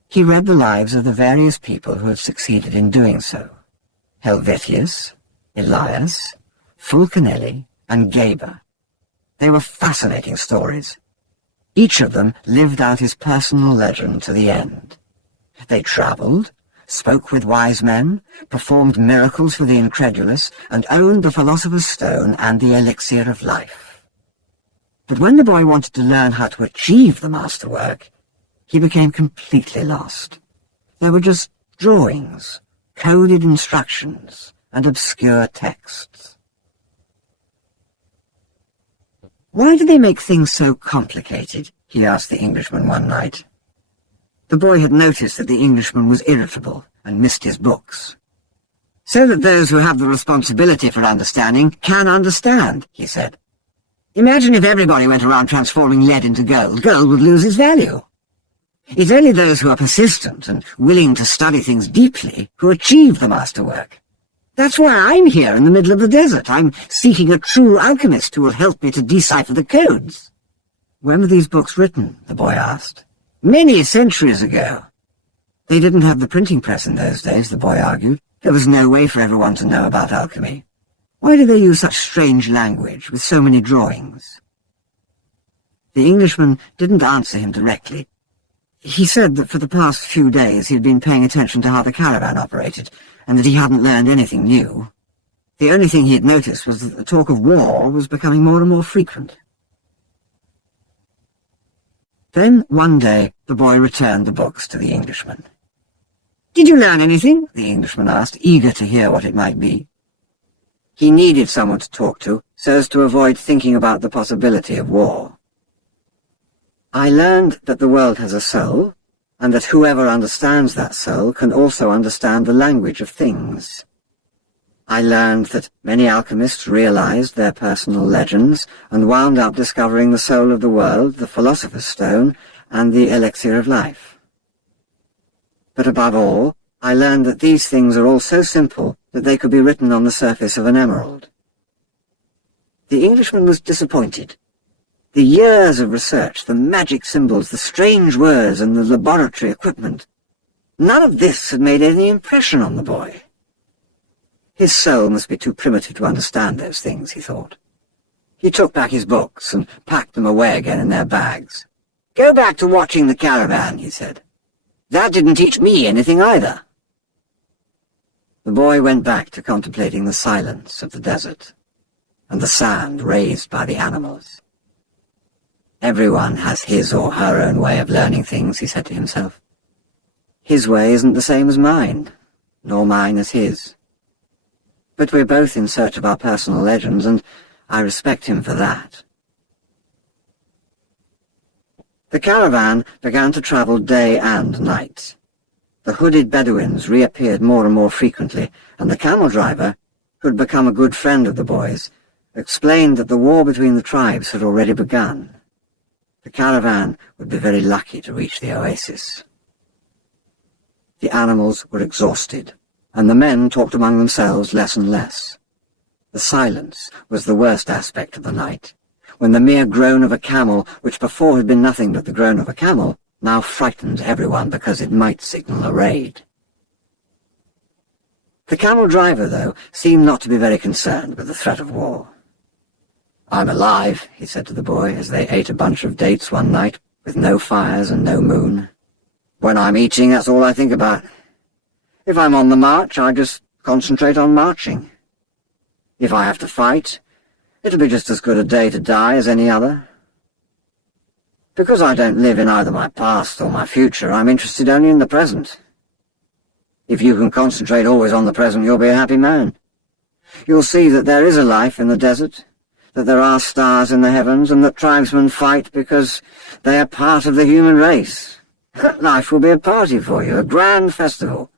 He read the lives of the various people who had succeeded in doing so: Helvetius, Elias, Fulcanelli, and Geber. They were fascinating stories. Each of them lived out his personal legend to the end. They travelled, spoke with wise men, performed miracles for the incredulous, and owned the philosopher's stone and the elixir of life. But when the boy wanted to learn how to achieve the masterwork, he became completely lost. There were just drawings, coded instructions, and obscure texts. "Why do they make things so complicated?" he asked the Englishman one night. The boy had noticed that the Englishman was irritable and missed his books. "So that those who have the responsibility for understanding can understand," he said. "Imagine if everybody went around transforming lead into gold. Gold would lose its value. It's only those who are persistent and willing to study things deeply who achieve the masterwork. That's why I'm here in the middle of the desert. I'm seeking a true alchemist who will help me to decipher the codes." "When were these books written?" the boy asked. "Many centuries ago." "They didn't have the printing press in those days," the boy argued. "There was no way for everyone to know about alchemy. Why do they use such strange language with so many drawings?" The Englishman didn't answer him directly. He said that for the past few days he'd been paying attention to how the caravan operated, and that he hadn't learned anything new. The only thing he had noticed was that the talk of war was becoming more and more frequent. Then, one day, the boy returned the books to the Englishman. "Did you learn anything?" the Englishman asked, eager to hear what it might be. He needed someone to talk to, so as to avoid thinking about the possibility of war. "I learned that the world has a soul, and that whoever understands that soul can also understand the language of things. I learned that many alchemists realized their personal legends and wound up discovering the soul of the world, the philosopher's stone, and the elixir of life. But above all, I learned that these things are all so simple that they could be written on the surface of an emerald." The Englishman was disappointed. The years of research, the magic symbols, the strange words, and the laboratory equipment, none of this had made any impression on the boy. His soul must be too primitive to understand those things, he thought. He took back his books and packed them away again in their bags. "Go back to watching the caravan," he said. "That didn't teach me anything either." The boy went back to contemplating the silence of the desert and the sand raised by the animals. "Everyone has his or her own way of learning things," he said to himself. "His way isn't the same as mine, nor mine as his. But we're both in search of our personal legends, and I respect him for that." The caravan began to travel day and night. The hooded Bedouins reappeared more and more frequently, and the camel driver, who had become a good friend of the boys, explained that the war between the tribes had already begun. The caravan would be very lucky to reach the oasis. The animals were exhausted, and the men talked among themselves less and less. The silence was the worst aspect of the night, when the mere groan of a camel, which before had been nothing but the groan of a camel, now frightened everyone because it might signal a raid. The camel driver, though, seemed not to be very concerned with the threat of war. "I'm alive," he said to the boy as they ate a bunch of dates one night with no fires and no moon. "When I'm eating, that's all I think about. If I'm on the march, I just concentrate on marching. If I have to fight, it'll be just as good a day to die as any other. Because I don't live in either my past or my future, I'm interested only in the present. If you can concentrate always on the present, you'll be a happy man. You'll see that there is a life in the desert, that there are stars in the heavens, and that tribesmen fight because they are part of the human race. Life will be a party for you, a grand festival,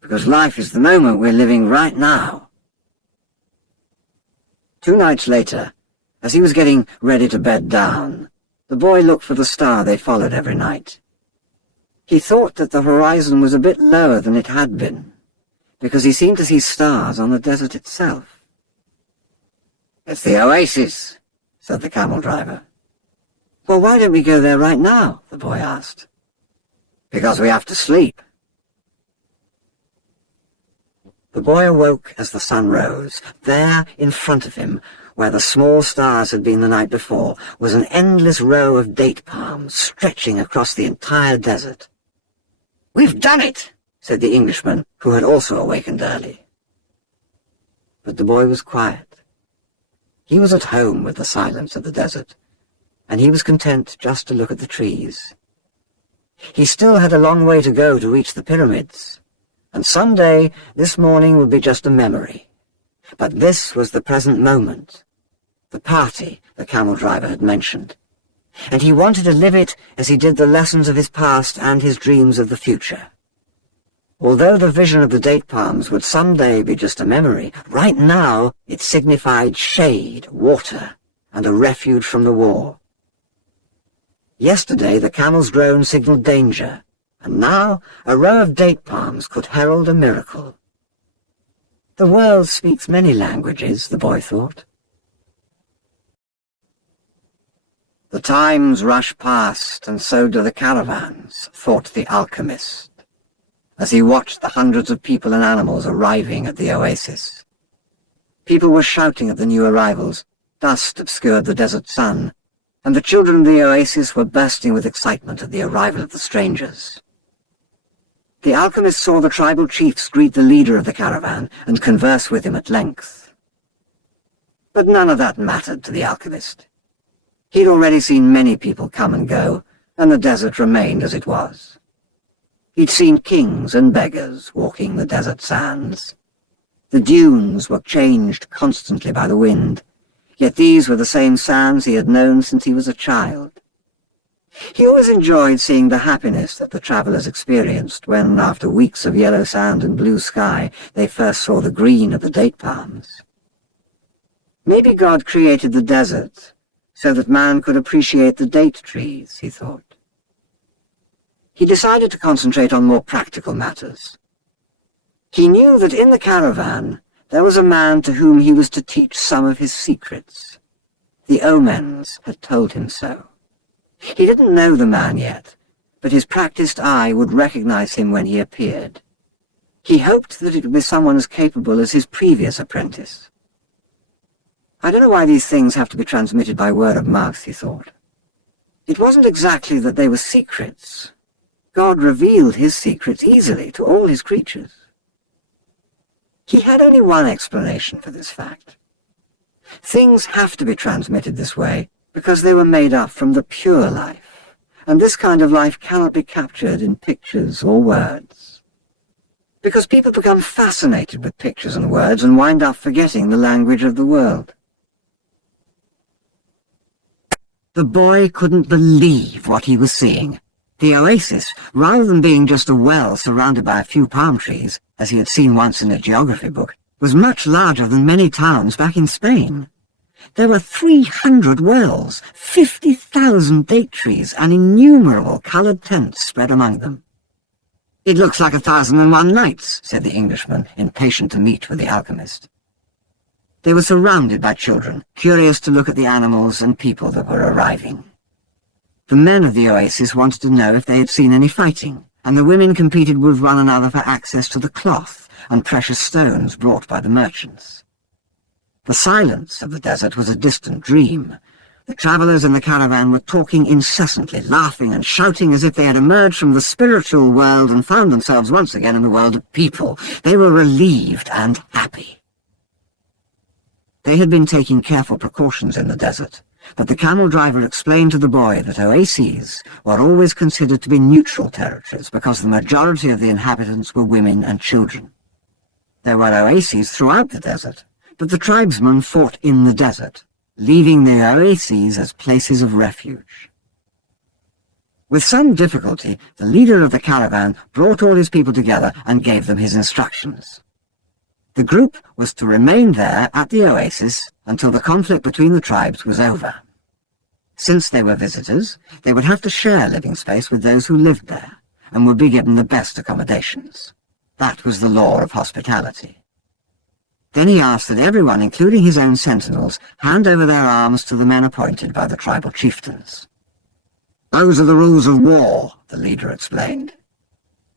because life is the moment we're living right now." 2 nights later, as he was getting ready to bed down, the boy looked for the star they followed every night. He thought that the horizon was a bit lower than it had been, because he seemed to see stars on the desert itself. "It's the oasis," said the camel driver. "Well, why don't we go there right now?" the boy asked. "Because we have to sleep." The boy awoke as the sun rose. There, in front of him, where the small stars had been the night before, was an endless row of date palms stretching across the entire desert. "We've done it," said the Englishman, who had also awakened early. But the boy was quiet. He was at home with the silence of the desert, and he was content just to look at the trees. He still had a long way to go to reach the pyramids, and someday this morning would be just a memory. But this was the present moment, the party the camel driver had mentioned, and he wanted to live it as he did the lessons of his past and his dreams of the future. Although the vision of the date palms would someday be just a memory, right now it signified shade, water, and a refuge from the war. Yesterday the camel's groan signaled danger, and now a row of date palms could herald a miracle. The world speaks many languages, the boy thought. The times rush past, and so do the caravans, thought the alchemist, as he watched the hundreds of people and animals arriving at the oasis. People were shouting at the new arrivals, dust obscured the desert sun, and the children of the oasis were bursting with excitement at the arrival of the strangers. The alchemist saw the tribal chiefs greet the leader of the caravan and converse with him at length. But none of that mattered to the alchemist. He'd already seen many people come and go, and the desert remained as it was. He'd seen kings and beggars walking the desert sands. The dunes were changed constantly by the wind, yet these were the same sands he had known since he was a child. He always enjoyed seeing the happiness that the travelers experienced when, after weeks of yellow sand and blue sky, they first saw the green of the date palms. Maybe God created the desert so that man could appreciate the date trees, he thought. He decided to concentrate on more practical matters. He knew that in the caravan there was a man to whom he was to teach some of his secrets. The omens had told him so. He didn't know the man yet, but his practiced eye would recognize him when he appeared. He hoped that it would be someone as capable as his previous apprentice. I don't know why these things have to be transmitted by word of mouth, he thought. It wasn't exactly that they were secrets. God revealed his secrets easily to all his creatures. He had only one explanation for this fact. Things have to be transmitted this way because they were made up from the pure life, and this kind of life cannot be captured in pictures or words. Because people become fascinated with pictures and words and wind up forgetting the language of the world. The boy couldn't believe what he was seeing. The oasis, rather than being just a well surrounded by a few palm trees, as he had seen once in a geography book, was much larger than many towns back in Spain. There were 300 wells, 50,000 date trees, and innumerable coloured tents spread among them. "It looks like 1,001 nights," said the Englishman, impatient to meet with the alchemist. They were surrounded by children, curious to look at the animals and people that were arriving. The men of the oasis wanted to know if they had seen any fighting, and the women competed with one another for access to the cloth and precious stones brought by the merchants. The silence of the desert was a distant dream. The travellers in the caravan were talking incessantly, laughing and shouting as if they had emerged from the spiritual world and found themselves once again in the world of people. They were relieved and happy. They had been taking careful precautions in the desert, but the camel driver explained to the boy that oases were always considered to be neutral territories because the majority of the inhabitants were women and children. There were oases throughout the desert, but the tribesmen fought in the desert, leaving the oases as places of refuge. With some difficulty, the leader of the caravan brought all his people together and gave them his instructions. The group was to remain there at the oasis until the conflict between the tribes was over. Since they were visitors, they would have to share living space with those who lived there, and would be given the best accommodations. That was the law of hospitality. Then he asked that everyone, including his own sentinels, hand over their arms to the men appointed by the tribal chieftains. "Those are the rules of war," the leader explained.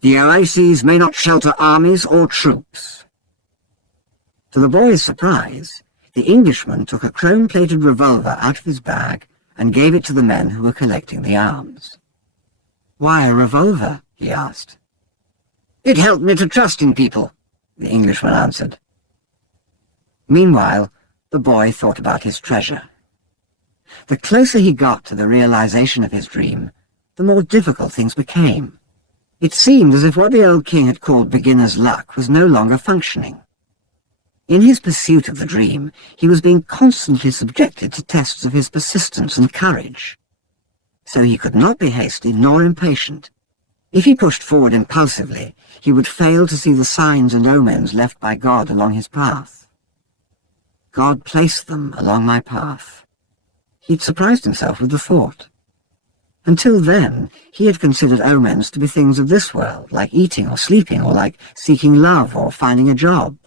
"The oases may not shelter armies or troops." To the boy's surprise, the Englishman took a chrome-plated revolver out of his bag and gave it to the men who were collecting the arms. "Why a revolver?" he asked. "It helped me to trust in people," the Englishman answered. Meanwhile, the boy thought about his treasure. The closer he got to the realization of his dream, the more difficult things became. It seemed as if what the old king had called beginner's luck was no longer functioning. In his pursuit of the dream, he was being constantly subjected to tests of his persistence and courage. So he could not be hasty nor impatient. If he pushed forward impulsively, he would fail to see the signs and omens left by God along his path. God placed them along my path. He'd surprised himself with the thought. Until then, he had considered omens to be things of this world, like eating or sleeping, or like seeking love or finding a job.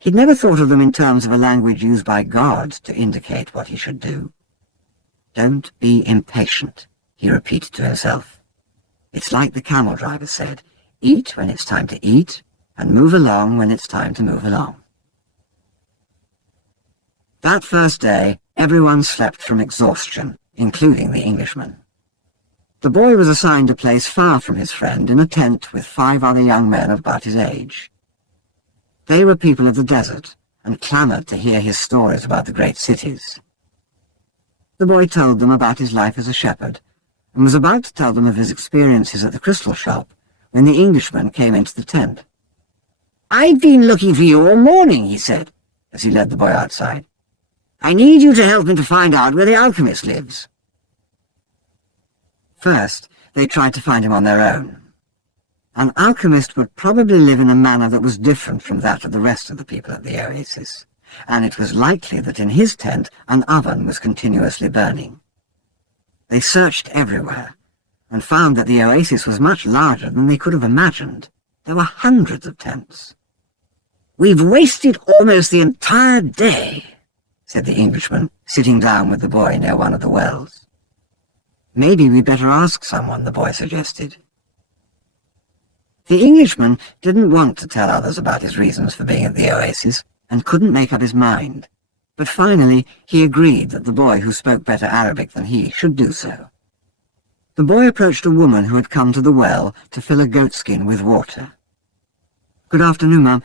He'd never thought of them in terms of a language used by God to indicate what he should do. "Don't be impatient," he repeated to himself. "It's like the camel driver said, eat when it's time to eat, and move along when it's time to move along." That first day, everyone slept from exhaustion, including the Englishman. The boy was assigned a place far from his friend in a tent with 5 other young men of about his age. They were people of the desert, and clamoured to hear his stories about the great cities. The boy told them about his life as a shepherd, and was about to tell them of his experiences at the crystal shop when the Englishman came into the tent. "I've been looking for you all morning," he said, as he led the boy outside. "I need you to help me to find out where the alchemist lives." First, they tried to find him on their own. An alchemist would probably live in a manner that was different from that of the rest of the people at the oasis, and it was likely that in his tent an oven was continuously burning. They searched everywhere, and found that the oasis was much larger than they could have imagined. There were hundreds of tents. "We've wasted almost the entire day," said the Englishman, sitting down with the boy near one of the wells. "Maybe we'd better ask someone," the boy suggested. The Englishman didn't want to tell others about his reasons for being at the oasis, and couldn't make up his mind, but finally he agreed that the boy who spoke better Arabic than he should do so. The boy approached a woman who had come to the well to fill a goatskin with water. "Good afternoon, ma'am.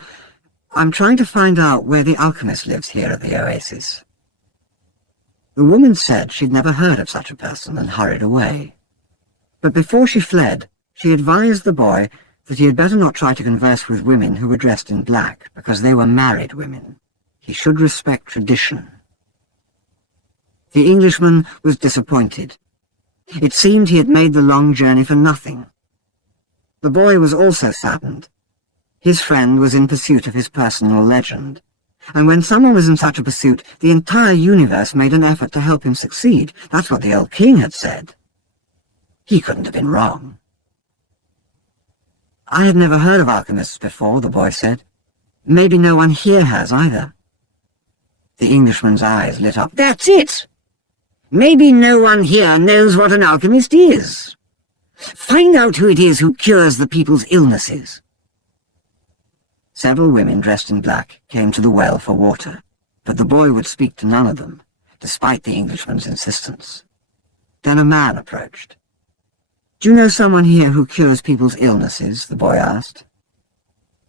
I'm trying to find out where the alchemist lives here at the oasis." The woman said she'd never heard of such a person and hurried away. But before she fled, she advised the boy that he had better not try to converse with women who were dressed in black, because they were married women. He should respect tradition. The Englishman was disappointed. It seemed he had made the long journey for nothing. The boy was also saddened. His friend was in pursuit of his personal legend, and when someone was in such a pursuit, the entire universe made an effort to help him succeed. That's what the old king had said. He couldn't have been wrong. "I had never heard of alchemists before," the boy said. "Maybe no one here has either." The Englishman's eyes lit up. "That's it! Maybe no one here knows what an alchemist is. Find out who it is who cures the people's illnesses." Several women dressed in black came to the well for water, but the boy would speak to none of them, despite the Englishman's insistence. Then a man approached. "Do you know someone here who cures people's illnesses?" the boy asked.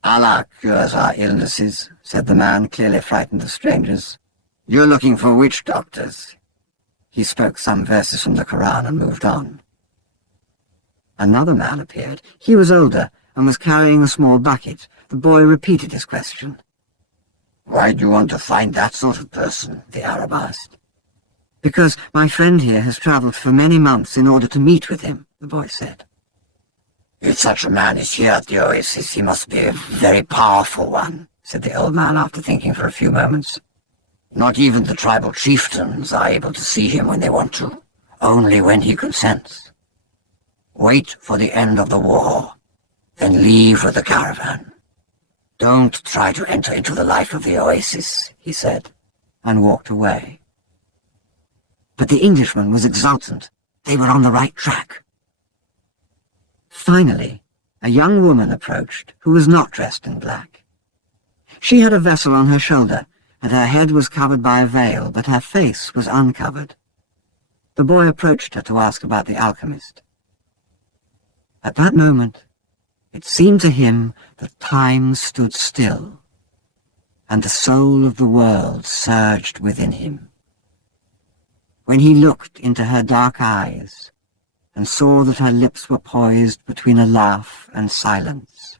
"Allah cures our illnesses," said the man, clearly frightened of strangers. "You're looking for witch doctors." He spoke some verses from the Quran and moved on. Another man appeared. He was older and was carrying a small bucket. The boy repeated his question. "Why do you want to find that sort of person?" the Arab asked. "Because my friend here has travelled for many months in order to meet with him," the boy said. "If such a man is here at the oasis, he must be a very powerful one," said the old man after thinking for a few moments. "Not even the tribal chieftains are able to see him when they want to, only when he consents. Wait for the end of the war, then leave with the caravan. Don't try to enter into the life of the oasis," he said, and walked away. But the Englishman was exultant. They were on the right track. Finally, a young woman approached who was not dressed in black. She had a vessel on her shoulder, and her head was covered by a veil, but her face was uncovered. The boy approached her to ask about the alchemist. At that moment, it seemed to him that time stood still, and the soul of the world surged within him. When he looked into her dark eyes and saw that her lips were poised between a laugh and silence,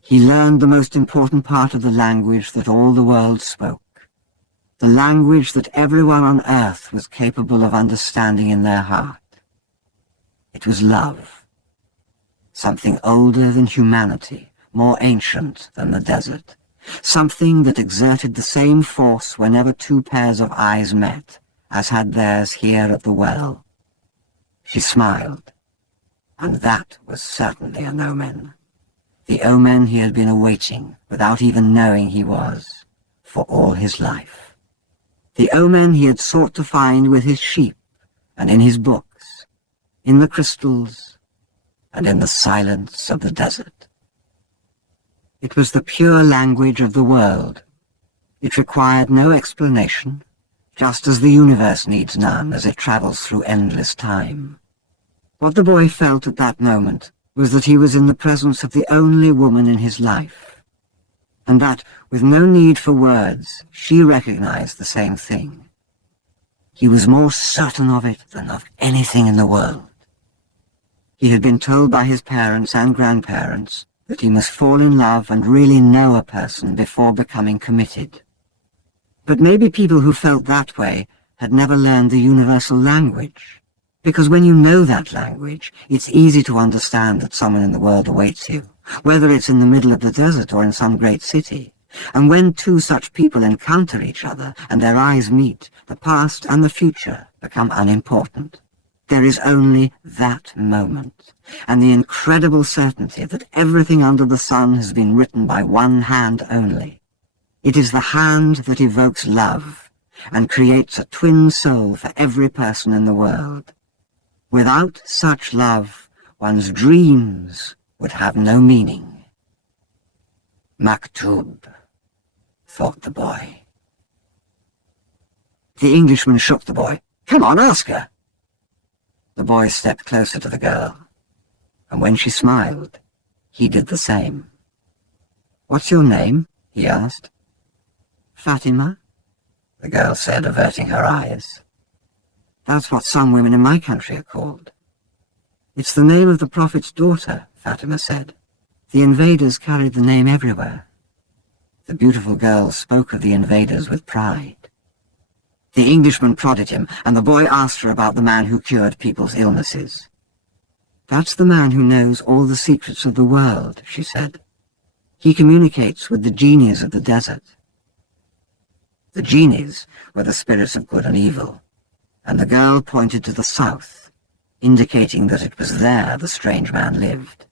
he learned the most important part of the language that all the world spoke, the language that everyone on earth was capable of understanding in their heart. It was love, something older than humanity, more ancient than the desert, something that exerted the same force whenever two pairs of eyes met, as had theirs here at the well. She smiled, and that was certainly an omen. the omen he had been awaiting without even knowing he was, for all his life. The omen he had sought to find with his sheep and in his books, in the crystals and in the silence of the desert. It was the pure language of the world. It required no explanation, just as the universe needs none as it travels through endless time. What the boy felt at that moment was that he was in the presence of the only woman in his life, and that, with no need for words, she recognized the same thing. He was more certain of it than of anything in the world. He had been told by his parents and grandparents that he must fall in love and really know a person before becoming committed. But maybe people who felt that way had never learned the universal language, because when you know that language, it's easy to understand that someone in the world awaits you, whether it's in the middle of the desert or in some great city. And when two such people encounter each other and their eyes meet, the past and the future become unimportant. There is only that moment, and the incredible certainty that everything under the sun has been written by one hand only. It is the hand that evokes love and creates a twin soul for every person in the world. Without such love, one's dreams would have no meaning. Maktub, thought the boy. The Englishman shook the boy. Come on, ask her. The boy stepped closer to the girl, and when she smiled, he did the same. What's your name? He asked. Fatima, the girl said, averting her eyes. That's what some women in my country are called. It's the name of the Prophet's daughter, Fatima said. The invaders carried the name everywhere. The beautiful girl spoke of the invaders with pride. The Englishman prodded him, and the boy asked her about the man who cured people's illnesses. That's the man who knows all the secrets of the world, she said. He communicates with the genies of the desert. The genies were the spirits of good and evil, and the girl pointed to the south, indicating that it was there the strange man lived.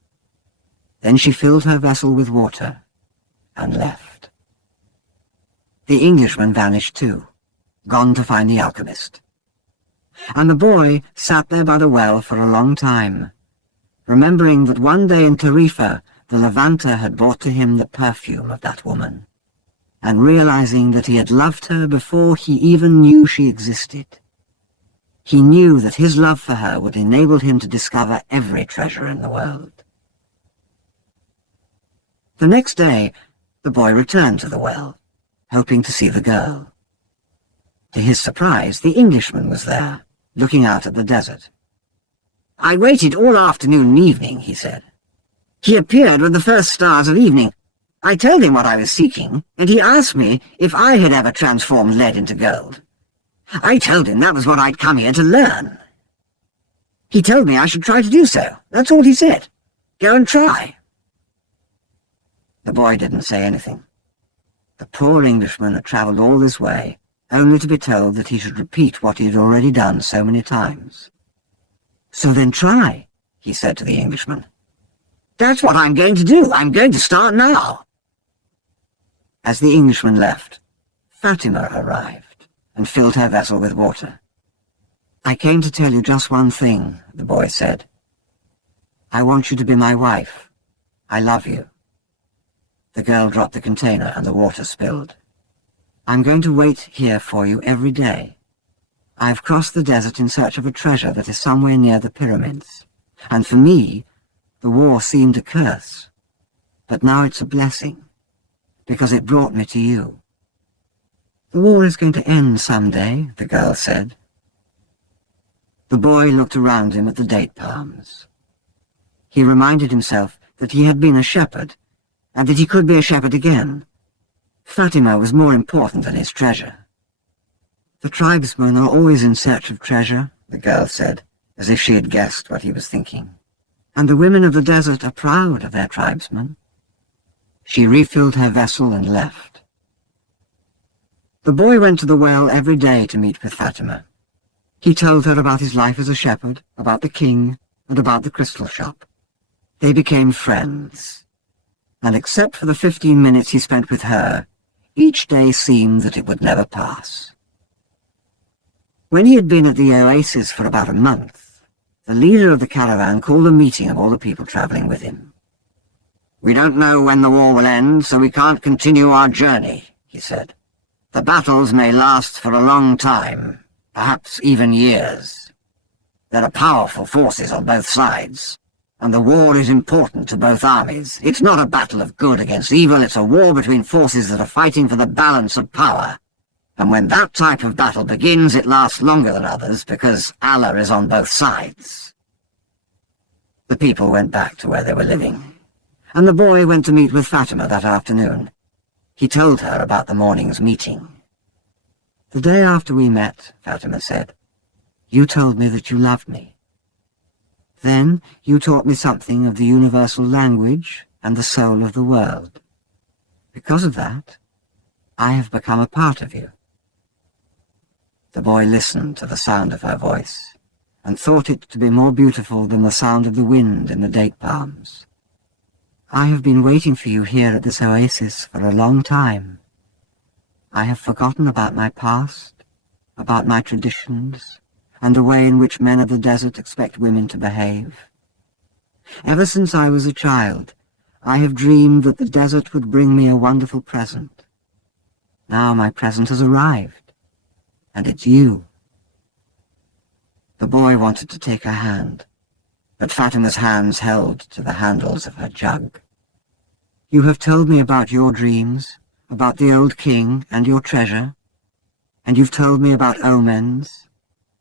Then she filled her vessel with water and left. The Englishman vanished too, gone to find the alchemist. And the boy sat there by the well for a long time, remembering that one day in Tarifa the Levanter had brought to him the perfume of that woman, and realizing that he had loved her before he even knew she existed. He knew that his love for her would enable him to discover every treasure in the world. The next day, the boy returned to the well, hoping to see the girl. To his surprise, the Englishman was there, looking out at the desert. I waited all afternoon and evening, he said. He appeared with the first stars of evening. I told him what I was seeking, and he asked me if I had ever transformed lead into gold. I told him that was what I'd come here to learn. He told me I should try to do so. That's all he said. Go and try. The boy didn't say anything. The poor Englishman had travelled all this way, only to be told that he should repeat what he had already done so many times. So then try, he said to the Englishman. That's what I'm going to do. I'm going to start now. As the Englishman left, Fatima arrived and filled her vessel with water. I came to tell you just one thing, the boy said. I want you to be my wife. I love you. The girl dropped the container and the water spilled. I'm going to wait here for you every day. I've crossed the desert in search of a treasure that is somewhere near the pyramids, and for me, the war seemed a curse, but now it's a blessing, because it brought me to you. The war is going to end someday, the girl said. The boy looked around him at the date palms. He reminded himself that he had been a shepherd, and that he could be a shepherd again. Fatima was more important than his treasure. The tribesmen are always in search of treasure, the girl said, as if she had guessed what he was thinking. And the women of the desert are proud of their tribesmen. She refilled her vessel and left. The boy went to the well every day to meet with Fatima. He told her about his life as a shepherd, about the king, and about the crystal shop. They became friends. and except for the 15 minutes he spent with her, each day seemed that it would never pass. When he had been at the oasis for about a month, the leader of the caravan called a meeting of all the people travelling with him. "We don't know when the war will end, so we can't continue our journey," he said. "The battles may last for a long time, perhaps even years. There are powerful forces on both sides, and the war is important to both armies. It's not a battle of good against evil, it's a war between forces that are fighting for the balance of power. And when that type of battle begins, it lasts longer than others, because Allah is on both sides." The people went back to where they were living, and the boy went to meet with Fatima that afternoon. He told her about the morning's meeting. "The day after we met," Fatima said, "you told me that you loved me. Then you taught me something of the universal language and the soul of the world. Because of that, I have become a part of you." The boy listened to the sound of her voice, and thought it to be more beautiful than the sound of the wind in the date palms. "I have been waiting for you here at this oasis for a long time. I have forgotten about my past, about my traditions, and the way in which men of the desert expect women to behave. Ever since I was a child, I have dreamed that the desert would bring me a wonderful present. Now my present has arrived, and it's you." The boy wanted to take her hand, but Fatima's hands held to the handles of her jug. "You have told me about your dreams, about the old king and your treasure, and you've told me about omens.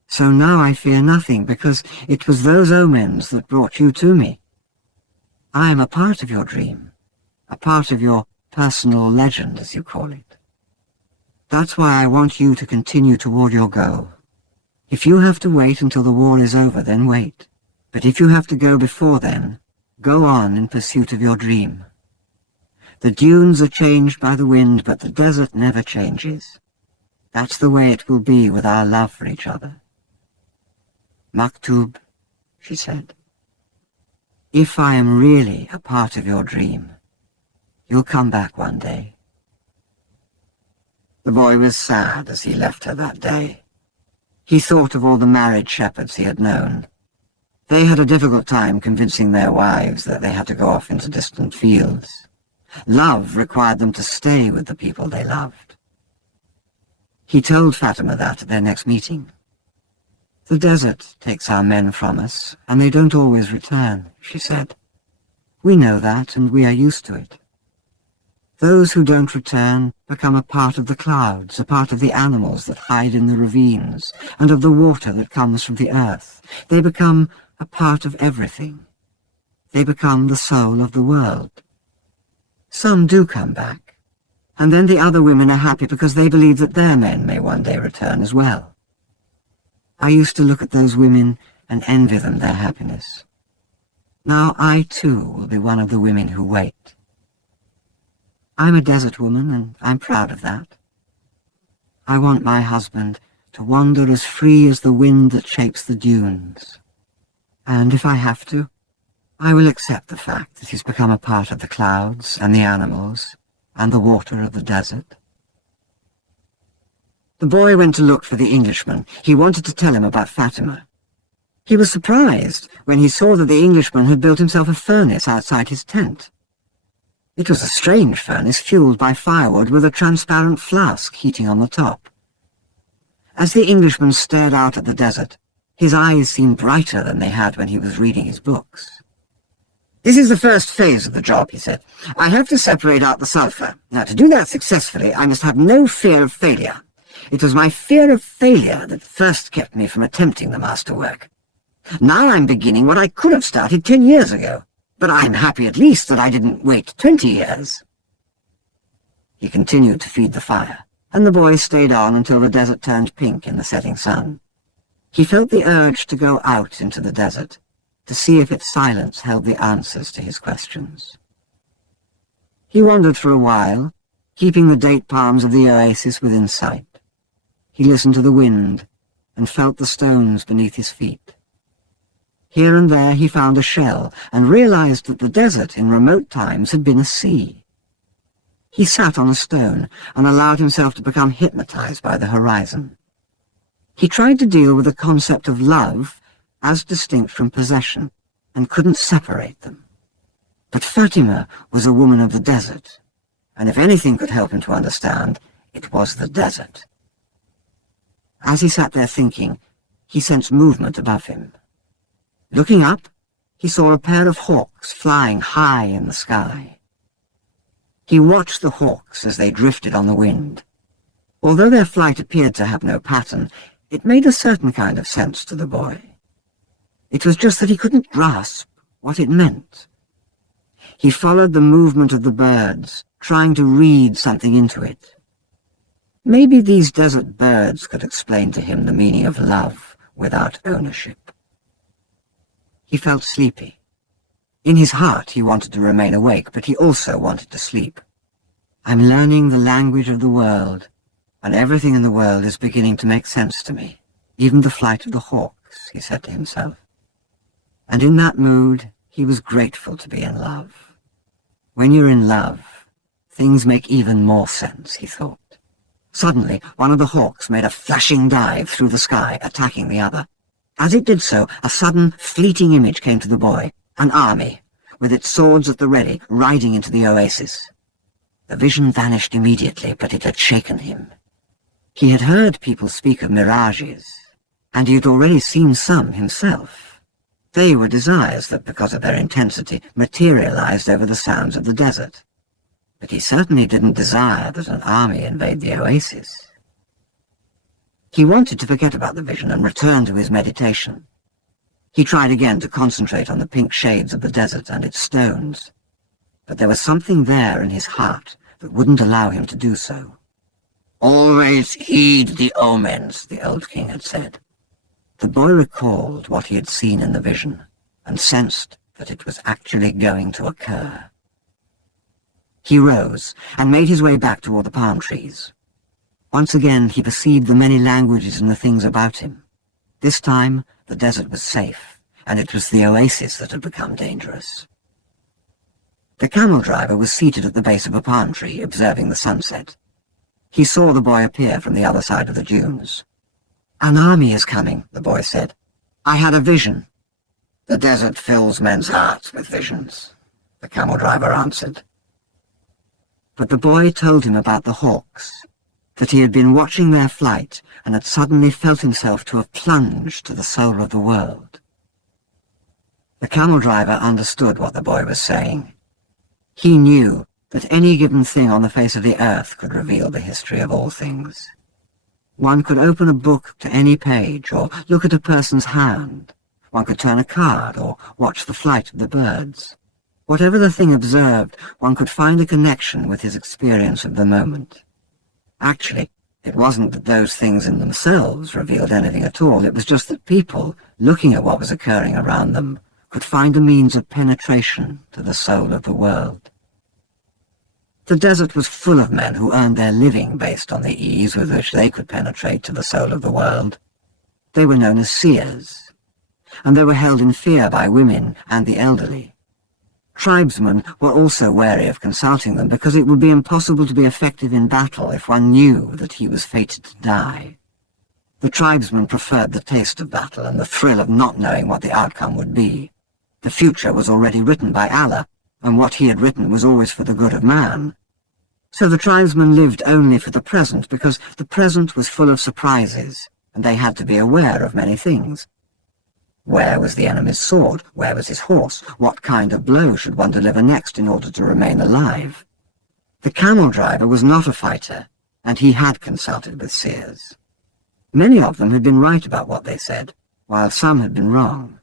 So now I fear nothing, because it was those omens that brought you to me. I am a part of your dream, a part of your personal legend, as you call it. That's why I want you to continue toward your goal. If you have to wait until the war is over, then wait. But if you have to go before then, go on in pursuit of your dream. The dunes are changed by the wind, but the desert never changes. That's the way it will be with our love for each other." "Maktub," she said, "if I am really a part of your dream, you'll come back one day." The boy was sad as he left her that day. He thought of all the married shepherds he had known. They had a difficult time convincing their wives that they had to go off into distant fields. Love required them to stay with the people they loved. He told Fatima that at their next meeting. "The desert takes our men from us, and they don't always return," she said. "We know that, and we are used to it. Those who don't return become a part of the clouds, a part of the animals that hide in the ravines, and of the water that comes from the earth. They become a part of everything. They become the soul of the world. Some do come back, and then the other women are happy because they believe that their men may one day return as well. I used to look at those women and envy them their happiness. Now I too will be one of the women who wait. I'm a desert woman, and I'm proud of that. I want my husband to wander as free as the wind that shapes the dunes. And if I have to, I will accept the fact that he's become a part of the clouds and the animals and the water of the desert." The boy went to look for the Englishman. He wanted to tell him about Fatima. He was surprised when he saw that the Englishman had built himself a furnace outside his tent. It was a strange furnace fueled by firewood with a transparent flask heating on the top. As the Englishman stared out at the desert, his eyes seemed brighter than they had when he was reading his books. "This is the first phase of the job," he said. "I have to separate out the sulfur. Now, to do that successfully, I must have no fear of failure. It was my fear of failure that first kept me from attempting the masterwork. Now I'm beginning what I could have started 10 years ago. But I'm happy at least that I didn't wait 20 years. He continued to feed the fire, and the boy stayed on until the desert turned pink in the setting sun. He felt the urge to go out into the desert, to see if its silence held the answers to his questions. He wandered for a while, keeping the date palms of the oasis within sight. He listened to the wind and felt the stones beneath his feet. Here and there he found a shell and realized that the desert in remote times had been a sea. He sat on a stone and allowed himself to become hypnotized by the horizon. He tried to deal with the concept of love as distinct from possession and couldn't separate them. But Fatima was a woman of the desert, and if anything could help him to understand, it was the desert. As he sat there thinking, he sensed movement above him. Looking up, he saw a pair of hawks flying high in the sky. He watched the hawks as they drifted on the wind. Although their flight appeared to have no pattern, it made a certain kind of sense to the boy. It was just that he couldn't grasp what it meant. He followed the movement of the birds, trying to read something into it. Maybe these desert birds could explain to him the meaning of love without ownership. He felt sleepy. In his heart he wanted to remain awake, but he also wanted to sleep. I'm learning the language of the world, and everything in the world is beginning to make sense to me, even the flight of the hawks, he said to himself. And in that mood, he was grateful to be in love. When you're in love, things make even more sense, he thought. Suddenly, one of the hawks made a flashing dive through the sky, attacking the other. As it did so, a sudden, fleeting image came to the boy, an army, with its swords at the ready, riding into the oasis. The vision vanished immediately, but it had shaken him. He had heard people speak of mirages, and he had already seen some himself. They were desires that, because of their intensity, materialized over the sands of the desert. But he certainly didn't desire that an army invade the oasis. He wanted to forget about the vision and return to his meditation. He tried again to concentrate on the pink shades of the desert and its stones, but there was something there in his heart that wouldn't allow him to do so. "Always heed the omens," the old king had said. The boy recalled what he had seen in the vision and sensed that it was actually going to occur. He rose and made his way back toward the palm trees. Once again he perceived the many languages in the things about him. This time the desert was safe, and it was the oasis that had become dangerous. The camel driver was seated at the base of a palm tree, observing the sunset. He saw the boy appear from the other side of the dunes. "An army is coming," the boy said. "I had a vision." "The desert fills men's hearts with visions," the camel driver answered. But the boy told him about the hawks, that he had been watching their flight and had suddenly felt himself to have plunged to the soul of the world. The camel driver understood what the boy was saying. He knew that any given thing on the face of the earth could reveal the history of all things. One could open a book to any page, or look at a person's hand. One could turn a card, or watch the flight of the birds. Whatever the thing observed, one could find a connection with his experience of the moment. Actually, it wasn't that those things in themselves revealed anything at all. It was just that people, looking at what was occurring around them, could find a means of penetration to the soul of the world. The desert was full of men who earned their living based on the ease with which they could penetrate to the soul of the world. They were known as seers, and they were held in fear by women and the elderly. Tribesmen were also wary of consulting them because it would be impossible to be effective in battle if one knew that he was fated to die. The tribesmen preferred the taste of battle and the thrill of not knowing what the outcome would be. The future was already written by Allah, and what he had written was always for the good of man. So the tribesmen lived only for the present because the present was full of surprises, and they had to be aware of many things. Where was the enemy's sword? Where was his horse? What kind of blow should one deliver next in order to remain alive? The camel driver was not a fighter, and he had consulted with seers. Many of them had been right about what they said, while some had been wrong.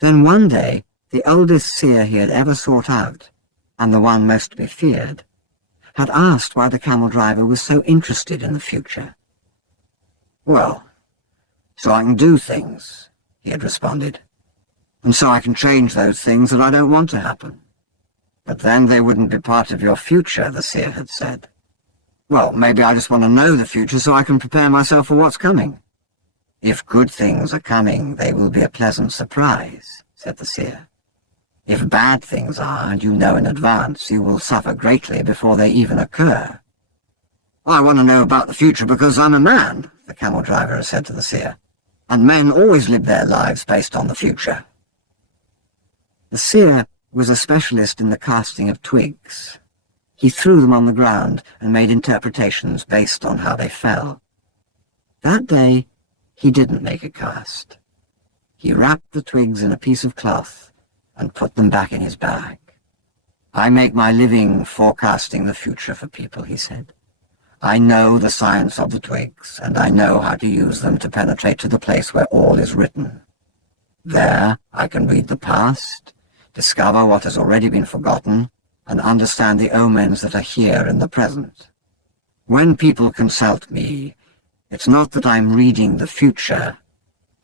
Then one day, the oldest seer he had ever sought out, and the one most to be feared, had asked why the camel driver was so interested in the future. "Well, so I can do things," he had responded, "and so I can change those things that I don't want to happen." "But then they wouldn't be part of your future," the seer had said. "Well, maybe I just want to know the future so I can prepare myself for what's coming." "If good things are coming, they will be a pleasant surprise," said the seer. "If bad things are, and you know in advance, you will suffer greatly before they even occur." "I want to know about the future because I'm a man," the camel driver said to the seer, "and men always live their lives based on the future." The seer was a specialist in the casting of twigs. He threw them on the ground and made interpretations based on how they fell. That day, he didn't make a cast. He wrapped the twigs in a piece of cloth and put them back in his bag. "I make my living forecasting the future for people," he said. "I know the science of the twigs, and I know how to use them to penetrate to the place where all is written. There, I can read the past, discover what has already been forgotten, and understand the omens that are here in the present. When people consult me, it's not that I'm reading the future,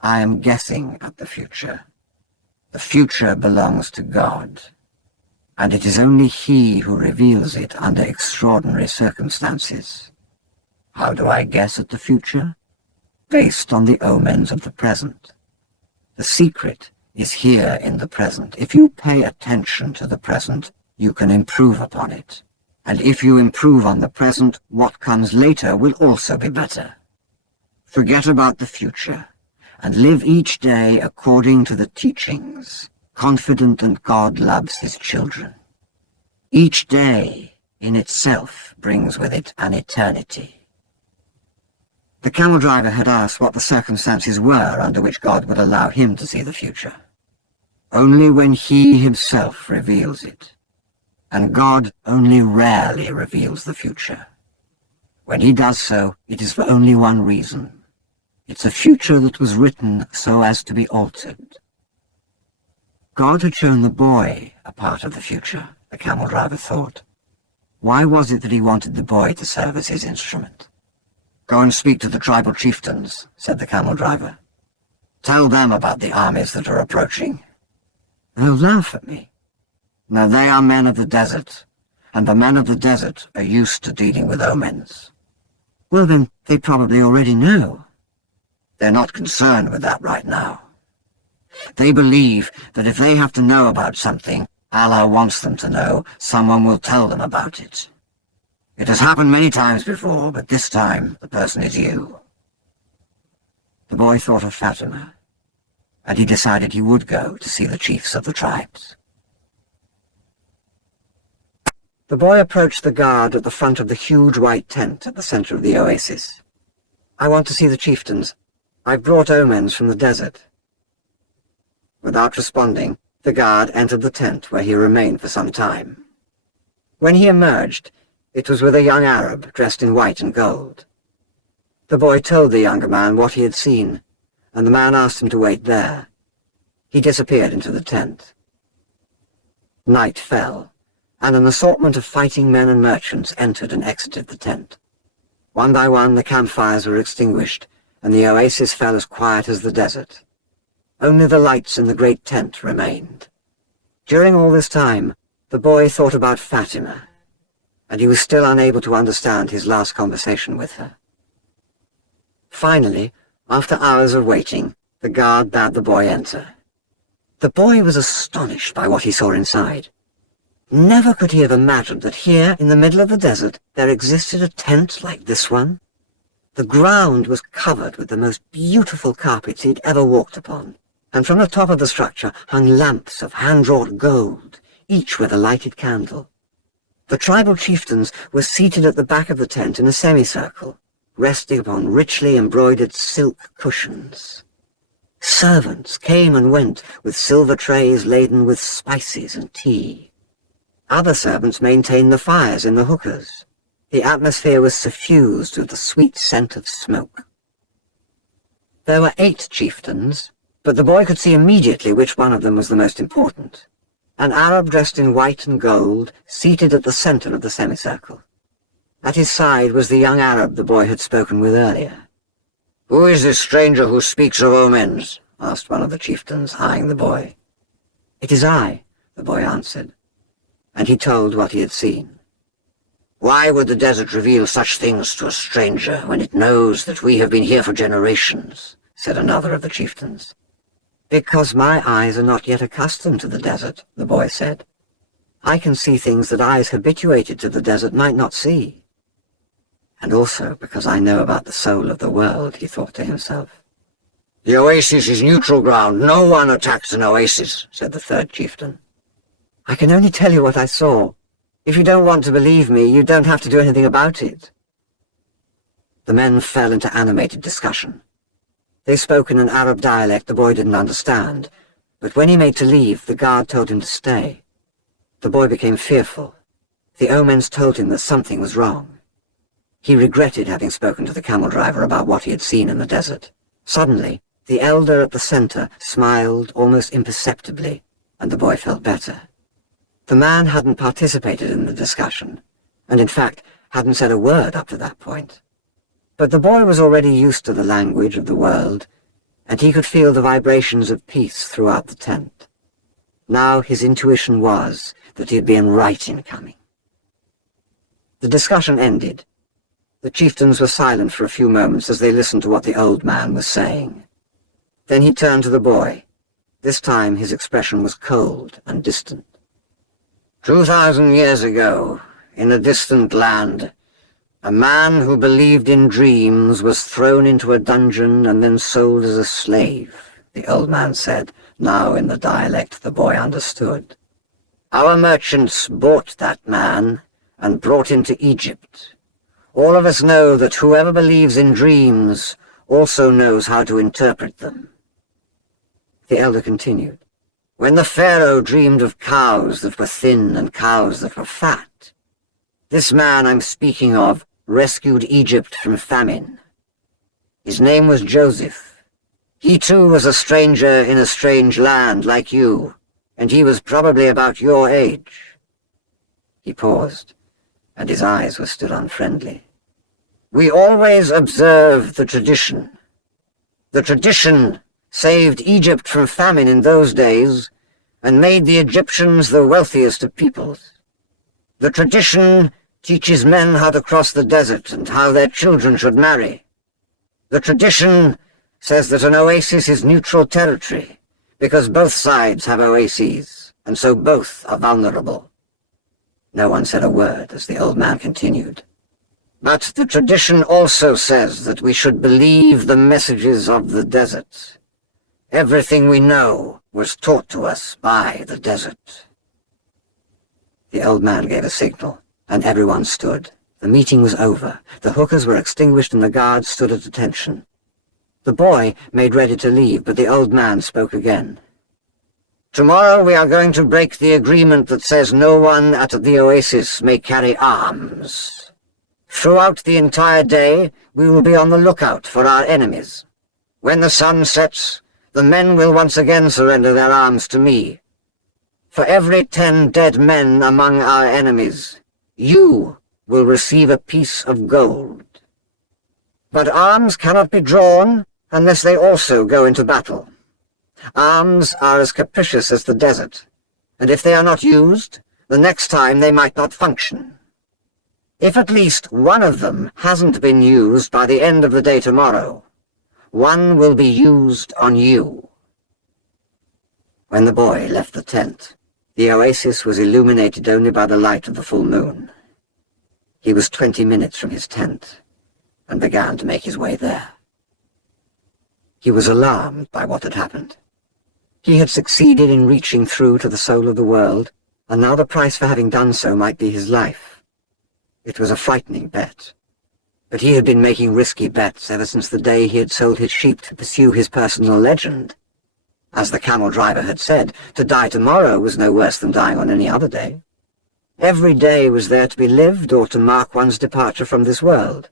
I am guessing at the future. The future belongs to God, and it is only He who reveals it under extraordinary circumstances. How do I guess at the future? Based on the omens of the present. The secret is here in the present. If you pay attention to the present, you can improve upon it. And if you improve on the present, what comes later will also be better. Forget about the future, and live each day according to the teachings, confident that God loves His children. Each day in itself brings with it an eternity." The camel driver had asked what the circumstances were under which God would allow him to see the future. Only when He Himself reveals it. And God only rarely reveals the future. When He does so, it is for only one reason. It's a future that was written so as to be altered. God had shown the boy a part of the future, the camel driver thought. Why was it that He wanted the boy to serve as His instrument? "Go and speak to the tribal chieftains," said the camel driver. "Tell them about the armies that are approaching." "They'll laugh at me." "No, they are men of the desert, and the men of the desert are used to dealing with omens." "Well then, they probably already know." "They're not concerned with that right now. They believe that if they have to know about something Allah wants them to know, someone will tell them about it. It has happened many times before, but this time the person is you." The boy thought of Fatima, and he decided he would go to see the chiefs of the tribes. The boy approached the guard at the front of the huge white tent at the center of the oasis. "I want to see the chieftains. I've brought omens from the desert." Without responding, the guard entered the tent, where he remained for some time. When he emerged, it was with a young Arab dressed in white and gold. The boy told the younger man what he had seen, and the man asked him to wait there. He disappeared into the tent. Night fell, and an assortment of fighting men and merchants entered and exited the tent. One by one the campfires were extinguished, and the oasis fell as quiet as the desert. Only the lights in the great tent remained. During all this time, the boy thought about Fatima, and he was still unable to understand his last conversation with her. Finally, after hours of waiting, the guard bade the boy enter. The boy was astonished by what he saw inside. Never could he have imagined that here, in the middle of the desert, there existed a tent like this one. The ground was covered with the most beautiful carpets he'd ever walked upon, and from the top of the structure hung lamps of hand-wrought gold, each with a lighted candle. The tribal chieftains were seated at the back of the tent in a semicircle, resting upon richly embroidered silk cushions. Servants came and went with silver trays laden with spices and tea. Other servants maintained the fires in the hookahs. The atmosphere was suffused with the sweet scent of smoke. There were 8 chieftains, but the boy could see immediately which one of them was the most important. An Arab dressed in white and gold, seated at the center of the semicircle. At his side was the young Arab the boy had spoken with earlier. "Who is this stranger who speaks of omens?" asked one of the chieftains, eyeing the boy. "It is I," the boy answered, and he told what he had seen. "Why would the desert reveal such things to a stranger when it knows that we have been here for generations, said another of the chieftains. "Because my eyes are not yet accustomed to the desert," the boy said. "I can see things that eyes habituated to the desert might not see. And also because I know about the soul of the world," he thought to himself. "The oasis is neutral ground. No one attacks an oasis," said the third chieftain. "I can only tell you what I saw. If you don't want to believe me, you don't have to do anything about it." The men fell into animated discussion. They spoke in an Arab dialect the boy didn't understand, but when he made to leave, the guard told him to stay. The boy became fearful. The omens told him that something was wrong. He regretted having spoken to the camel driver about what he had seen in the desert. Suddenly, the elder at the center smiled almost imperceptibly, and the boy felt better. The man hadn't participated in the discussion, and in fact hadn't said a word up to that point. But the boy was already used to the language of the world, and he could feel the vibrations of peace throughout the tent. Now his intuition was that he had been right in coming. The discussion ended. The chieftains were silent for a few moments as they listened to what the old man was saying. Then he turned to the boy. This time his expression was cold and distant. 2,000 years ago, in a distant land, a man who believed in dreams was thrown into a dungeon and then sold as a slave, the old man said, now in the dialect the boy understood. Our merchants bought that man and brought him to Egypt. All of us know that whoever believes in dreams also knows how to interpret them. The elder continued. When the pharaoh dreamed of cows that were thin and cows that were fat, this man I'm speaking of rescued Egypt from famine. His name was Joseph. He too was a stranger in a strange land like you, and he was probably about your age. He paused, and his eyes were still unfriendly. We always observe the tradition. The tradition saved Egypt from famine in those days and made the Egyptians the wealthiest of peoples. The tradition teaches men how to cross the desert and how their children should marry. The tradition says that an oasis is neutral territory because both sides have oases, and so both are vulnerable. No one said a word as the old man continued. But the tradition also says that we should believe the messages of the desert. Everything we know was taught to us by the desert. The old man gave a signal, and everyone stood. The meeting was over. The hookahs were extinguished and the guards stood at attention. The boy made ready to leave, but the old man spoke again. Tomorrow we are going to break the agreement that says no one at the oasis may carry arms. Throughout the entire day, we will be on the lookout for our enemies. When the sun sets, the men will once again surrender their arms to me. For every 10 dead men among our enemies, you will receive a piece of gold. But arms cannot be drawn unless they also go into battle. Arms are as capricious as the desert, and if they are not used, the next time they might not function. If at least one of them hasn't been used by the end of the day tomorrow, one will be used on you. When the boy left the tent, the oasis was illuminated only by the light of the full moon. He was 20 minutes from his tent and began to make his way there. He was alarmed by what had happened. He had succeeded in reaching through to the soul of the world, and now the price for having done so might be his life. It was a frightening bet, but he had been making risky bets ever since the day he had sold his sheep to pursue his personal legend. As the camel driver had said, to die tomorrow was no worse than dying on any other day. Every day was there to be lived or to mark one's departure from this world.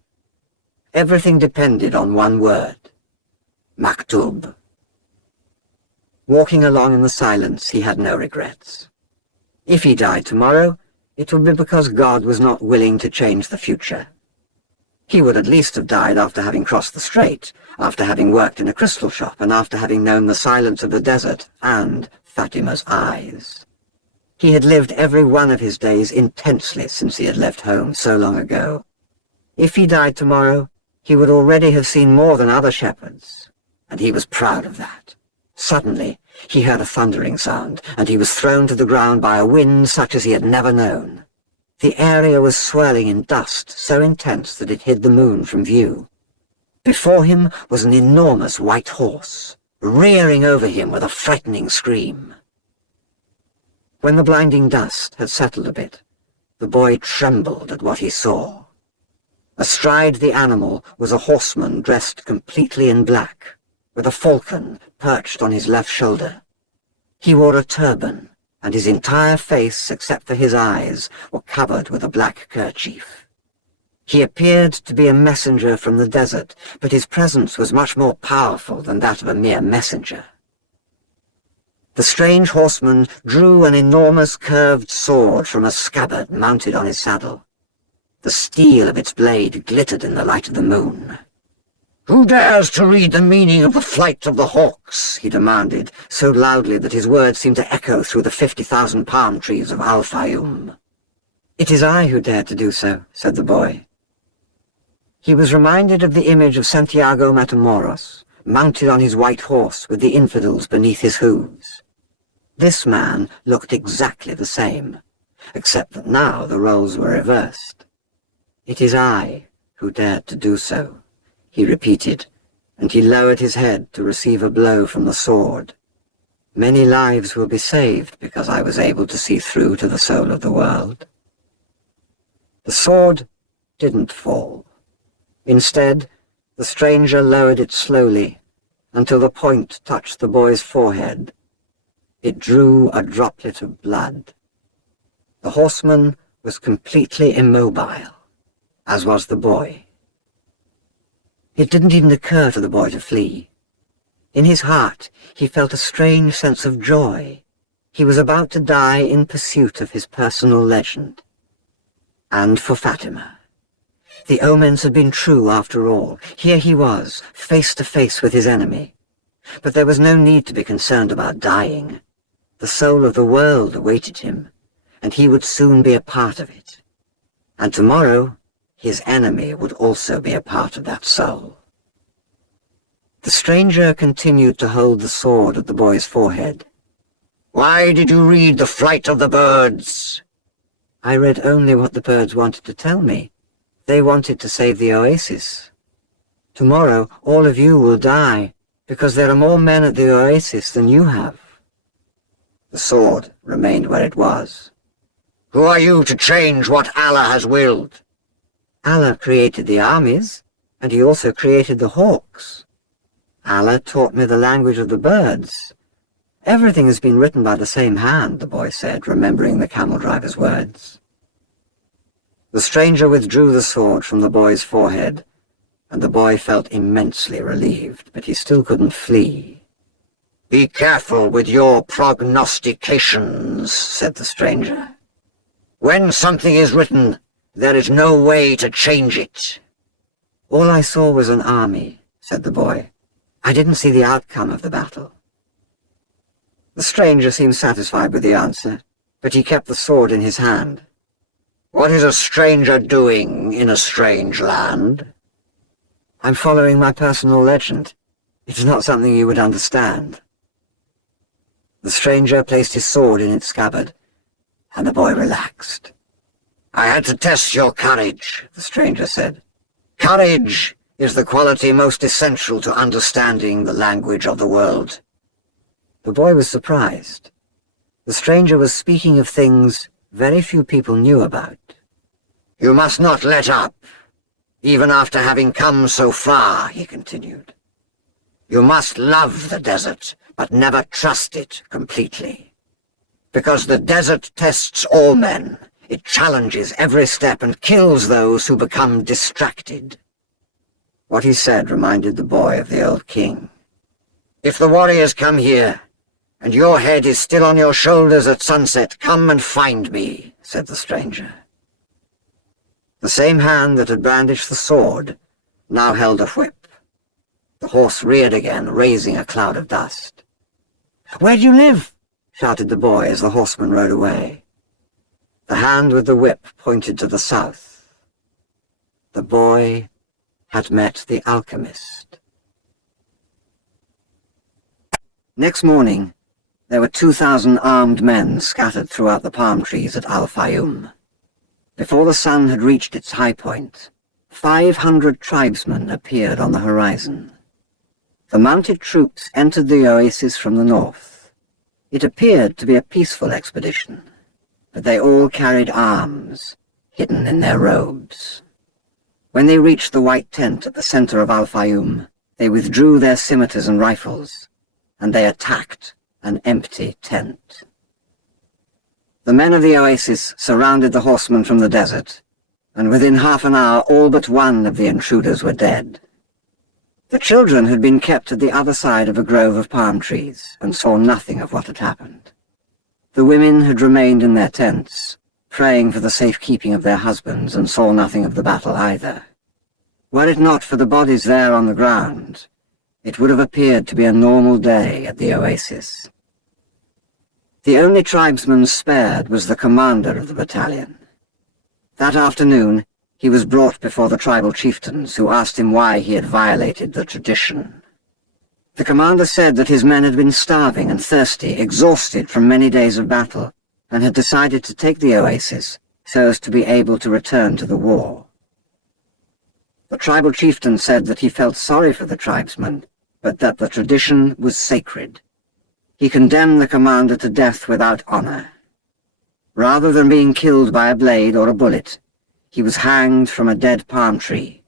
Everything depended on one word. Maktub. Walking along in the silence, he had no regrets. If he died tomorrow, it would be because God was not willing to change the future. He would at least have died after having crossed the strait, after having worked in a crystal shop, and after having known the silence of the desert and Fatima's eyes. He had lived every one of his days intensely since he had left home so long ago. If he died tomorrow, he would already have seen more than other shepherds, and he was proud of that. Suddenly, he heard a thundering sound, and he was thrown to the ground by a wind such as he had never known. The area was swirling in dust so intense that it hid the moon from view. Before him was an enormous white horse, rearing over him with a frightening scream. When the blinding dust had settled a bit, the boy trembled at what he saw. Astride the animal was a horseman dressed completely in black, with a falcon perched on his left shoulder. He wore a turban, and his entire face, except for his eyes, were covered with a black kerchief. He appeared to be a messenger from the desert, but his presence was much more powerful than that of a mere messenger. The strange horseman drew an enormous curved sword from a scabbard mounted on his saddle. The steel of its blade glittered in the light of the moon. "Who dares to read the meaning of the flight of the hawks?" he demanded, so loudly that his words seemed to echo through the 50,000 palm trees of Al-Fayoum. "It is I who dare to do so," said the boy. He was reminded of the image of Santiago Matamoros, mounted on his white horse with the infidels beneath his hooves. This man looked exactly the same, except that now the roles were reversed. "It is I who dared to do so," he repeated, and he lowered his head to receive a blow from the sword. "Many lives will be saved because I was able to see through to the soul of the world." The sword didn't fall. Instead, the stranger lowered it slowly until the point touched the boy's forehead. It drew a droplet of blood. The horseman was completely immobile, as was the boy. It didn't even occur to the boy to flee. In his heart, he felt a strange sense of joy. He was about to die in pursuit of his personal legend. And for Fatima. The omens had been true after all. Here he was, face to face with his enemy. But there was no need to be concerned about dying. The soul of the world awaited him, and he would soon be a part of it. And tomorrow, his enemy would also be a part of that soul. The stranger continued to hold the sword at the boy's forehead. "Why did you read the flight of the birds?" "I read only what the birds wanted to tell me. They wanted to save the oasis. Tomorrow, all of you will die, because there are more men at the oasis than you have." The sword remained where it was. "Who are you to change what Allah has willed?" "Allah created the armies, and he also created the hawks. Allah taught me the language of the birds. Everything has been written by the same hand," the boy said, remembering the camel driver's words. The stranger withdrew the sword from the boy's forehead, and the boy felt immensely relieved, but he still couldn't flee. "Be careful with your prognostications," said the stranger. "When something is written, there is no way to change it." "All I saw was an army," said the boy. "I didn't see the outcome of the battle." The stranger seemed satisfied with the answer, but he kept the sword in his hand. "What is a stranger doing in a strange land?" "I'm following my personal legend. It's not something you would understand." The stranger placed his sword in its scabbard, and the boy relaxed. "I had to test your courage," the stranger said. "Courage is the quality most essential to understanding the language of the world." The boy was surprised. The stranger was speaking of things very few people knew about. "You must not let up, even after having come so far," he continued. "You must love the desert, but never trust it completely. Because the desert tests all men. It challenges every step and kills those who become distracted." What he said reminded the boy of the old king. "If the warriors come here, and your head is still on your shoulders at sunset, come and find me," said the stranger. The same hand that had brandished the sword now held a whip. The horse reared again, raising a cloud of dust. "Where do you live?" shouted the boy as the horseman rode away. The hand with the whip pointed to the south. The boy had met the alchemist. Next morning, there were 2,000 armed men scattered throughout the palm trees at Al-Fayoum. Before the sun had reached its high point, 500 tribesmen appeared on the horizon. The mounted troops entered the oasis from the north. It appeared to be a peaceful expedition, but they all carried arms, hidden in their robes. When they reached the white tent at the center of Al-Fayoum, they withdrew their scimitars and rifles, and they attacked an empty tent. The men of the oasis surrounded the horsemen from the desert, and within half an hour all but one of the intruders were dead. The children had been kept at the other side of a grove of palm trees, and saw nothing of what had happened. The women had remained in their tents, praying for the safekeeping of their husbands, and saw nothing of the battle either. Were it not for the bodies there on the ground, it would have appeared to be a normal day at the oasis. The only tribesman spared was the commander of the battalion. That afternoon, he was brought before the tribal chieftains, who asked him why he had violated the tradition. The commander said that his men had been starving and thirsty, exhausted from many days of battle, and had decided to take the oasis so as to be able to return to the war. The tribal chieftain said that he felt sorry for the tribesmen, but that the tradition was sacred. He condemned the commander to death without honor. Rather than being killed by a blade or a bullet, he was hanged from a dead palm tree,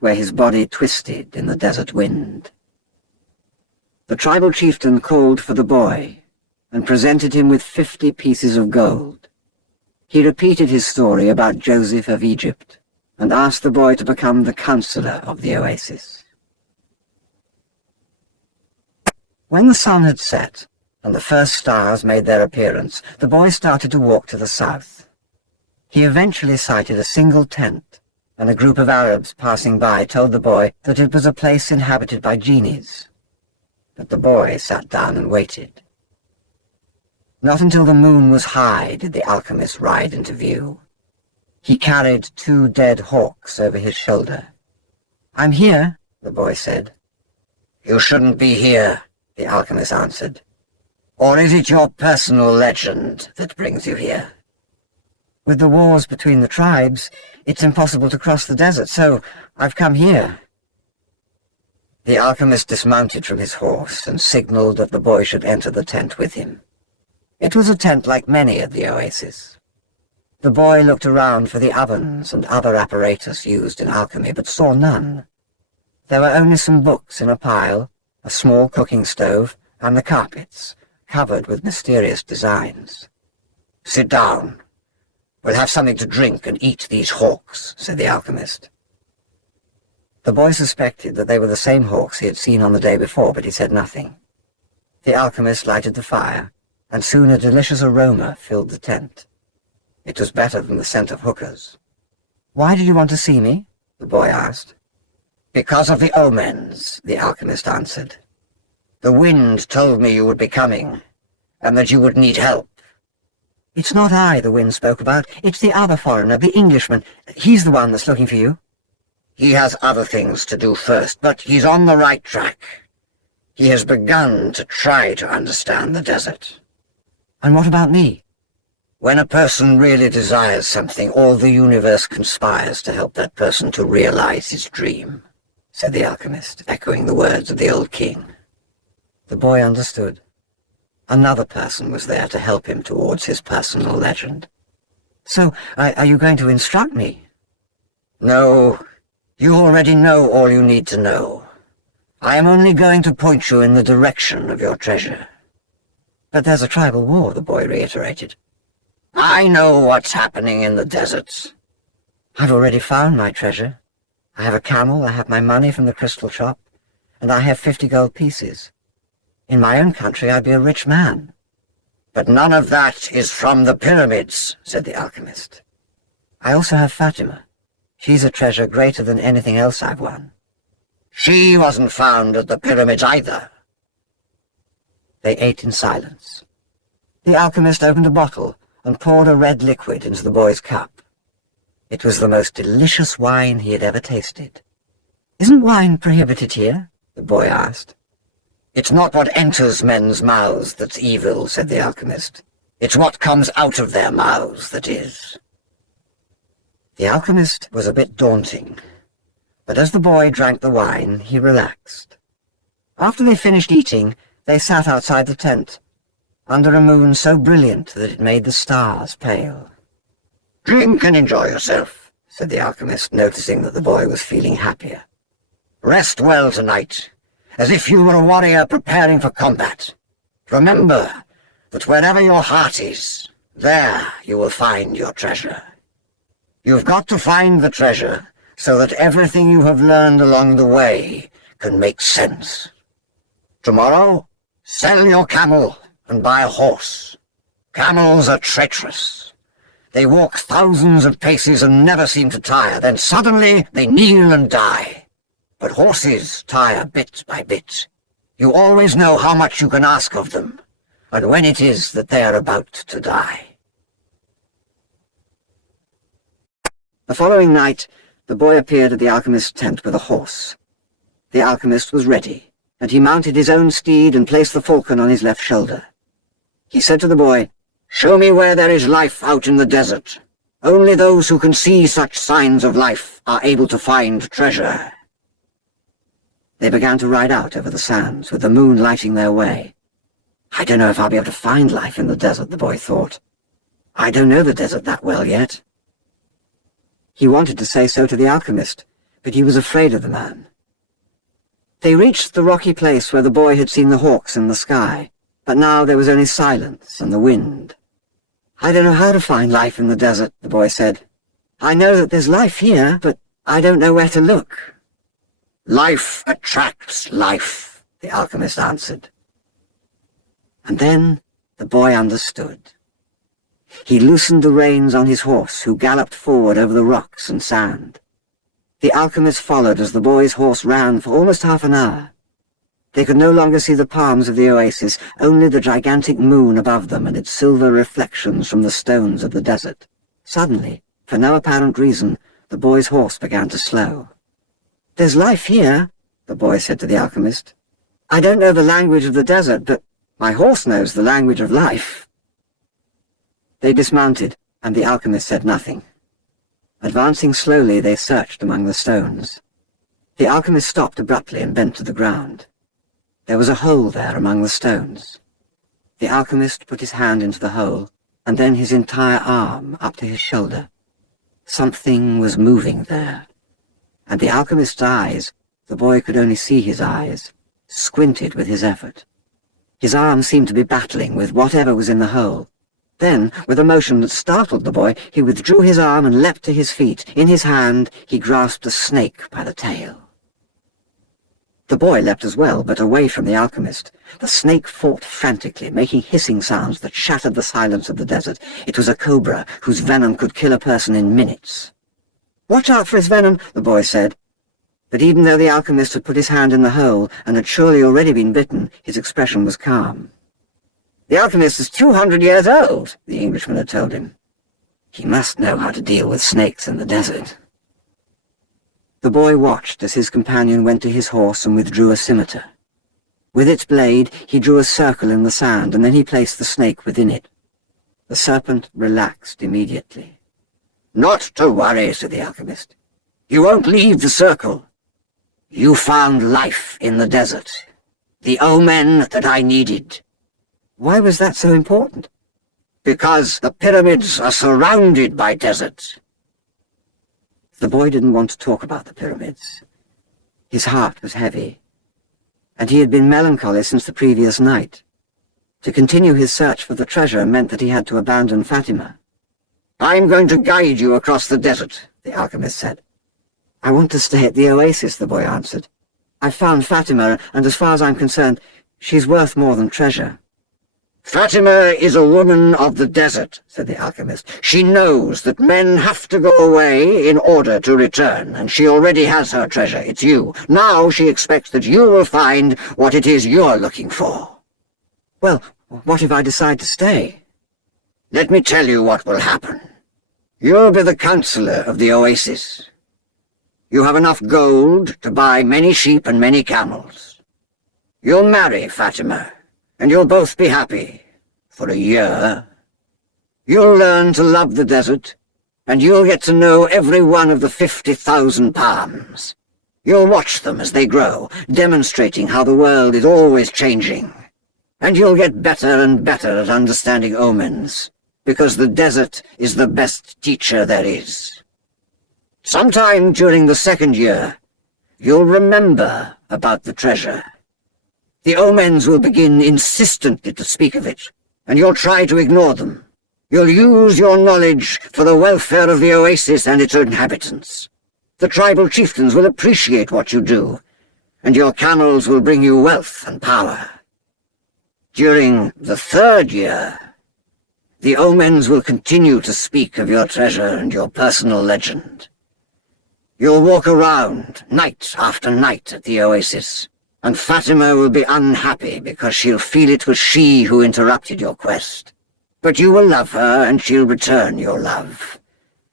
where his body twisted in the desert wind. The tribal chieftain called for the boy, and presented him with 50 pieces of gold. He repeated his story about Joseph of Egypt, and asked the boy to become the counselor of the oasis. When the sun had set, and the first stars made their appearance, the boy started to walk to the south. He eventually sighted a single tent, and a group of Arabs passing by told the boy that it was a place inhabited by genies. But the boy sat down and waited. Not until the moon was high did the alchemist ride into view. He carried 2 dead hawks over his shoulder. "I'm here," the boy said. "You shouldn't be here," the alchemist answered. "Or is it your personal legend that brings you here?" "With the wars between the tribes, it's impossible to cross the desert, so I've come here." The alchemist dismounted from his horse and signaled that the boy should enter the tent with him. It was a tent like many at the oasis. The boy looked around for the ovens and other apparatus used in alchemy, but saw none. There were only some books in a pile, a small cooking stove, and the carpets, covered with mysterious designs. "Sit down. We'll have something to drink and eat these hawks," said the alchemist. The boy suspected that they were the same hawks he had seen on the day before, but he said nothing. The alchemist lighted the fire, and soon a delicious aroma filled the tent. It was better than the scent of hookahs. "Why did you want to see me?" the boy asked. "Because of the omens," the alchemist answered. "The wind told me you would be coming, and that you would need help." "It's not I the wind spoke about. It's the other foreigner, the Englishman. He's the one that's looking for you." "He has other things to do first, but he's on the right track. He has begun to try to understand the desert." "And what about me?" "When a person really desires something, all the universe conspires to help that person to realize his dream," said the alchemist, echoing the words of the old king. The boy understood. Another person was there to help him towards his personal legend. "So, are you going to instruct me?" "No, you already know all you need to know. I am only going to point you in the direction of your treasure." "But there's a tribal war," the boy reiterated. "I know what's happening in the deserts." "I've already found my treasure. I have a camel, I have my money from the crystal shop, and I have 50 gold pieces. In my own country I'd be a rich man." "But none of that is from the pyramids," said the alchemist. "I also have Fatima. She's a treasure greater than anything else I've won." "She wasn't found at the pyramids either." They ate in silence. The alchemist opened a bottle and poured a red liquid into the boy's cup. It was the most delicious wine he had ever tasted. "Isn't wine prohibited here?" the boy asked. "It's not what enters men's mouths that's evil," said the alchemist. "It's what comes out of their mouths that is." The alchemist was a bit daunting, but as the boy drank the wine, he relaxed. After they finished eating, they sat outside the tent, under a moon so brilliant that it made the stars pale. "Drink and enjoy yourself," said the alchemist, noticing that the boy was feeling happier. "Rest well tonight, as if you were a warrior preparing for combat. Remember that wherever your heart is, there you will find your treasure. You've got to find the treasure so that everything you have learned along the way can make sense. Tomorrow, sell your camel and buy a horse. Camels are treacherous. They walk thousands of paces and never seem to tire. Then suddenly they kneel and die. But horses tire bit by bit. You always know how much you can ask of them, and when it is that they are about to die." The following night, the boy appeared at the alchemist's tent with a horse. The alchemist was ready, and he mounted his own steed and placed the falcon on his left shoulder. He said to the boy, "Show me where there is life out in the desert. Only those who can see such signs of life are able to find treasure." They began to ride out over the sands, with the moon lighting their way. "I don't know if I'll be able to find life in the desert," the boy thought. "I don't know the desert that well yet." He wanted to say so to the alchemist, but he was afraid of the man. They reached the rocky place where the boy had seen the hawks in the sky, but now there was only silence and the wind. "I don't know how to find life in the desert," the boy said. "I know that there's life here, but I don't know where to look." "Life attracts life," the alchemist answered. And then the boy understood. He loosened the reins on his horse, who galloped forward over the rocks and sand. The alchemist followed as the boy's horse ran for almost half an hour. They could no longer see the palms of the oasis, only the gigantic moon above them and its silver reflections from the stones of the desert. Suddenly, for no apparent reason, the boy's horse began to slow. "There's life here," the boy said to the alchemist. "I don't know the language of the desert, but my horse knows the language of life." They dismounted, and the alchemist said nothing. Advancing slowly, they searched among the stones. The alchemist stopped abruptly and bent to the ground. There was a hole there among the stones. The alchemist put his hand into the hole, and then his entire arm up to his shoulder. Something was moving there, and the alchemist's eyes, the boy could only see his eyes, squinted with his effort. His arm seemed to be battling with whatever was in the hole. Then, with a motion that startled the boy, he withdrew his arm and leapt to his feet. In his hand, he grasped a snake by the tail. The boy leapt as well, but away from the alchemist. The snake fought frantically, making hissing sounds that shattered the silence of the desert. It was a cobra, whose venom could kill a person in minutes. "Watch out for his venom," the boy said. But even though the alchemist had put his hand in the hole and had surely already been bitten, his expression was calm. "The alchemist is 200 years old," the Englishman had told him. "He must know how to deal with snakes in the desert." The boy watched as his companion went to his horse and withdrew a scimitar. With its blade, he drew a circle in the sand, and then he placed the snake within it. The serpent relaxed immediately. "Not to worry," said the alchemist. "You won't leave the circle. You found life in the desert, the omen that I needed." "Why was that so important?" "Because the pyramids are surrounded by deserts." The boy didn't want to talk about the pyramids. His heart was heavy, and he had been melancholy since the previous night. To continue his search for the treasure meant that he had to abandon Fatima. "I'm going to guide you across the desert," the alchemist said. "I want to stay at the oasis," the boy answered. "I've found Fatima, and as far as I'm concerned, she's worth more than treasure." "Fatima is a woman of the desert," said the alchemist. "She knows that men have to go away in order to return, and she already has her treasure. It's you. Now she expects that you will find what it is you're looking for." "Well, what if I decide to stay?" "Let me tell you what will happen. You'll be the counselor of the oasis. You have enough gold to buy many sheep and many camels. You'll marry Fatima, and you'll both be happy. For a year. You'll learn to love the desert, and you'll get to know every one of the 50,000 palms. You'll watch them as they grow, demonstrating how the world is always changing. And you'll get better and better at understanding omens, because the desert is the best teacher there is. Sometime during the 2nd year, you'll remember about the treasure. The omens will begin insistently to speak of it, and you'll try to ignore them. You'll use your knowledge for the welfare of the oasis and its inhabitants. The tribal chieftains will appreciate what you do, and your camels will bring you wealth and power. During the 3rd year, the omens will continue to speak of your treasure and your personal legend. You'll walk around night after night at the oasis, and Fatima will be unhappy because she'll feel it was she who interrupted your quest. But you will love her, and she'll return your love.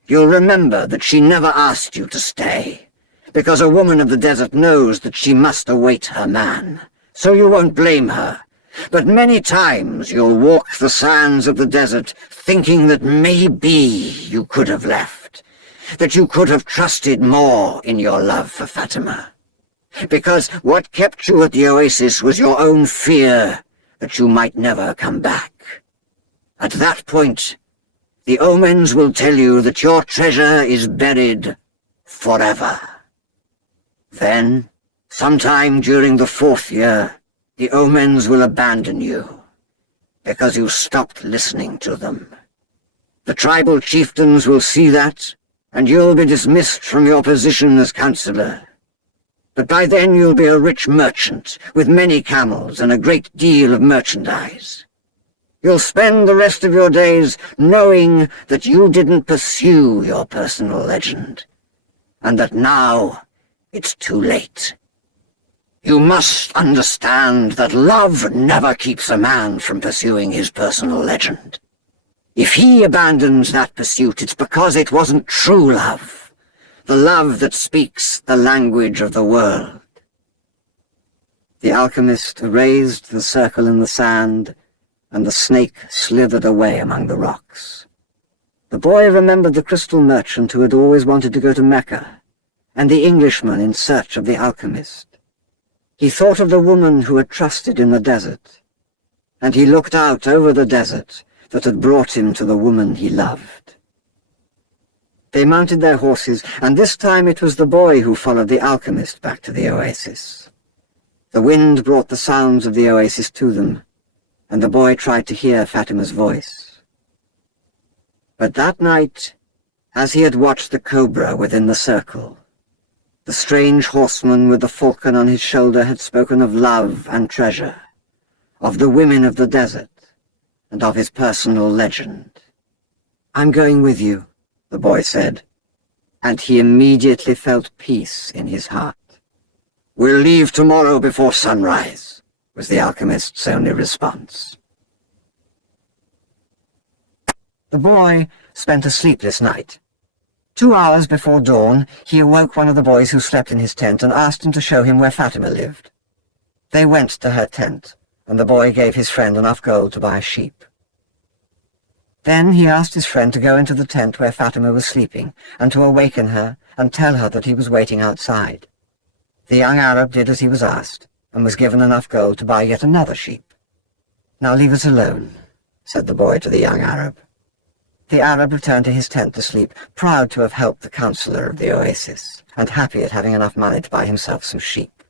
You'll remember that she never asked you to stay, because a woman of the desert knows that she must await her man, so you won't blame her. But many times you'll walk the sands of the desert thinking that maybe you could have left, that you could have trusted more in your love for Fatima. Because what kept you at the oasis was your own fear that you might never come back. At that point, the omens will tell you that your treasure is buried forever. Then, sometime during the 4th year, the omens will abandon you, because you stopped listening to them. The tribal chieftains will see that, and you'll be dismissed from your position as counselor. But by then you'll be a rich merchant, with many camels and a great deal of merchandise. You'll spend the rest of your days knowing that you didn't pursue your personal legend, and that now it's too late. You must understand that love never keeps a man from pursuing his personal legend. If he abandons that pursuit, it's because it wasn't true love, the love that speaks the language of the world. The alchemist erased the circle in the sand, and the snake slithered away among the rocks. The boy remembered the crystal merchant who had always wanted to go to Mecca, and the Englishman in search of the alchemist. He thought of the woman who had trusted in the desert, and he looked out over the desert that had brought him to the woman he loved. They mounted their horses, and this time it was the boy who followed the alchemist back to the oasis. The wind brought the sounds of the oasis to them, and the boy tried to hear Fatima's voice. But that night, as he had watched the cobra within the circle, the strange horseman with the falcon on his shoulder had spoken of love and treasure, of the women of the desert, and of his personal legend. "I'm going with you," the boy said, and he immediately felt peace in his heart. "We'll leave tomorrow before sunrise," was the alchemist's only response. The boy spent a sleepless night. 2 hours before dawn, he awoke one of the boys who slept in his tent and asked him to show him where Fatima lived. They went to her tent, and the boy gave his friend enough gold to buy a sheep. Then he asked his friend to go into the tent where Fatima was sleeping, and to awaken her and tell her that he was waiting outside. The young Arab did as he was asked, and was given enough gold to buy yet another sheep. "Now leave us alone," said the boy to the young Arab. The Arab returned to his tent to sleep, proud to have helped the counselor of the oasis, and happy at having enough money to buy himself some sheep.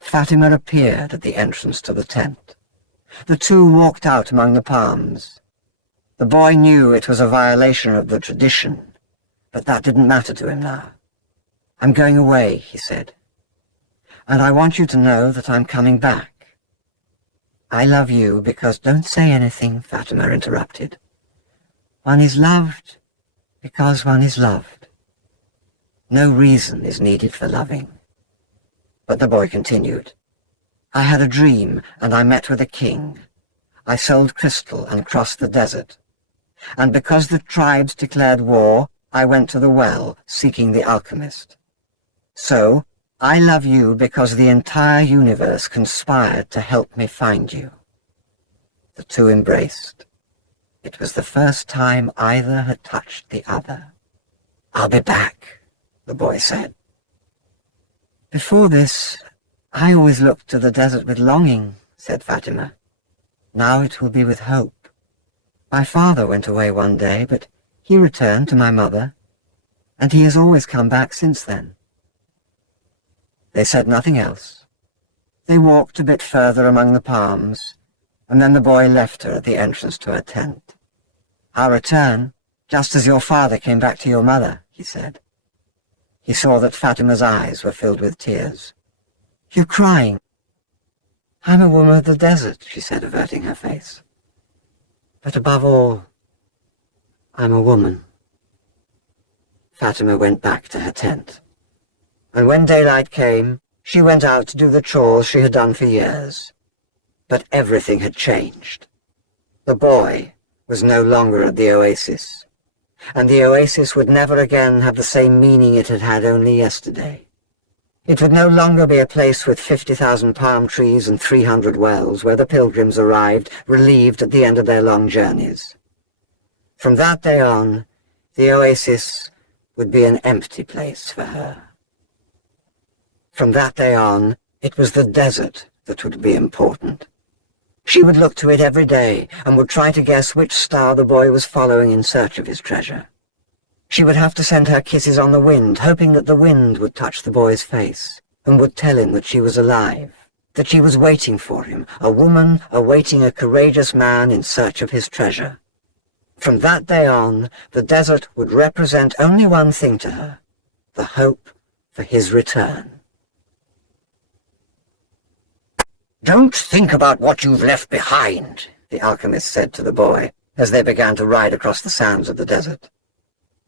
Fatima appeared at the entrance to the tent. The two walked out among the palms. The boy knew it was a violation of the tradition, but that didn't matter to him now. "I'm going away," he said, "and I want you to know that I'm coming back." "I love you because—" "Don't say anything," Fatima interrupted. "One is loved because one is loved. No reason is needed for loving." But the boy continued. "I had a dream, and I met with a king. I sold crystal and crossed the desert. And because the tribes declared war, I went to the well, seeking the alchemist. So, I love you because the entire universe conspired to help me find you. The two embraced. It was the first time either had touched the other. I'll be back, the boy said. Before this, I always looked to the desert with longing, said Fatima. Now it will be with hope. My father went away one day, but he returned to my mother, and he has always come back since then. They said nothing else. They walked a bit further among the palms, and then the boy left her at the entrance to her tent. I'll return, just as your father came back to your mother, he said. He saw that Fatima's eyes were filled with tears. You're crying. I'm a woman of the desert, she said, averting her face. But above all, I'm a woman. Fatima went back to her tent. And when daylight came, she went out to do the chores she had done for years. But everything had changed. The boy was no longer at the oasis, and the oasis would never again have the same meaning it had had only yesterday. It would no longer be a place with 50,000 palm trees and 300 wells where the pilgrims arrived, relieved at the end of their long journeys. From that day on, the oasis would be an empty place for her. From that day on, it was the desert that would be important. She would look to it every day and would try to guess which star the boy was following in search of his treasure. She would have to send her kisses on the wind, hoping that the wind would touch the boy's face and would tell him that she was alive, that she was waiting for him, a woman awaiting a courageous man in search of his treasure. From that day on, the desert would represent only one thing to her, the hope for his return. Don't think about what you've left behind, the alchemist said to the boy, as they began to ride across the sands of the desert.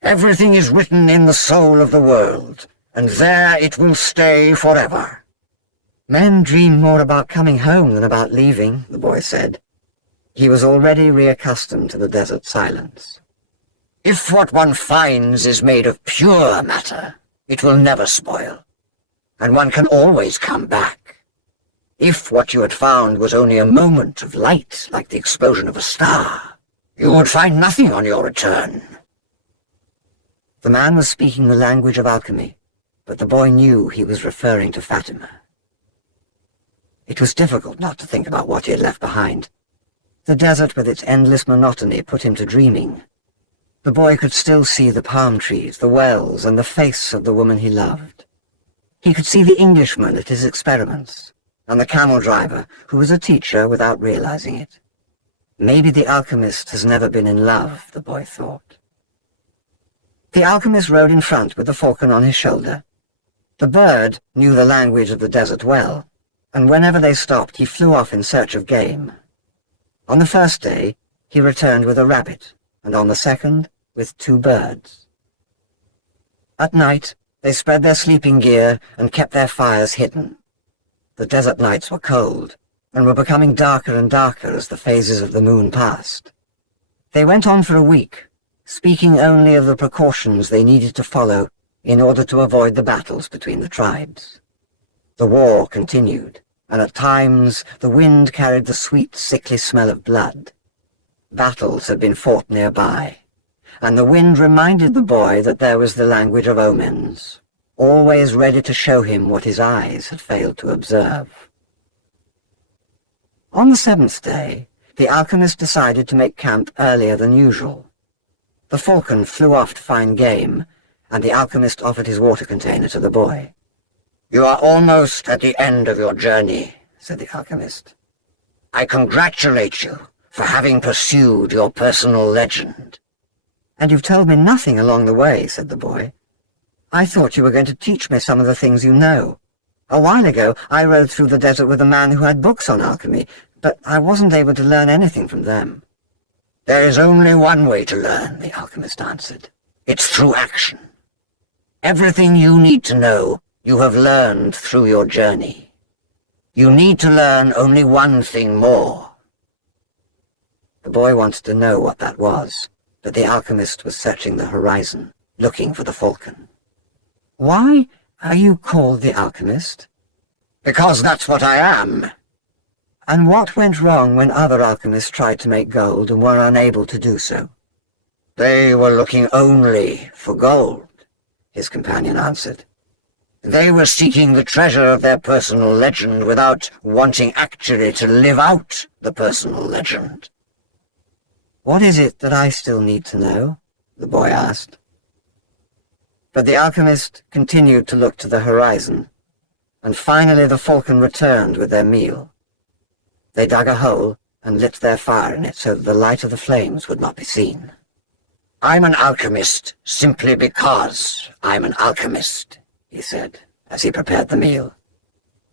Everything is written in the soul of the world, and there it will stay forever. Men dream more about coming home than about leaving, the boy said. He was already reaccustomed to the desert silence. If what one finds is made of pure matter, it will never spoil, and one can always come back. If what you had found was only a moment of light, like the explosion of a star, you would find nothing on your return. The man was speaking the language of alchemy, but the boy knew he was referring to Fatima. It was difficult not to think about what he had left behind. The desert with its endless monotony put him to dreaming. The boy could still see the palm trees, the wells, and the face of the woman he loved. He could see the Englishman at his experiments, and the camel driver, who was a teacher without realizing it. Maybe the alchemist has never been in love, the boy thought. The alchemist rode in front with the falcon on his shoulder. The bird knew the language of the desert well, and whenever they stopped he flew off in search of game. On the first day he returned with a rabbit, and on the second with 2 birds. At night they spread their sleeping gear and kept their fires hidden. The desert nights were cold, and were becoming darker and darker as the phases of the moon passed. They went on for a week, speaking only of the precautions they needed to follow in order to avoid the battles between the tribes. The war continued, and at times the wind carried the sweet, sickly smell of blood. Battles had been fought nearby, and the wind reminded the boy that there was the language of omens, always ready to show him what his eyes had failed to observe. On the 7th day, the alchemist decided to make camp earlier than usual. The falcon flew off to find game, and the alchemist offered his water container to the boy. "You are almost at the end of your journey," said the alchemist. "I congratulate you for having pursued your personal legend." "And you've told me nothing along the way," said the boy. "I thought you were going to teach me some of the things you know. A while ago I rode through the desert with a man who had books on alchemy, but I wasn't able to learn anything from them." "There is only one way to learn," the alchemist answered. "It's through action. Everything you need to know, you have learned through your journey. You need to learn only one thing more." The boy wanted to know what that was, but the alchemist was searching the horizon, looking for the falcon. "Why Are you called the Alchemist? Because that's what I am. And what went wrong when other alchemists tried to make gold and were unable to do so? They were looking only for gold, His companion answered. They were seeking the treasure of their personal legend without wanting actually to live out the personal legend. What is it that I still need to know? The boy asked. But the alchemist continued to look to the horizon, and finally the falcon returned with their meal. They dug a hole and lit their fire in it so that the light of the flames would not be seen. I'm an alchemist simply because I'm an alchemist, he said, as he prepared the meal.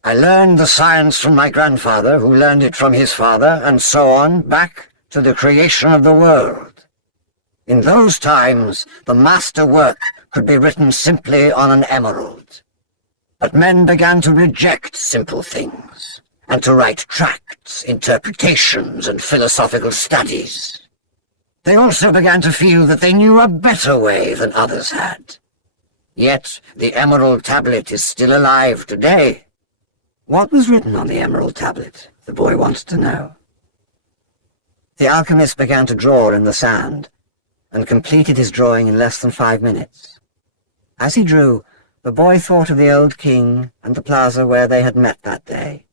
I learned the science from my grandfather, who learned it from his father, and so on, back to the creation of the world. In those times, the master work could be written simply on an emerald. But men began to reject simple things, and to write tracts, interpretations, and philosophical studies. They also began to feel that they knew a better way than others had. Yet the emerald tablet is still alive today. What was written on the emerald tablet? The boy wanted to know. The alchemist began to draw in the sand, and completed his drawing in less than 5 minutes. As he drew, the boy thought of the old king and the plaza where they had met that day.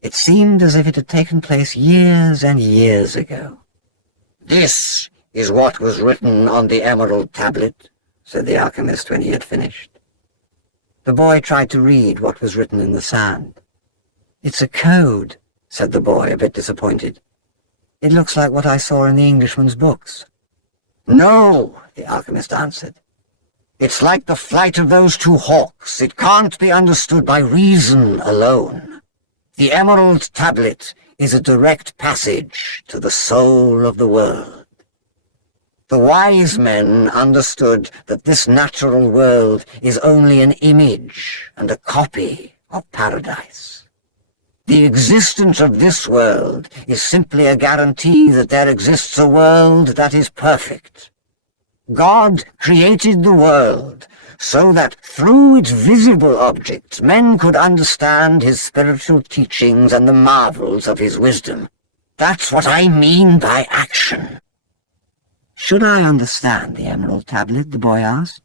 It seemed as if it had taken place years and years ago. This is what was written on the emerald tablet, said the alchemist when he had finished. The boy tried to read what was written in the sand. It's a code, said the boy, a bit disappointed. It looks like what I saw in the Englishman's books. No, the alchemist answered. It's like the flight of those two hawks. It can't be understood by reason alone. The emerald tablet is a direct passage to the soul of the world. The wise men understood that this natural world is only an image and a copy of paradise. The existence of this world is simply a guarantee that there exists a world that is perfect. God created the world so that through its visible objects men could understand his spiritual teachings and the marvels of his wisdom. That's what I mean by action. Should I understand the emerald tablet? The boy asked.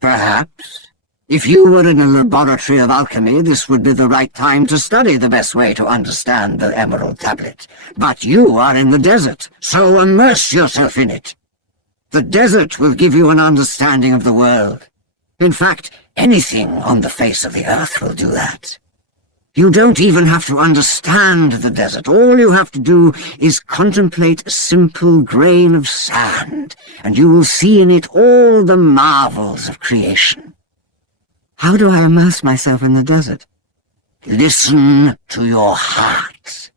Perhaps. If you were in a laboratory of alchemy, this would be the right time to study the best way to understand the emerald tablet. But you are in the desert, so immerse yourself in it. The desert will give you an understanding of the world. In fact, anything on the face of the earth will do that. You don't even have to understand the desert. All you have to do is contemplate a simple grain of sand, and you will see in it all the marvels of creation. How do I immerse myself in the desert? Listen to your heart.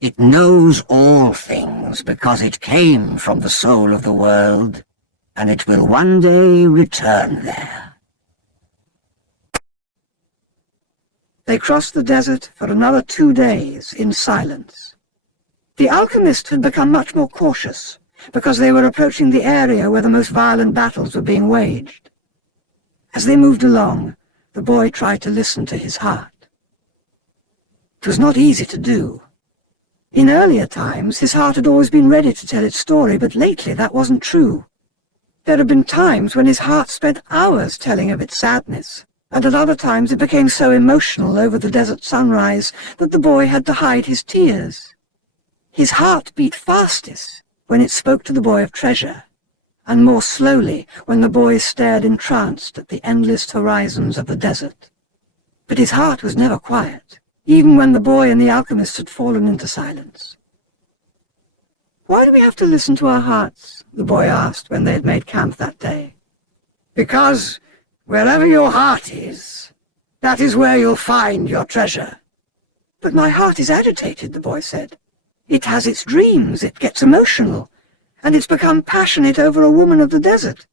It knows all things because it came from the soul of the world, and it will one day return there. They crossed the desert for another 2 days in silence. The alchemist had become much more cautious because they were approaching the area where the most violent battles were being waged. As they moved along, the boy tried to listen to his heart. It was not easy to do. In earlier times, his heart had always been ready to tell its story, but lately that wasn't true. There had been times when his heart spent hours telling of its sadness, and at other times it became so emotional over the desert sunrise that the boy had to hide his tears. His heart beat fastest when it spoke to the boy of treasure, and more slowly when the boy stared entranced at the endless horizons of the desert. But his heart was never quiet, even when the boy and the alchemist had fallen into silence. "Why do we have to listen to our hearts?" the boy asked when they had made camp that day. Because wherever your heart is, that is where you'll find your treasure. "But my heart is agitated," the boy said. "It has its dreams, it gets emotional, and it's become passionate over a woman of the desert.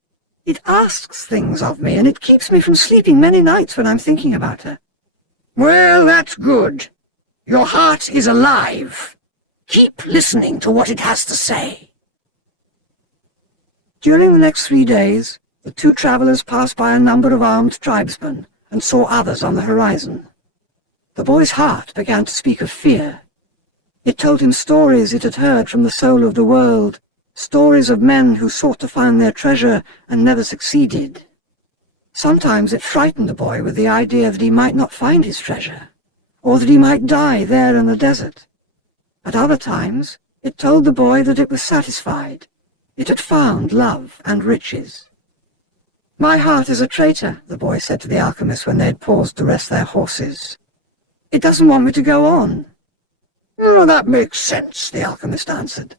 It asks things of me, and it keeps me from sleeping many nights when I'm thinking about her." Well, that's good. Your heart is alive. Keep listening to what it has to say. During the next 3 days, the two travelers passed by a number of armed tribesmen and saw others on the horizon. The boy's heart began to speak of fear. It told him stories it had heard from the soul of the world, stories of men who sought to find their treasure and never succeeded. Sometimes it frightened the boy with the idea that he might not find his treasure, or that he might die there in the desert. At other times, it told the boy that it was satisfied. It had found love and riches. "My heart is a traitor," the boy said to the alchemist when they had paused to rest their horses. "It doesn't want me to go on." "Oh, that makes sense," the alchemist answered.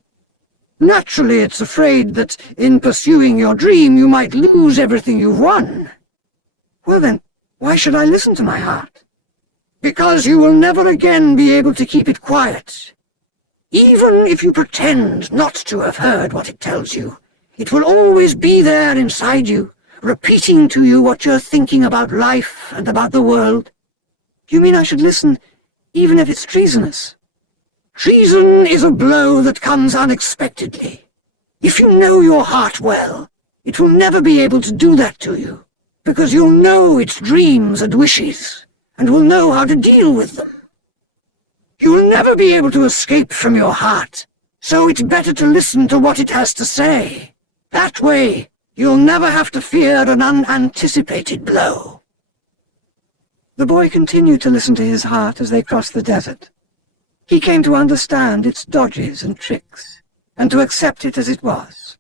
"Naturally, it's afraid that in pursuing your dream you might lose everything you've won." "Well then, why should I listen to my heart?" "Because you will never again be able to keep it quiet. Even if you pretend not to have heard what it tells you, it will always be there inside you, repeating to you what you're thinking about life and about the world." "You mean I should listen, even if it's treasonous?" "Treason is a blow that comes unexpectedly. If you know your heart well, it will never be able to do that to you, because you'll know its dreams and wishes, and will know how to deal with them. You will never be able to escape from your heart, so it's better to listen to what it has to say. That way, you'll never have to fear an unanticipated blow." The boy continued to listen to his heart as they crossed the desert. He came to understand its dodges and tricks, and to accept it as it was.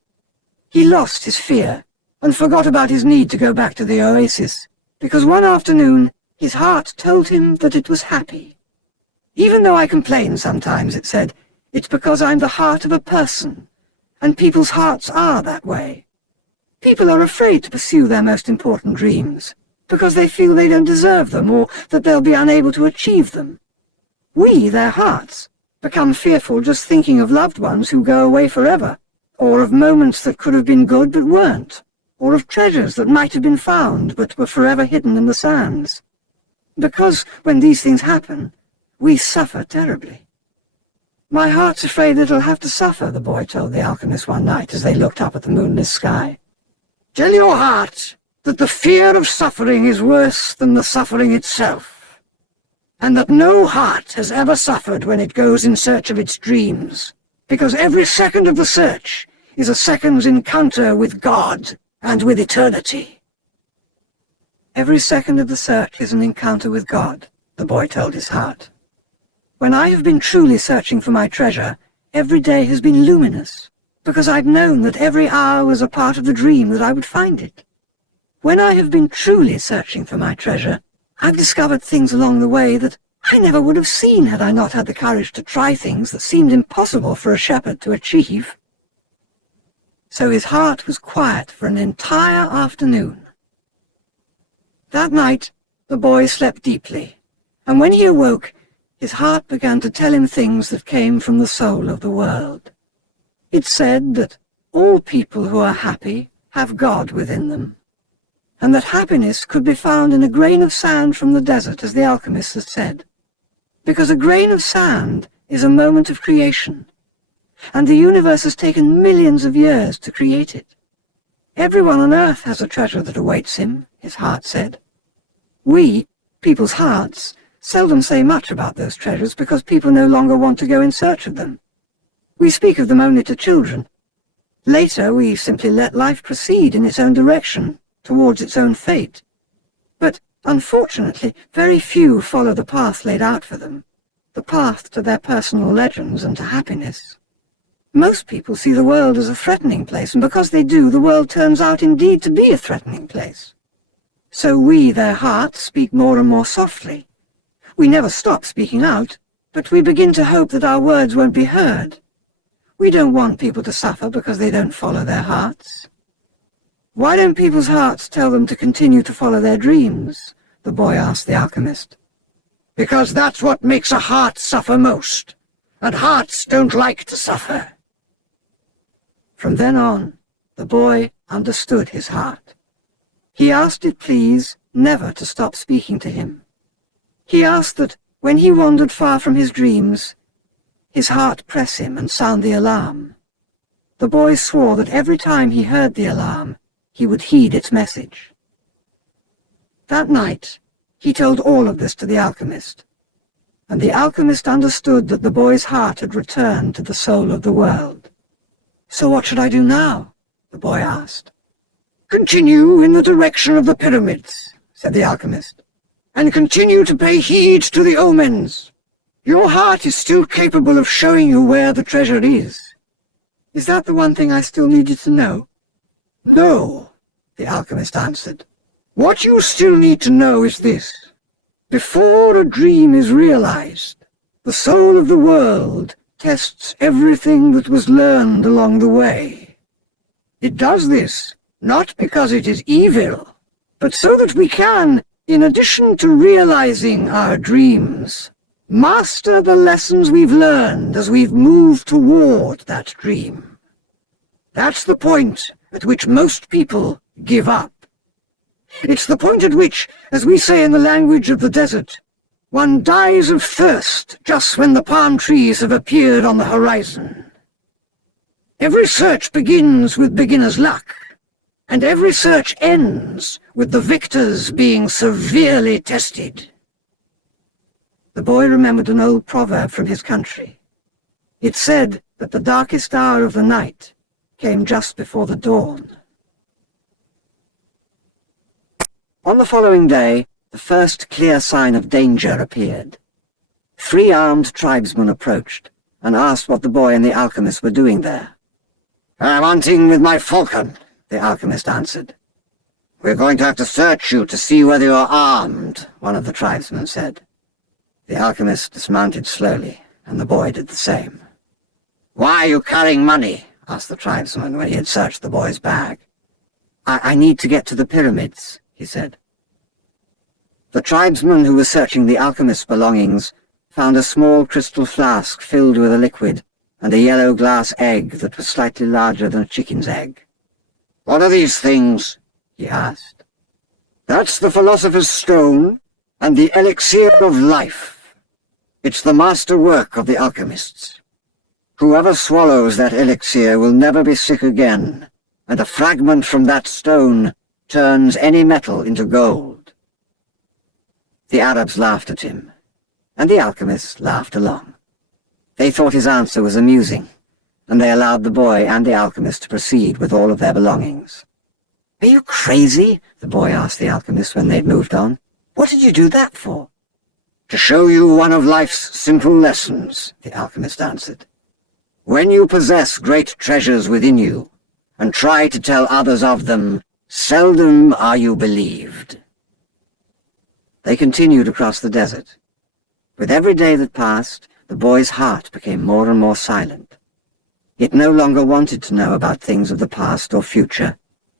He lost his fear, and forgot about his need to go back to the oasis, because one afternoon his heart told him that it was happy. "Even though I complain sometimes," it said, "it's because I'm the heart of a person, and people's hearts are that way. People are afraid to pursue their most important dreams, because they feel they don't deserve them, or that they'll be unable to achieve them. We, their hearts, become fearful just thinking of loved ones who go away forever, or of moments that could have been good but weren't, or of treasures that might have been found but were forever hidden in the sands. Because when these things happen, we suffer terribly." "My heart's afraid that it'll have to suffer," the boy told the alchemist one night as they looked up at the moonless sky. "Tell your heart that the fear of suffering is worse than the suffering itself, and that no heart has ever suffered when it goes in search of its dreams, because every second of the search is a second's encounter with God and with eternity." "Every second of the search is an encounter with God," the boy told his heart. "When I have been truly searching for my treasure, every day has been luminous, because I've known that every hour was a part of the dream that I would find it. When I have been truly searching for my treasure, I've discovered things along the way that I never would have seen had I not had the courage to try things that seemed impossible for a shepherd to achieve." So his heart was quiet for an entire afternoon. That night, the boy slept deeply, and when he awoke, his heart began to tell him things that came from the soul of the world. It said that all people who are happy have God within them, and that happiness could be found in a grain of sand from the desert, as the alchemist had said, because a grain of sand is a moment of creation, and the universe has taken millions of years to create it. Everyone on earth has a treasure that awaits him, his heart said. We, people's hearts, seldom say much about those treasures because people no longer want to go in search of them. We speak of them only to children. Later we simply let life proceed in its own direction, towards its own fate. But, unfortunately, very few follow the path laid out for them, the path to their personal legends and to happiness. Most people see the world as a threatening place, and because they do, the world turns out indeed to be a threatening place. So we, their hearts, speak more and more softly. We never stop speaking out, but we begin to hope that our words won't be heard. We don't want people to suffer because they don't follow their hearts. "Why don't people's hearts tell them to continue to follow their dreams?" the boy asked the alchemist. "Because that's what makes a heart suffer most, and hearts don't like to suffer." From then on, the boy understood his heart. He asked it, please, never to stop speaking to him. He asked that, when he wandered far from his dreams, his heart press him and sound the alarm. The boy swore that every time he heard the alarm, he would heed its message. That night, he told all of this to the alchemist, and the alchemist understood that the boy's heart had returned to the soul of the world. "So what should I do now?" the boy asked. "Continue in the direction of the pyramids," said the alchemist, "and continue to pay heed to the omens. Your heart is still capable of showing you where the treasure is." "Is that the one thing I still needed to know?" "No," the alchemist answered. "What you still need to know is this. Before a dream is realized, the soul of the world tests everything that was learned along the way. It does this not because it is evil, but so that we can, in addition to realizing our dreams, master the lessons we've learned as we've moved toward that dream. That's the point at which most people give up. It's the point at which, as we say in the language of the desert, one dies of thirst just when the palm trees have appeared on the horizon. Every search begins with beginner's luck, and every search ends with the victors being severely tested." The boy remembered an old proverb from his country. It said that the darkest hour of the night came just before the dawn. On the following day, the first clear sign of danger appeared. 3 armed tribesmen approached and asked what the boy and the alchemist were doing there. "I'm hunting with my falcon," the alchemist answered. "We're going to have to search you to see whether you're armed," one of the tribesmen said. The alchemist dismounted slowly, and the boy did the same. "Why are you carrying money?" asked the tribesman when he had searched the boy's bag. I need to get to the pyramids," he said. The tribesman who was searching the alchemist's belongings found a small crystal flask filled with a liquid and a yellow glass egg that was slightly larger than a chicken's egg. "What are these things?" he asked. "That's the philosopher's stone and the elixir of life. It's the master work of the alchemists. Whoever swallows that elixir will never be sick again, and a fragment from that stone turns any metal into gold." The Arabs laughed at him, and the alchemists laughed along. They thought his answer was amusing, and they allowed the boy and the alchemist to proceed with all of their belongings. "Are you crazy?" the boy asked the alchemist when they'd moved on. "What did you do that for?" "To show you one of life's simple lessons," the alchemist answered. "When you possess great treasures within you, and try to tell others of them, seldom are you believed." They continued across the desert. With every day that passed, the boy's heart became more and more silent. It no longer wanted to know about things of the past or future.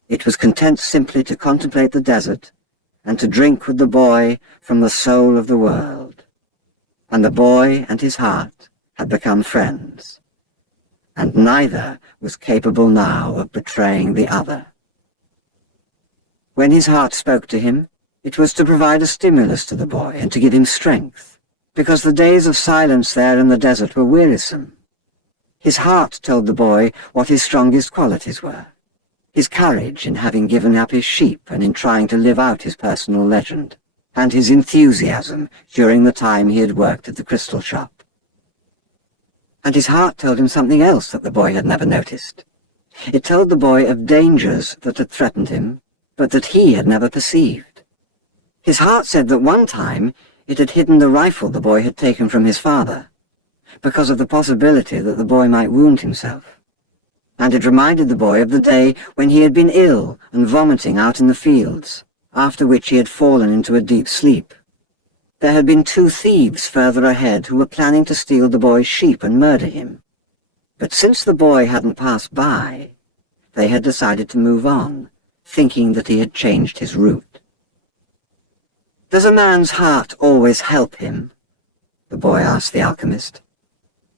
It was content simply to contemplate the desert and to drink with the boy from the soul of the world. And the boy and his heart had become friends, and neither was capable now of betraying the other. When his heart spoke to him, it was to provide a stimulus to the boy and to give him strength, because the days of silence there in the desert were wearisome. His heart told the boy what his strongest qualities were: his courage in having given up his sheep and in trying to live out his personal legend, and his enthusiasm during the time he had worked at the crystal shop. And his heart told him something else that the boy had never noticed. It told the boy of dangers that had threatened him, but that he had never perceived. His heart said that one time it had hidden the rifle the boy had taken from his father, because of the possibility that the boy might wound himself. And it reminded the boy of the day when he had been ill and vomiting out in the fields, after which he had fallen into a deep sleep. There had been 2 thieves further ahead who were planning to steal the boy's sheep and murder him. But since the boy hadn't passed by, they had decided to move on, thinking that he had changed his route. "Does a man's heart always help him?" the boy asked the alchemist.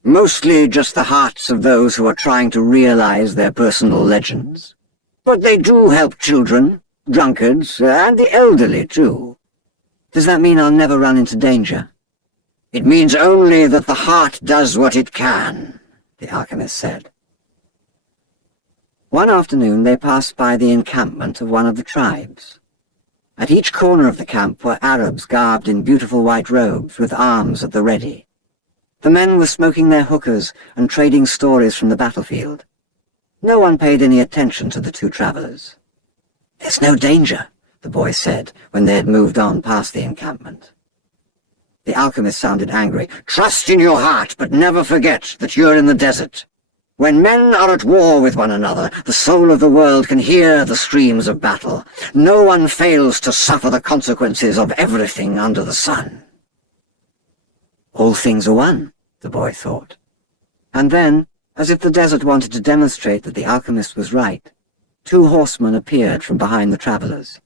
"Mostly just the hearts of those who are trying to realize their personal legends. But they do help children, drunkards, and the elderly, too." "Does that mean I'll never run into danger?" "It means only that the heart does what it can," the alchemist said. One afternoon they passed by the encampment of one of the tribes. At each corner of the camp were Arabs garbed in beautiful white robes with arms at the ready. The men were smoking their hookahs and trading stories from the battlefield. No one paid any attention to the two travellers. "There's no danger," the boy said when they had moved on past the encampment. The alchemist sounded angry. "Trust in your heart, but never forget that you're in the desert. When men are at war with one another, the soul of the world can hear the screams of battle. No one fails to suffer the consequences of everything under the sun." All things are one, the boy thought. And then, as if the desert wanted to demonstrate that the alchemist was right, two horsemen appeared from behind the travellers.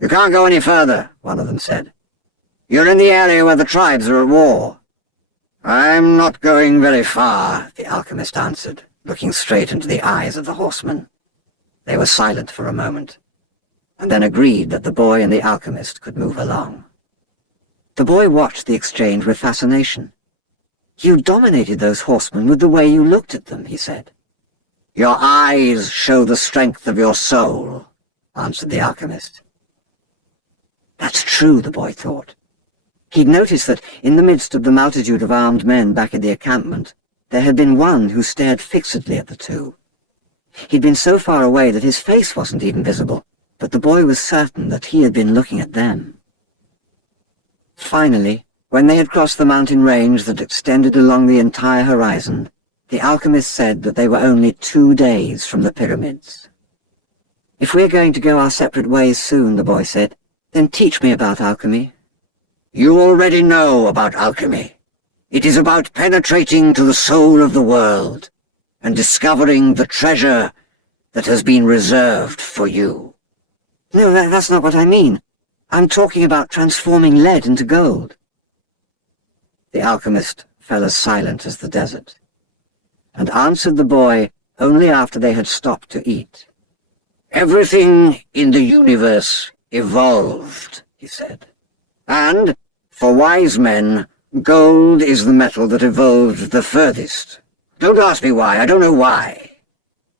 "You can't go any further," one of them said. "You're in the area where the tribes are at war." "I'm not going very far," the alchemist answered, looking straight into the eyes of the horsemen. They were silent for a moment, and then agreed that the boy and the alchemist could move along. The boy watched the exchange with fascination. "You dominated those horsemen with the way you looked at them," he said. "Your eyes show the strength of your soul," answered the alchemist. That's true, the boy thought. He'd noticed that in the midst of the multitude of armed men back at the encampment, there had been one who stared fixedly at the two. He'd been so far away that his face wasn't even visible, but the boy was certain that he had been looking at them. Finally, when they had crossed the mountain range that extended along the entire horizon, the alchemist said that they were only 2 days from the pyramids. "If we're going to go our separate ways soon," the boy said, "then teach me about alchemy." "You already know about alchemy. It is about penetrating to the soul of the world and discovering the treasure that has been reserved for you." "No, that's not what I mean. I'm talking about transforming lead into gold." The alchemist fell as silent as the desert, and answered the boy only after they had stopped to eat. "Everything in the universe evolved," he said. "And, for wise men, gold is the metal that evolved the furthest. Don't ask me why, I don't know why.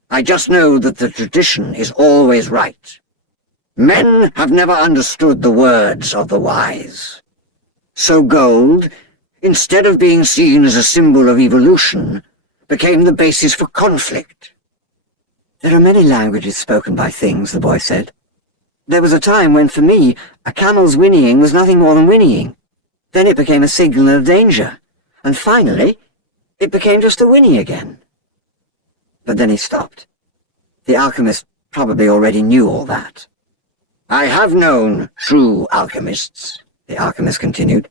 I just know that the tradition is always right. Men have never understood the words of the wise. So gold, instead of being seen as a symbol of evolution, became the basis for conflict." "There are many languages spoken by things," the boy said. "There was a time when, for me, a camel's whinnying was nothing more than whinnying. Then it became a signal of danger, and finally, it became just a whinny again." But then he stopped. The alchemist probably already knew all that. "I have known true alchemists," the alchemist continued.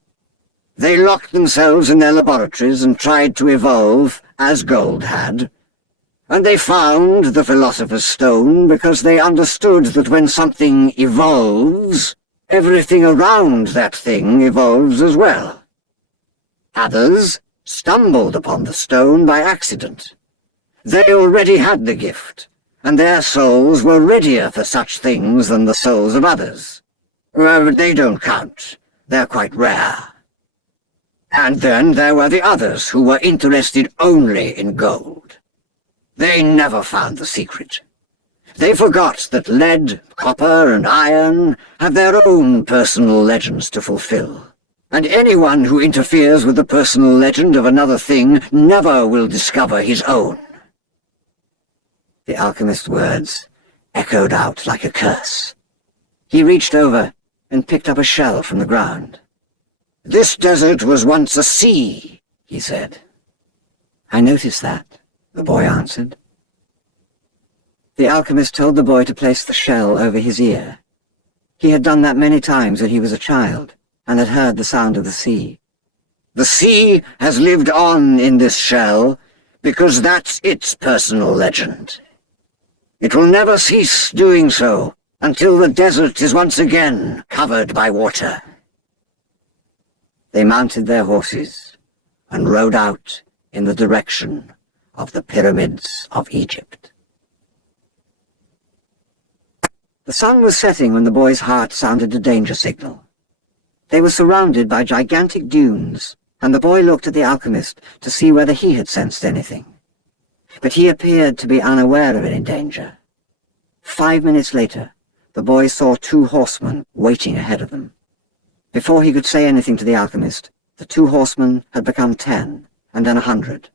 "They locked themselves in their laboratories and tried to evolve, as gold had. And they found the philosopher's stone because they understood that when something evolves, everything around that thing evolves as well. Others stumbled upon the stone by accident. They already had the gift, and their souls were readier for such things than the souls of others. But they don't count. They're quite rare. And then there were the others who were interested only in gold. They never found the secret. They forgot that lead, copper, and iron have their own personal legends to fulfill. And anyone who interferes with the personal legend of another thing never will discover his own." The alchemist's words echoed out like a curse. He reached over and picked up a shell from the ground. "This desert was once a sea," he said. "I noticed that," the boy answered. The alchemist told the boy to place the shell over his ear. He had done that many times when he was a child, and had heard the sound of the sea. "The sea has lived on in this shell because that's its personal legend. It will never cease doing so until the desert is once again covered by water." They mounted their horses and rode out in the direction of the pyramids of Egypt. The sun was setting when the boy's heart sounded a danger signal. They were surrounded by gigantic dunes, and the boy looked at the alchemist to see whether he had sensed anything. but he appeared to be unaware of any danger. 5 minutes later, the boy saw 2 horsemen waiting ahead of them. Before he could say anything to the alchemist, the 2 horsemen had become 10, and then 100.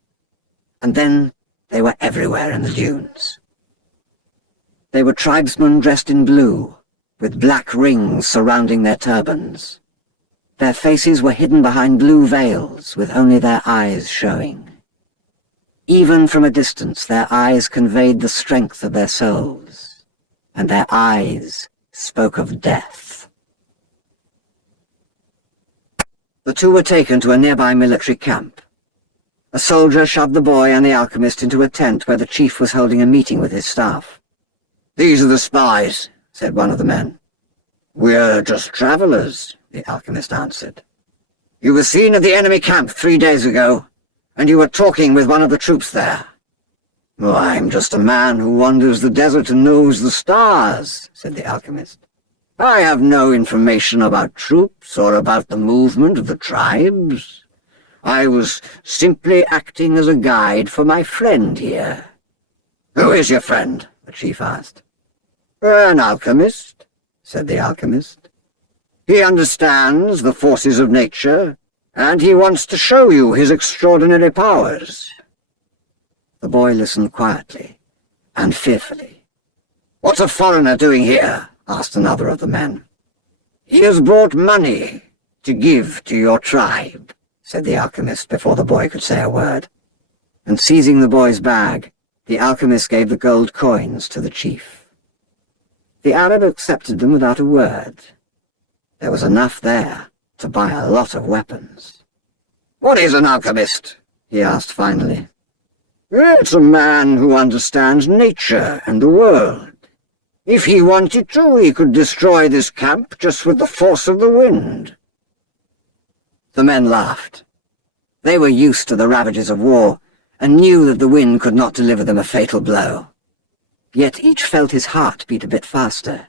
And then they were everywhere in the dunes. They were tribesmen dressed in blue, with black rings surrounding their turbans. Their faces were hidden behind blue veils, with only their eyes showing. Even from a distance, their eyes conveyed the strength of their souls, and their eyes spoke of death. The 2 were taken to a nearby military camp. A soldier shoved the boy and the alchemist into a tent where the chief was holding a meeting with his staff. "These are the spies," said one of the men. "We're just travelers," the alchemist answered. "You were seen at the enemy camp 3 days ago, and you were talking with one of the troops there." "Oh, I'm just a man who wanders the desert and knows the stars," said the alchemist. "I have no information about troops or about the movement of the tribes. I was simply acting as a guide for my friend here." "Who is your friend?" the chief asked. "An alchemist," said the alchemist. "He understands the forces of nature, and he wants to show you his extraordinary powers." The boy listened quietly and fearfully. "What's a foreigner doing here?" asked another of the men. "He has brought money to give to your tribe," said the alchemist before the boy could say a word. And seizing the boy's bag, the alchemist gave the gold coins to the chief. The Arab accepted them without a word. There was enough there to buy a lot of weapons. "What is an alchemist?" he asked finally. "It's a man who understands nature and the world. If he wanted to, he could destroy this camp just with the force of the wind." The men laughed. They were used to the ravages of war, and knew that the wind could not deliver them a fatal blow. Yet each felt his heart beat a bit faster.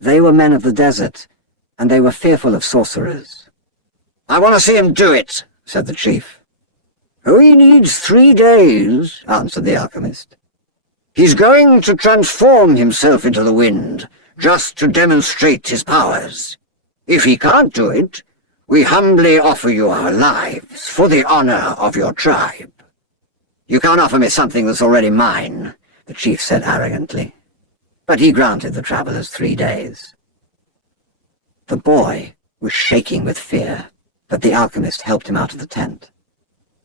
They were men of the desert, and they were fearful of sorcerers. "I want to see him do it," said the chief. "Oh, he needs 3 days," answered the alchemist. "He's going to transform himself into the wind, just to demonstrate his powers. If he can't do it, we humbly offer you our lives for the honor of your tribe." "You can't offer me something that's already mine," the chief said arrogantly. But he granted the travelers 3 days. The boy was shaking with fear, but the alchemist helped him out of the tent.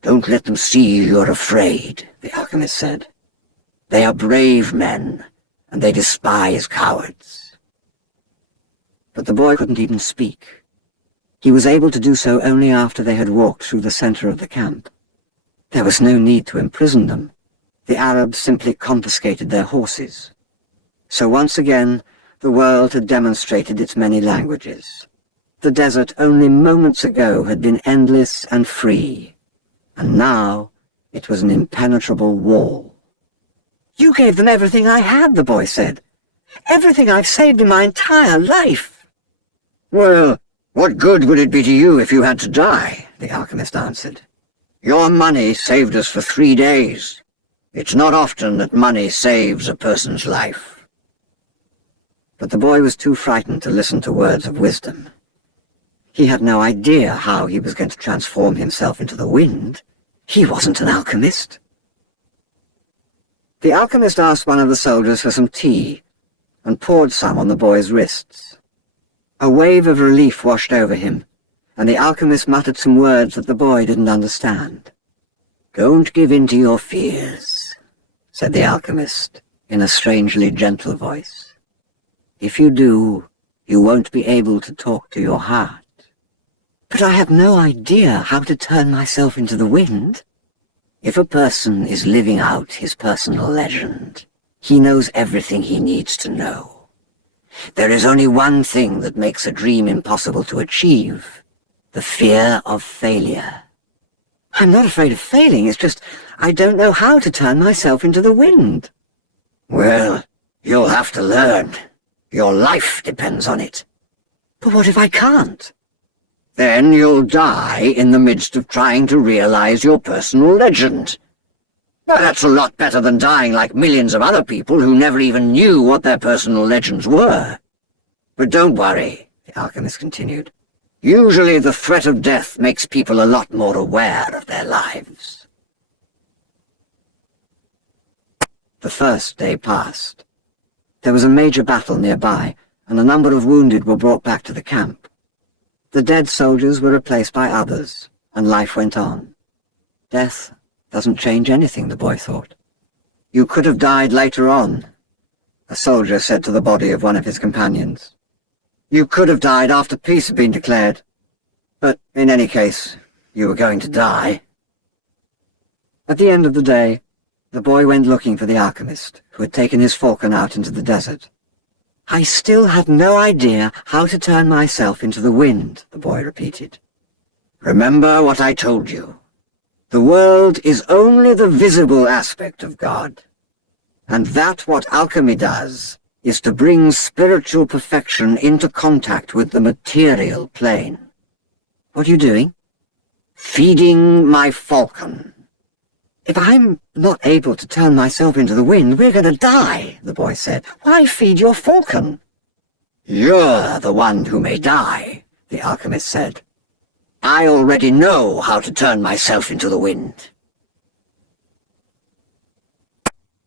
"Don't let them see you're afraid," the alchemist said. "They are brave men, and they despise cowards." But the boy couldn't even speak. He was able to do so only after they had walked through the center of the camp. There was no need to imprison them. The Arabs simply confiscated their horses. So once again, the world had demonstrated its many languages. The desert only moments ago had been endless and free, and now it was an impenetrable wall. "You gave them everything I had," the boy said. "Everything I've saved in my entire life." "Well, what good would it be to you if you had to die?" the alchemist answered. "Your money saved us for 3 days. It's not often that money saves a person's life." But the boy was too frightened to listen to words of wisdom. He had no idea how he was going to transform himself into the wind. He wasn't an alchemist. The alchemist asked one of the soldiers for some tea, and poured some on the boy's wrists. A wave of relief washed over him, and the alchemist muttered some words that the boy didn't understand. "Don't give in to your fears," said the alchemist in a strangely gentle voice. "If you do, you won't be able to talk to your heart." "But I have no idea how to turn myself into the wind." "If a person is living out his personal legend, he knows everything he needs to know. There is only one thing that makes a dream impossible to achieve: the fear of failure." "I'm not afraid of failing, it's just I don't know how to turn myself into the wind." "Well, you'll have to learn. Your life depends on it." "But what if I can't?" "Then you'll die in the midst of trying to realize your personal legend. Well, that's a lot better than dying like millions of other people who never even knew what their personal legends were. But don't worry, the alchemist continued. Usually the threat of death makes people a lot more aware of their lives. The first day passed. There was a major battle nearby, and a number of wounded were brought back to the camp. The dead soldiers were replaced by others, and life went on. Death doesn't change anything, the boy thought. You could have died later on, a soldier said to the body of one of his companions. You could have died after peace had been declared. But in any case, you were going to die. At the end of the day, the boy went looking for the alchemist, who had taken his falcon out into the desert. I still had no idea how to turn myself into the wind, the boy repeated. Remember what I told you. The world is only the visible aspect of God, and that what alchemy does is to bring spiritual perfection into contact with the material plane. What are you doing? Feeding my falcon. If I'm not able to turn myself into the wind, we're going to die, the boy said. Why feed your falcon? You're the one who may die, the alchemist said. I already know how to turn myself into the wind.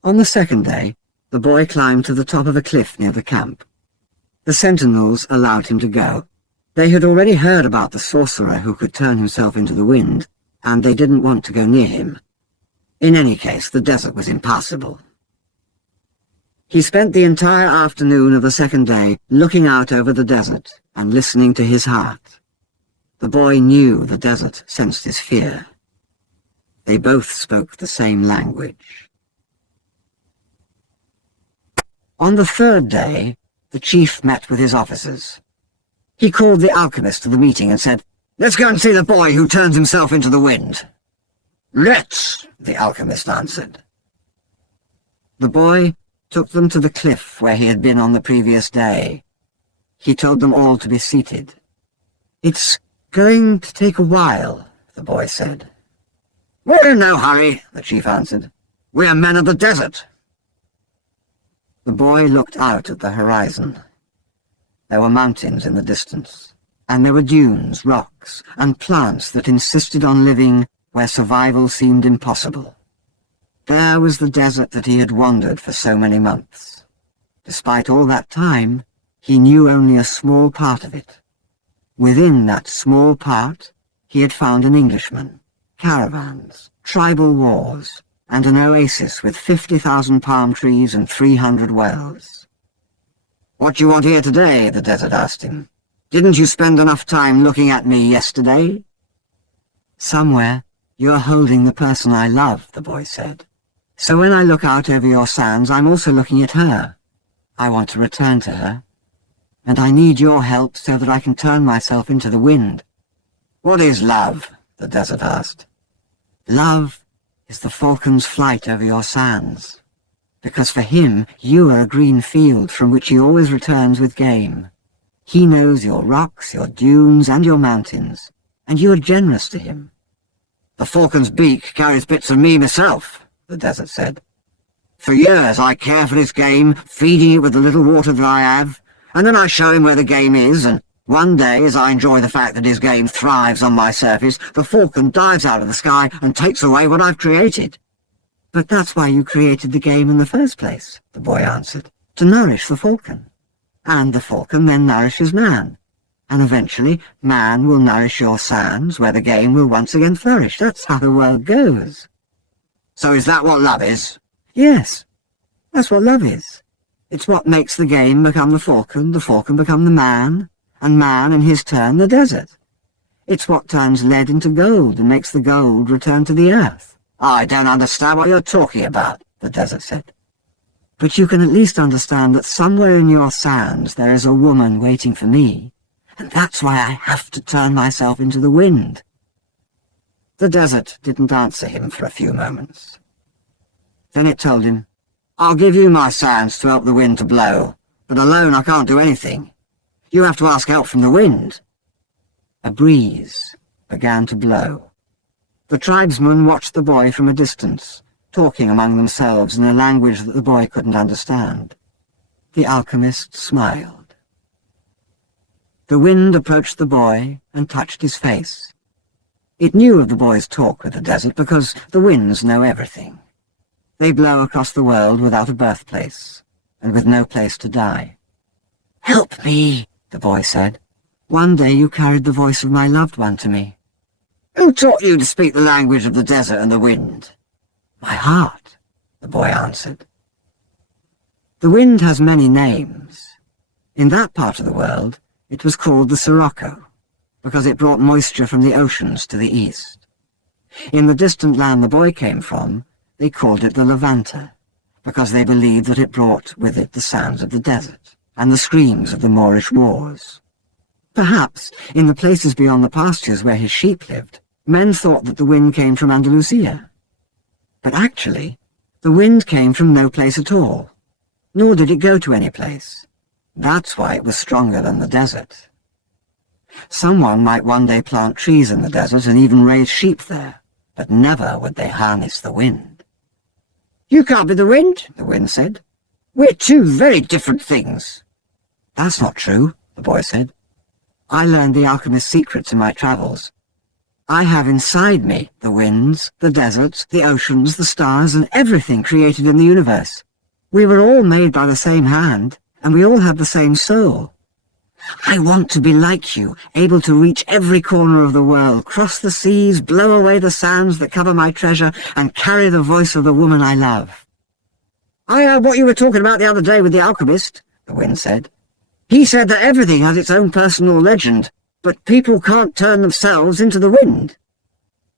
On the second day, the boy climbed to the top of a cliff near the camp. The sentinels allowed him to go. They had already heard about the sorcerer who could turn himself into the wind, and they didn't want to go near him. In any case, the desert was impassable. He spent the entire afternoon of the second day looking out over the desert and listening to his heart. The boy knew the desert sensed his fear. They both spoke the same language. On the third day, the chief met with his officers. He called the alchemist to the meeting and said, Let's go and see the boy who turns himself into the wind. Let's, the alchemist answered. The boy took them to the cliff where he had been on the previous day. He told them all to be seated. It's going to take a while, the boy said. We're in no hurry, the chief answered. We're men of the desert. The boy looked out at the horizon. There were mountains in the distance, and there were dunes, rocks, and plants that insisted on living where survival seemed impossible. There was the desert that he had wandered for so many months. Despite all that time, he knew only a small part of it. Within that small part, he had found an Englishman, caravans, tribal wars, and an oasis with 50,000 palm trees and 300 wells. What do you want here today? The desert asked him. Didn't you spend enough time looking at me yesterday? Somewhere, you're holding the person I love, the boy said. So when I look out over your sands, I'm also looking at her. I want to return to her. And I need your help so that I can turn myself into the wind. What is love? The desert asked. Love is the falcon's flight over your sands. Because for him, you are a green field from which he always returns with game. He knows your rocks, your dunes, and your mountains, and you are generous to him. The falcon's beak carries bits of me myself, the desert said. For years I care for his game, feeding it with the little water that I have, and then I show him where the game is, and one day, as I enjoy the fact that his game thrives on my surface, the falcon dives out of the sky and takes away what I've created. But that's why you created the game in the first place, the boy answered, to nourish the falcon. And the falcon then nourishes man. And eventually, man will nourish your sands, where the game will once again flourish. That's how the world goes. So is that what love is? Yes, that's what love is. It's what makes the game become the falcon become the man, and man, in his turn, the desert. It's what turns lead into gold and makes the gold return to the earth. I don't understand what you're talking about, the desert said. But you can at least understand that somewhere in your sands there is a woman waiting for me, and that's why I have to turn myself into the wind. The desert didn't answer him for a few moments. Then it told him, I'll give you my sands to help the wind to blow, but alone I can't do anything. You have to ask help from the wind. A breeze began to blow. The tribesmen watched the boy from a distance, talking among themselves in a language that the boy couldn't understand. The alchemist smiled. The wind approached the boy and touched his face. It knew of the boy's talk with the desert because the winds know everything. They blow across the world without a birthplace, and with no place to die. "Help me," the boy said. "One day you carried the voice of my loved one to me." "Who taught you to speak the language of the desert and the wind?" "My heart," the boy answered. The wind has many names. In that part of the world, it was called the Sirocco, because it brought moisture from the oceans to the east. In the distant land the boy came from, they called it the Levanta, because they believed that it brought with it the sounds of the desert and the screams of the Moorish wars. Perhaps, in the places beyond the pastures where his sheep lived, men thought that the wind came from Andalusia. But actually, the wind came from no place at all, nor did it go to any place. That's why it was stronger than the desert. Someone might one day plant trees in the desert and even raise sheep there, but never would they harness the wind. "You can't be the wind," the wind said. "We're two very different things." "That's not true," the boy said. "I learned the alchemist's secrets in my travels. I have inside me the winds, the deserts, the oceans, the stars, and everything created in the universe. We were all made by the same hand, and we all have the same soul. I want to be like you, able to reach every corner of the world, cross the seas, blow away the sands that cover my treasure, and carry the voice of the woman I love." "I heard what you were talking about the other day with the alchemist," the wind said. "He said that everything has its own personal legend, but people can't turn themselves into the wind."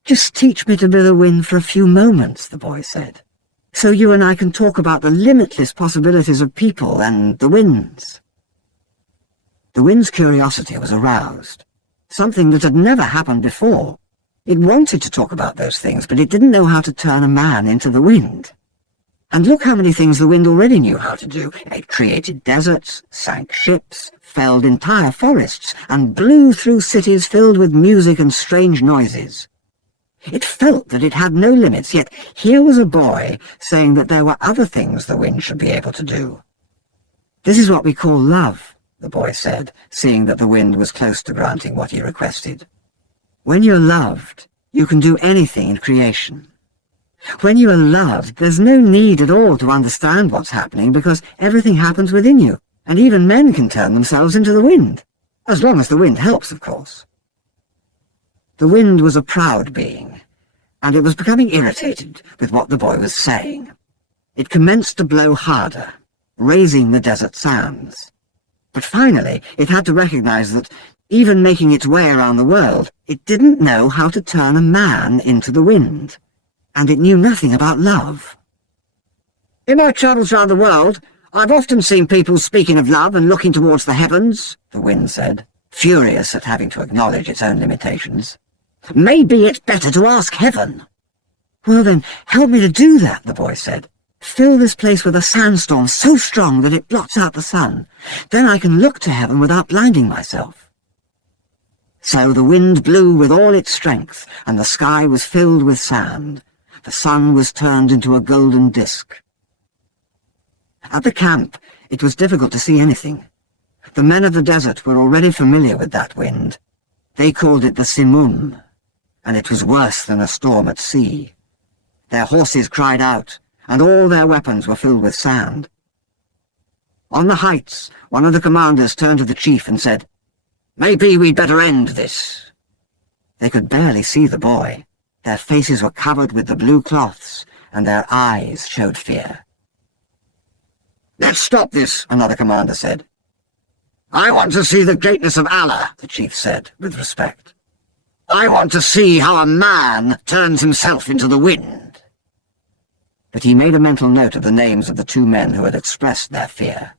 "Just teach me to be the wind for a few moments," the boy said, "so you and I can talk about the limitless possibilities of people and the winds." The wind's curiosity was aroused, something that had never happened before. It wanted to talk about those things, but it didn't know how to turn a man into the wind. And look how many things the wind already knew how to do. It created deserts, sank ships, felled entire forests, and blew through cities filled with music and strange noises. It felt that it had no limits, yet here was a boy saying that there were other things the wind should be able to do. "This is what we call love," the boy said, seeing that the wind was close to granting what he requested. "When you're loved, you can do anything in creation. When you are loved, there's no need at all to understand what's happening because everything happens within you, and even men can turn themselves into the wind, as long as the wind helps, of course." The wind was a proud being, and it was becoming irritated with what the boy was saying. It commenced to blow harder, raising the desert sands. But finally, it had to recognize that, even making its way around the world, it didn't know how to turn a man into the wind, and it knew nothing about love. "In my travels around the world, I've often seen people speaking of love and looking towards the heavens," the wind said, furious at having to acknowledge its own limitations. "Maybe it's better to ask heaven." "Well then, help me to do that," the boy said. "Fill this place with a sandstorm so strong that it blots out the sun. Then I can look to heaven without blinding myself." So the wind blew with all its strength, and the sky was filled with sand. The sun was turned into a golden disk. At the camp, it was difficult to see anything. The men of the desert were already familiar with that wind. They called it the Simum, and it was worse than a storm at sea. Their horses cried out, and all their weapons were filled with sand. On the heights, one of the commanders turned to the chief and said, "Maybe we'd better end this." They could barely see the boy. Their faces were covered with the blue cloths, and their eyes showed fear. "Let's stop this," another commander said. "I want to see the greatness of Allah," the chief said, with respect. "I want to see how a man turns himself into the wind." But he made a mental note of the names of the two men who had expressed their fear.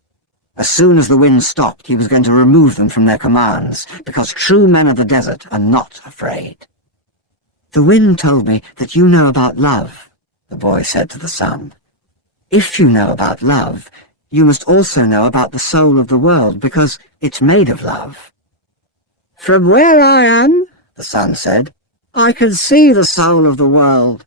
As soon as the wind stopped, he was going to remove them from their commands, because true men of the desert are not afraid. "The wind told me that you know about love," the boy said to the sun. "If you know about love, you must also know about the soul of the world, because it's made of love." "From where I am," the sun said, "I can see the soul of the world.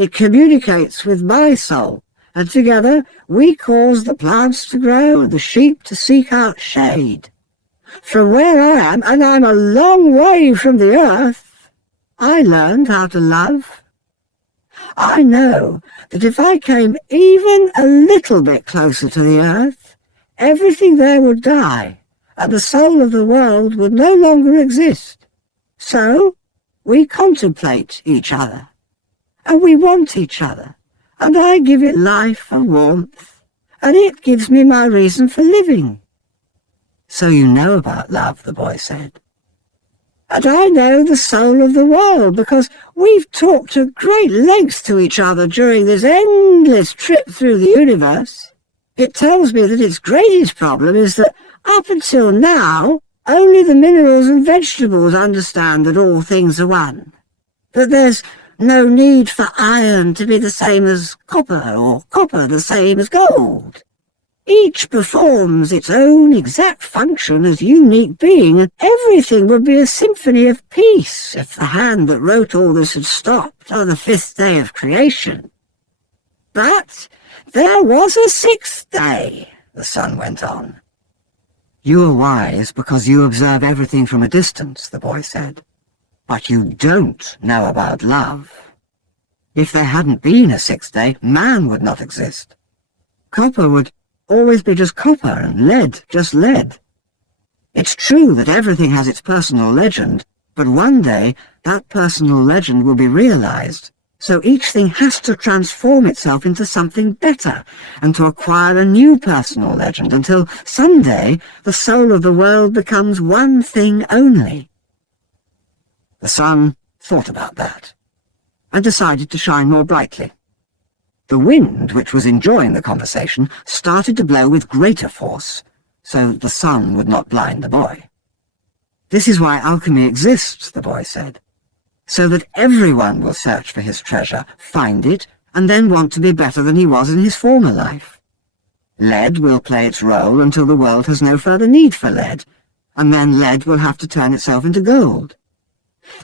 It communicates with my soul, and together we cause the plants to grow and the sheep to seek out shade. From where I am, and I'm a long way from the earth, I learned how to love. I know that if I came even a little bit closer to the earth, everything there would die, and the soul of the world would no longer exist. So we contemplate each other, and we want each other, and I give it life and warmth, and it gives me my reason for living. So you know about love, the boy said. And I know the soul of the world, because we've talked at great lengths to each other during this endless trip through the universe. It tells me that its greatest problem is that, up until now, only the minerals and vegetables understand that all things are one. That there's no need for iron to be the same as copper, or copper the same as gold. Each performs its own exact function as unique being, and everything would be a symphony of peace if the hand that wrote all this had stopped on the 5th day of creation. But there was a 6th day, the sun went on. You are wise because you observe everything from a distance, the boy said. But you don't know about love. If there hadn't been a 6th day, man would not exist. Copper would always be just copper, and lead just lead. It's true that everything has its personal legend, but one day that personal legend will be realized, so each thing has to transform itself into something better, and to acquire a new personal legend, until someday the soul of the world becomes one thing only. The sun thought about that, and decided to shine more brightly. The wind, which was enjoying the conversation, started to blow with greater force, so the sun would not blind the boy. This is why alchemy exists, the boy said, so that everyone will search for his treasure, find it, and then want to be better than he was in his former life. Lead will play its role until the world has no further need for lead, and then lead will have to turn itself into gold.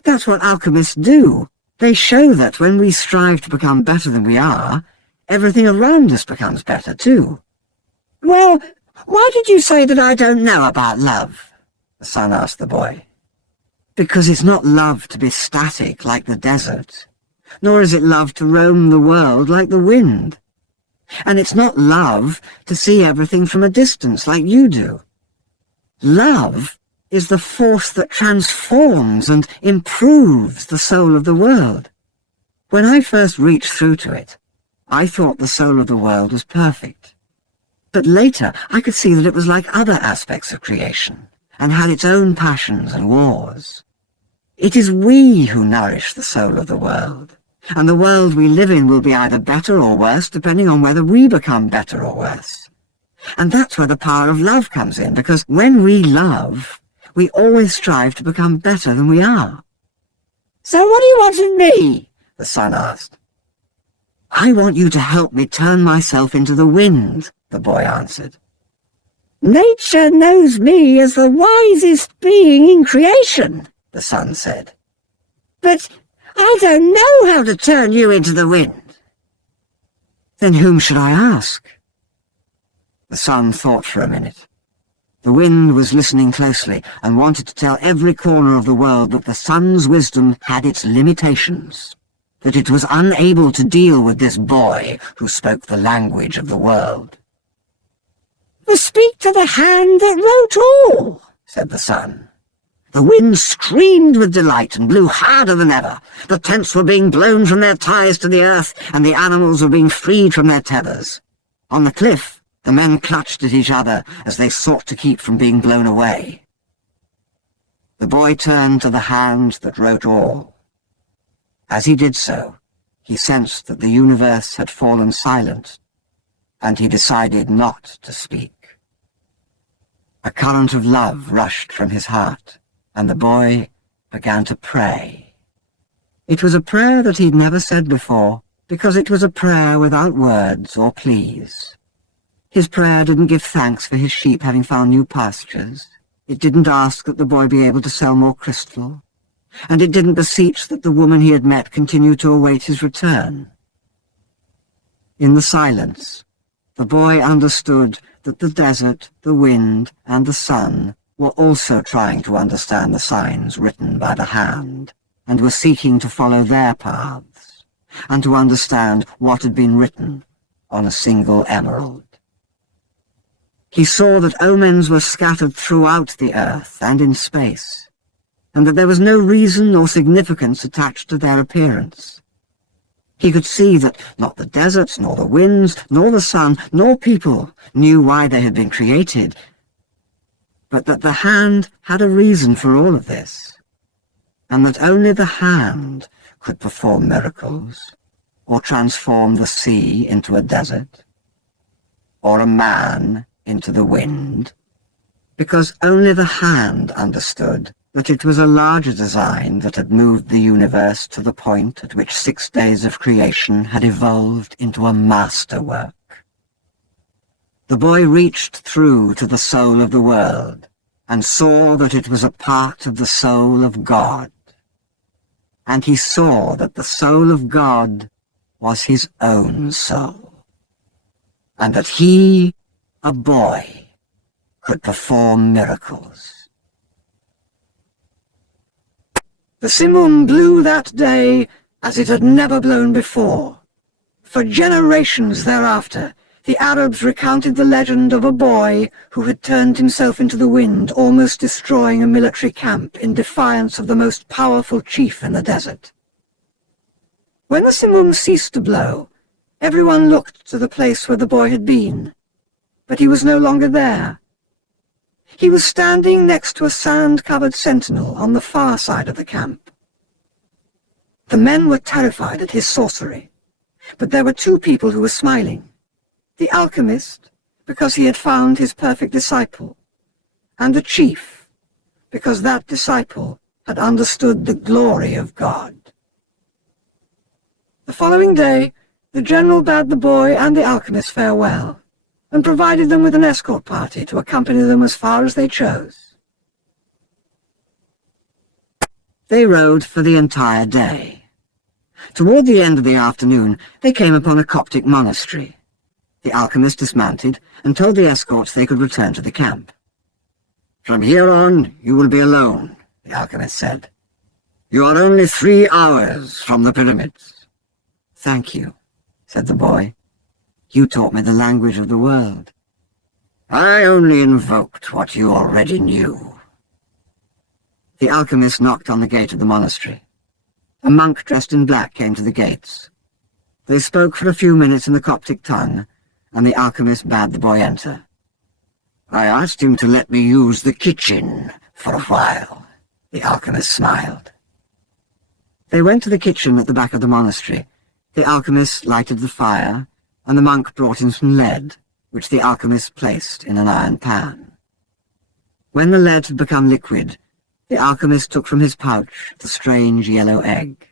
That's what alchemists do. They show that when we strive to become better than we are, everything around us becomes better too. Well, why did you say that I don't know about love? The sun asked the boy. Because it's not love to be static like the desert, nor is it love to roam the world like the wind. And it's not love to see everything from a distance like you do. Love is the force that transforms and improves the soul of the world. When I first reached through to it, I thought the soul of the world was perfect. But later I could see that it was like other aspects of creation, and had its own passions and wars. It is we who nourish the soul of the world, and the world we live in will be either better or worse depending on whether we become better or worse. And that's where the power of love comes in, because when we love, we always strive to become better than we are. So what do you want of me? The sun asked. I want you to help me turn myself into the wind, the boy answered. Nature knows me as the wisest being in creation, the sun said. But I don't know how to turn you into the wind. Then whom should I ask? The sun thought for a minute. The wind was listening closely and wanted to tell every corner of the world that the sun's wisdom had its limitations, that it was unable to deal with this boy who spoke the language of the world. Speak to the hand that wrote all, said the sun. The wind screamed with delight and blew harder than ever. The tents were being blown from their ties to the earth, and the animals were being freed from their tethers. On the cliff, the men clutched at each other as they sought to keep from being blown away. The boy turned to the hand that wrote all. As he did so, he sensed that the universe had fallen silent, and he decided not to speak. A current of love rushed from his heart, and the boy began to pray. It was a prayer that he'd never said before, because it was a prayer without words or pleas. His prayer didn't give thanks for his sheep having found new pastures. It didn't ask that the boy be able to sell more crystal. And it didn't beseech that the woman he had met continue to await his return. In the silence, the boy understood that the desert, the wind, and the sun were also trying to understand the signs written by the hand, and were seeking to follow their paths, and to understand what had been written on a single emerald. He saw that omens were scattered throughout the earth and in space, and that there was no reason or significance attached to their appearance. He could see that not the deserts, nor the winds, nor the sun, nor people knew why they had been created, but that the hand had a reason for all of this, and that only the hand could perform miracles, or transform the sea into a desert, or a man into the wind, because only the hand understood that it was a larger design that had moved the universe to the point at which 6 days of creation had evolved into a masterwork. The boy reached through to the soul of the world and saw that it was a part of the soul of God. And he saw that the soul of God was his own soul, and that he, a boy, could perform miracles. The simoom blew that day as it had never blown before. For generations thereafter, the Arabs recounted the legend of a boy who had turned himself into the wind, almost destroying a military camp in defiance of the most powerful chief in the desert. When the simoom ceased to blow, everyone looked to the place where the boy had been, but he was no longer there. He was standing next to a sand-covered sentinel on the far side of the camp. The men were terrified at his sorcery, but there were 2 people who were smiling. The alchemist, because he had found his perfect disciple, and the chief, because that disciple had understood the glory of God. The following day, the general bade the boy and the alchemist farewell, and provided them with an escort party to accompany them as far as they chose. They rode for the entire day. Toward the end of the afternoon, they came upon a Coptic monastery. The alchemist dismounted and told the escorts they could return to the camp. "From here on, you will be alone," the alchemist said. "You are only 3 hours from the pyramids." "Thank you," said the boy. "You taught me the language of the world." "I only invoked what you already knew." The alchemist knocked on the gate of the monastery. A monk dressed in black came to the gates. They spoke for a few minutes in the Coptic tongue, and the alchemist bade the boy enter. "I asked him to let me use the kitchen for a while," the alchemist smiled. They went to the kitchen at the back of the monastery. The alchemist lighted the fire, and the monk brought in some lead, which the alchemist placed in an iron pan. When the lead had become liquid, the alchemist took from his pouch the strange yellow egg.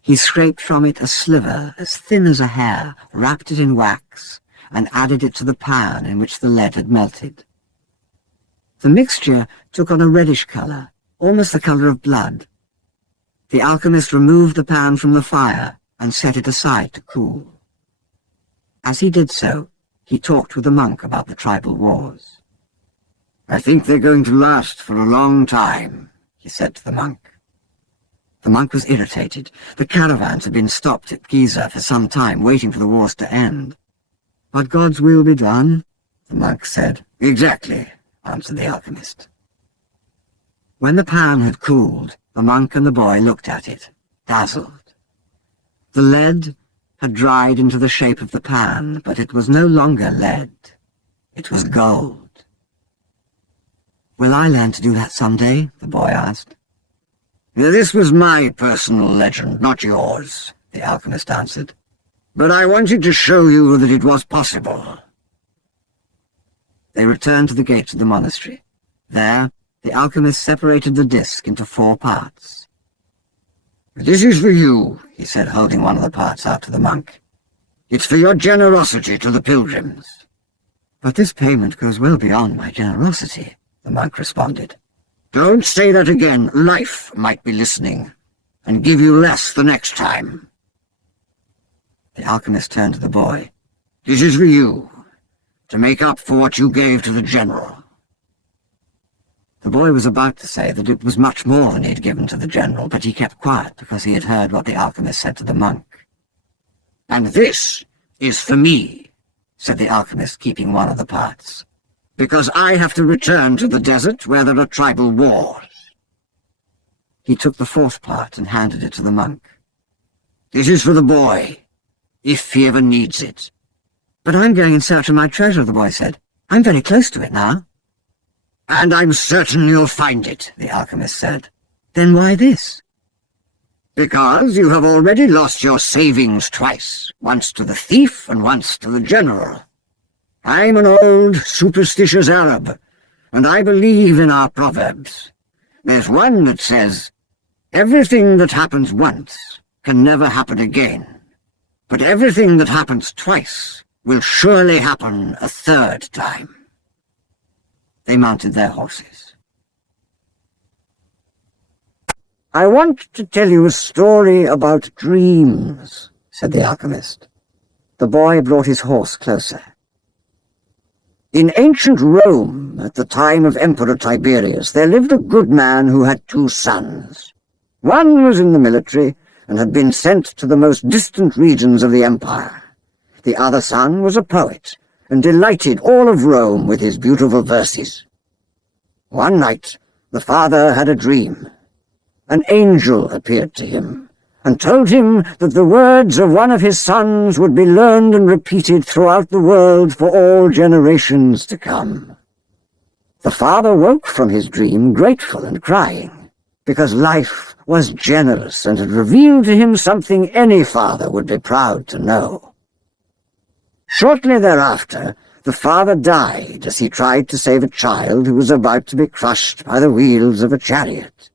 He scraped from it a sliver as thin as a hair, wrapped it in wax, and added it to the pan in which the lead had melted. The mixture took on a reddish color, almost the color of blood. The alchemist removed the pan from the fire and set it aside to cool. As he did so, he talked with the monk about the tribal wars. "I think they're going to last for a long time," he said to the monk. The monk was irritated. The caravans had been stopped at Giza for some time, waiting for the wars to end. "But God's will be done," the monk said. "Exactly," answered the alchemist. When the pan had cooled, the monk and the boy looked at it, dazzled. The lead had dried into the shape of the pan, but it was no longer lead. It was gold. "Will I learn to do that someday?" the boy asked. "This was my personal legend, not yours," the alchemist answered. "But I wanted to show you that it was possible." They returned to the gates of the monastery. There, the alchemist separated the disc into 4 parts. "This is for you," he said, holding one of the parts out to the monk. "It's for your generosity to the pilgrims." "But this payment goes well beyond my generosity," the monk responded. "Don't say that again. Life might be listening, and give you less the next time." The alchemist turned to the boy. "This is for you, to make up for what you gave to the general." The boy was about to say that it was much more than he had given to the general, but he kept quiet because he had heard what the alchemist said to the monk. "And this is for me," said the alchemist, keeping one of the parts. "because I have to return to the desert where there are tribal wars." He took the fourth part and handed it to the monk. "This is for the boy, if he ever needs it." "But I'm going in search of my treasure," the boy said. "I'm very close to it now." "And I'm certain you'll find it," the alchemist said. "Then why this?" "Because you have already lost your savings twice, once to the thief and once to the general. I'm an old, superstitious Arab, and I believe in our proverbs. There's one that says, 'Everything that happens once can never happen again, but everything that happens twice will surely happen a third time.'" They mounted their horses. "I want to tell you a story about dreams," said the alchemist. The boy brought his horse closer. "In ancient Rome, at the time of Emperor Tiberius, there lived a good man who had 2 sons. One was in the military and had been sent to the most distant regions of the empire. The other son was a poet, and delighted all of Rome with his beautiful verses. One night, the father had a dream. An angel appeared to him, and told him that the words of one of his sons would be learned and repeated throughout the world for all generations to come. The father woke from his dream grateful and crying, because life was generous and had revealed to him something any father would be proud to know. Shortly thereafter, the father died as he tried to save a child who was about to be crushed by the wheels of a chariot.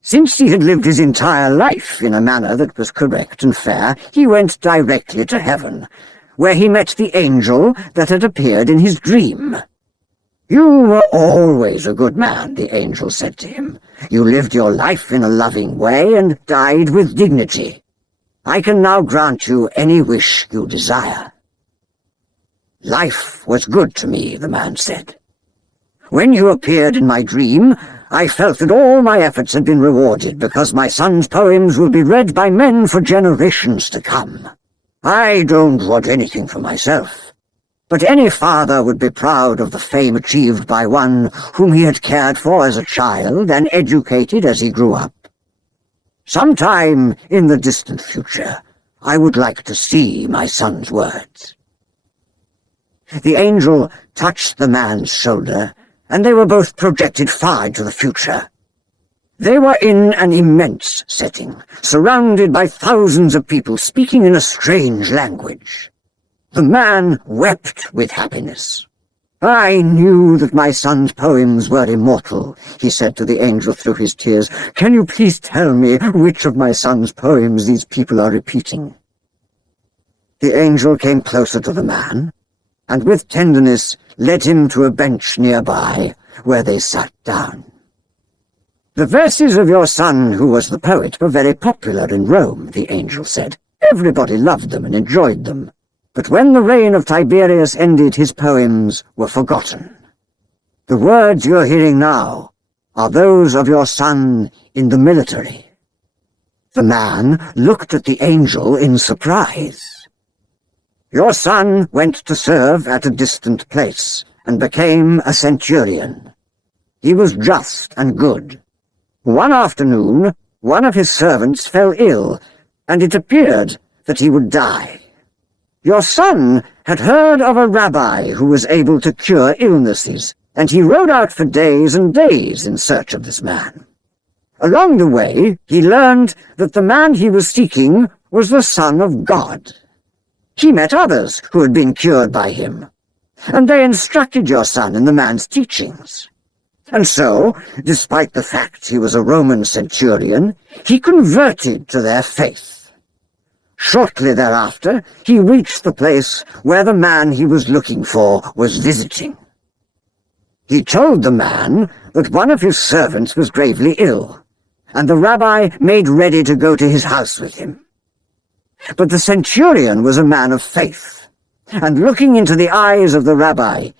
Since he had lived his entire life in a manner that was correct and fair, he went directly to heaven, where he met the angel that had appeared in his dream. "You were always a good man," the angel said to him. "You lived your life in a loving way and died with dignity. I can now grant you any wish you desire." "Life was good to me," the man said. "When you appeared in my dream, I felt that all my efforts had been rewarded because my son's poems will be read by men for generations to come. I don't want anything for myself, but any father would be proud of the fame achieved by one whom he had cared for as a child and educated as he grew up. Sometime in the distant future, I would like to see my son's words." The angel touched the man's shoulder, and they were both projected far into the future. They were in an immense setting, surrounded by thousands of people speaking in a strange language. The man wept with happiness. "I knew that my son's poems were immortal," he said to the angel through his tears. "Can you please tell me which of my son's poems these people are repeating?" The angel came closer to the man, and with tenderness led him to a bench nearby, where they sat down. "The verses of your son, who was the poet, were very popular in Rome," the angel said. "Everybody loved them and enjoyed them. But when the reign of Tiberius ended, his poems were forgotten. The words you're hearing now are those of your son in the military." The man looked at the angel in surprise. "Your son went to serve at a distant place and became a centurion. He was just and good. One afternoon, one of his servants fell ill, and it appeared that he would die. Your son had heard of a rabbi who was able to cure illnesses, and he rode out for days and days in search of this man. Along the way, he learned that the man he was seeking was the Son of God. He met others who had been cured by him, and they instructed your son in the man's teachings. And so, despite the fact he was a Roman centurion, he converted to their faith. Shortly thereafter, he reached the place where the man he was looking for was visiting. He told the man that one of his servants was gravely ill, and the rabbi made ready to go to his house with him. But the centurion was a man of faith, and looking into the eyes of the rabbi,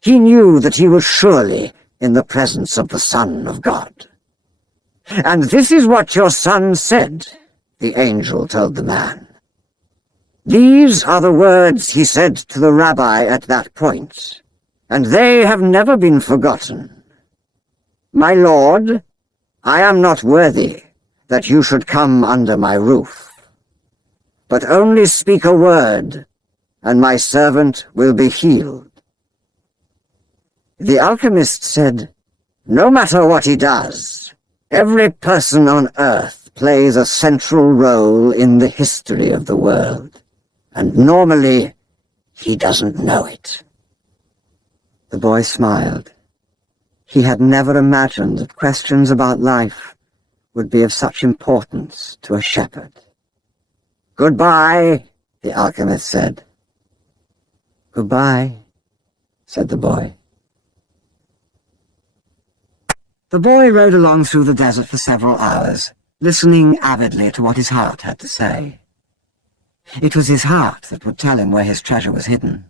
he knew that he was surely in the presence of the Son of God. "And this is what your son said," the angel told the man. "These are the words he said to the rabbi at that point, and they have never been forgotten. 'My Lord, I am not worthy that you should come under my roof, but only speak a word, and my servant will be healed.' The alchemist said, 'No matter what he does, every person on earth plays a central role in the history of the world, and normally he doesn't know it.'" The boy smiled. He had never imagined that questions about life would be of such importance to a shepherd. "Goodbye," the alchemist said. "Goodbye," said the boy. The boy rode along through the desert for several hours, listening avidly to what his heart had to say. It was his heart that would tell him where his treasure was hidden.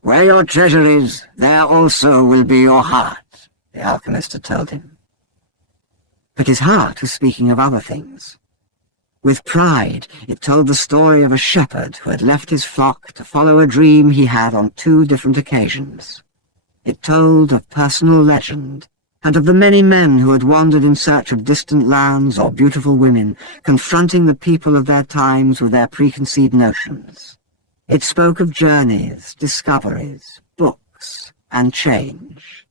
"Where your treasure is, there also will be your heart," the alchemist had told him. But his heart was speaking of other things. With pride, it told the story of a shepherd who had left his flock to follow a dream he had on 2 different occasions. It told of personal legend, and of the many men who had wandered in search of distant lands or beautiful women, confronting the people of their times with their preconceived notions. It spoke of journeys, discoveries, books, and change.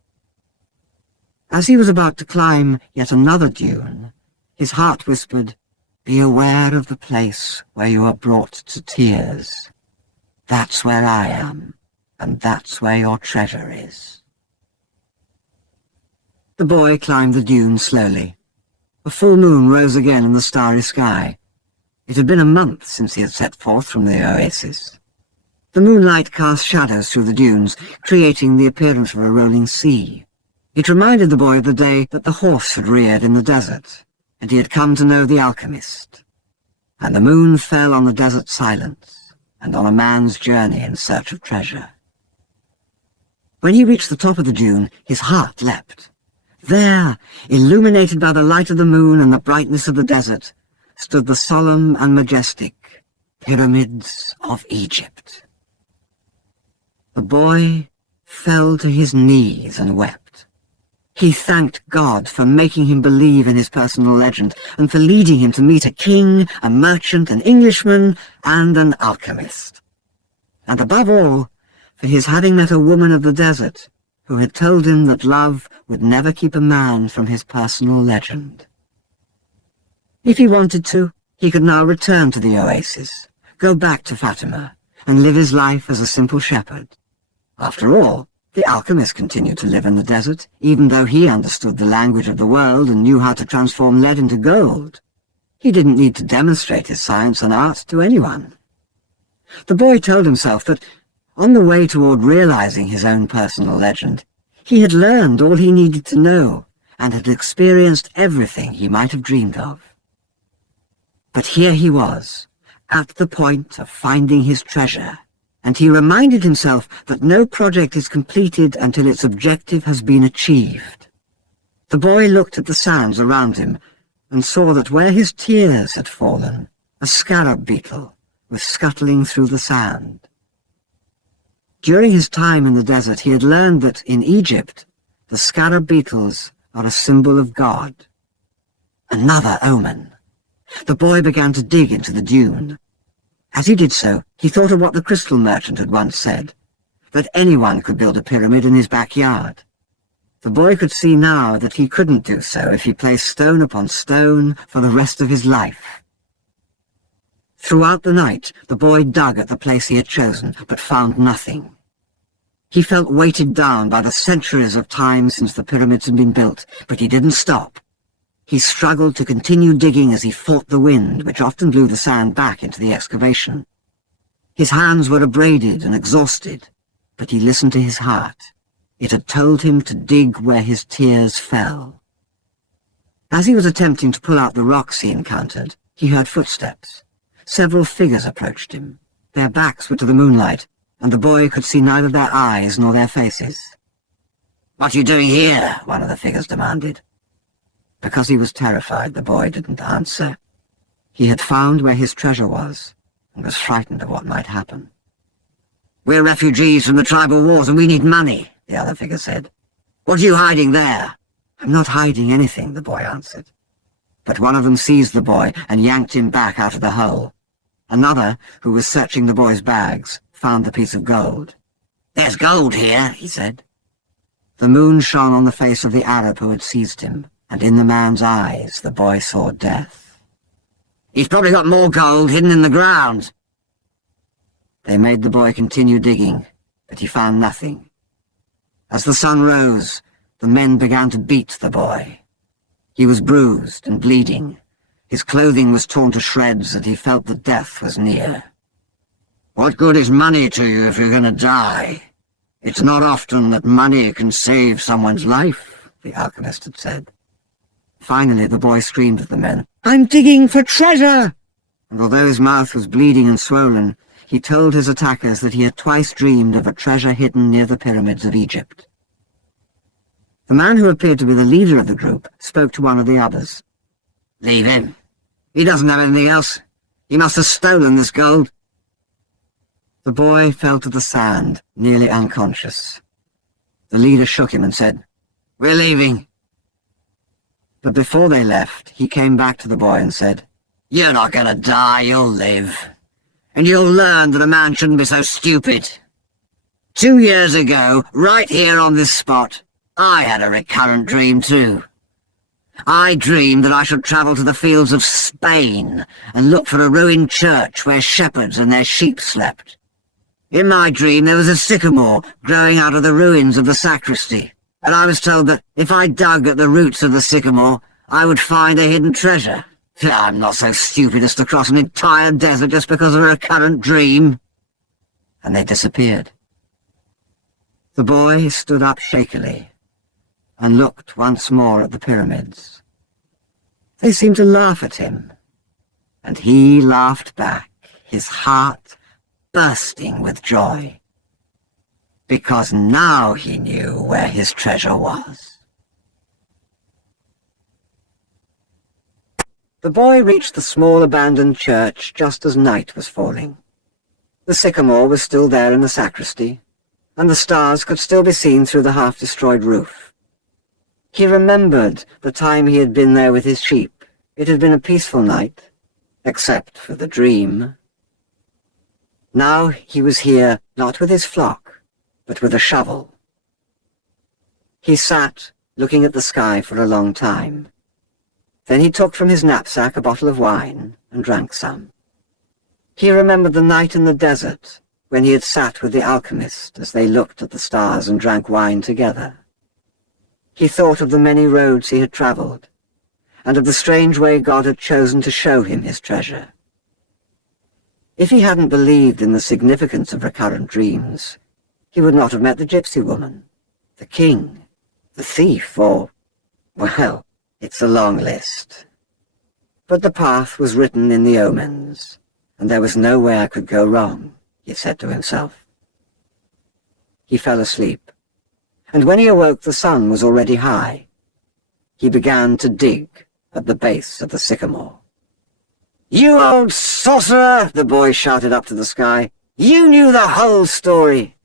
As he was about to climb yet another dune, his heart whispered, "Be aware of the place where you are brought to tears. That's where I am, and that's where your treasure is." The boy climbed the dune slowly. A full moon rose again in the starry sky. It had been a month since he had set forth from the oasis. The moonlight cast shadows through the dunes, creating the appearance of a rolling sea. It reminded the boy of the day that the horse had reared in the desert, and he had come to know the alchemist. And the moon fell on the desert silence, and on a man's journey in search of treasure. When he reached the top of the dune, his heart leapt. There, illuminated by the light of the moon and the brightness of the desert, stood the solemn and majestic pyramids of Egypt. The boy fell to his knees and wept. He thanked God for making him believe in his personal legend, and for leading him to meet a king, a merchant, an Englishman, and an alchemist. And above all, for his having met a woman of the desert, who had told him that love would never keep a man from his personal legend. If he wanted to, he could now return to the oasis, go back to Fatima, and live his life as a simple shepherd. After all, the alchemist continued to live in the desert, even though he understood the language of the world and knew how to transform lead into gold. He didn't need to demonstrate his science and art to anyone. The boy told himself that, on the way toward realizing his own personal legend, he had learned all he needed to know and had experienced everything he might have dreamed of. But here he was, at the point of finding his treasure, and he reminded himself that no project is completed until its objective has been achieved. The boy looked at the sands around him and saw that where his tears had fallen, a scarab beetle was scuttling through the sand. During his time in the desert, he had learned that in Egypt, the scarab beetles are a symbol of God. Another omen. The boy began to dig into the dune. As he did so, he thought of what the crystal merchant had once said, that anyone could build a pyramid in his backyard. The boy could see now that he couldn't do so if he placed stone upon stone for the rest of his life. Throughout the night, the boy dug at the place he had chosen, but found nothing. He felt weighted down by the centuries of time since the pyramids had been built, but he didn't stop. He struggled to continue digging as he fought the wind, which often blew the sand back into the excavation. His hands were abraded and exhausted, but he listened to his heart. It had told him to dig where his tears fell. As he was attempting to pull out the rocks he encountered, he heard footsteps. several figures approached him. Their backs were to the moonlight, and the boy could see neither their eyes nor their faces. "What are you doing here?" one of the figures demanded. Because he was terrified, the boy didn't answer. He had found where his treasure was, and was frightened of what might happen. "We're refugees from the tribal wars and we need money," the other figure said. "What are you hiding there?" "I'm not hiding anything," the boy answered. But one of them seized the boy and yanked him back out of the hole. Another, who was searching the boy's bags, found the piece of gold. "There's gold here," he said. The moon shone on the face of the Arab who had seized him, and in the man's eyes the boy saw death. "He's probably got more gold hidden in the ground." They made the boy continue digging, but he found nothing. As the sun rose, the men began to beat the boy. He was bruised and bleeding. His clothing was torn to shreds, and he felt that death was near. "What good is money to you if you're going to die? It's not often that money can save someone's life," the alchemist had said. Finally the boy screamed at the men, "I'm digging for treasure!" And although his mouth was bleeding and swollen, he told his attackers that he had twice dreamed of a treasure hidden near the pyramids of Egypt. The man who appeared to be the leader of the group spoke to one of the others. "Leave him. He doesn't have anything else. He must have stolen this gold." The boy fell to the sand, nearly unconscious. The leader shook him and said, "We're leaving." But before they left, he came back to the boy and said, "You're not going to die, you'll live. And you'll learn that a man shouldn't be so stupid. 2 years ago, right here on this spot, I had a recurrent dream too. I dreamed that I should travel to the fields of Spain and look for a ruined church where shepherds and their sheep slept. In my dream there was a sycamore growing out of the ruins of the sacristy, and I was told that if I dug at the roots of the sycamore, I would find a hidden treasure. I'm not so stupid as to cross an entire desert just because of a recurrent dream." And they disappeared. The boy stood up shakily and looked once more at the pyramids. They seemed to laugh at him, and he laughed back, his heart bursting with joy, because now he knew where his treasure was. The boy reached the small abandoned church just as night was falling. The sycamore was still there in the sacristy, and the stars could still be seen through the half-destroyed roof. He remembered the time he had been there with his sheep. It had been a peaceful night, except for the dream. Now he was here not with his flock, but with a shovel. He sat, looking at the sky for a long time. Then he took from his knapsack a bottle of wine and drank some. He remembered the night in the desert, when he had sat with the alchemist as they looked at the stars and drank wine together. He thought of the many roads he had travelled, and of the strange way God had chosen to show him his treasure. If he hadn't believed in the significance of recurrent dreams, he would not have met the gypsy woman, the king, the thief, or, well, it's a long list. But the path was written in the omens, and there was no way I could go wrong, he said to himself. He fell asleep, and when he awoke the sun was already high. He began to dig at the base of the sycamore. "You old sorcerer!" the boy shouted up to the sky. "You knew the whole story.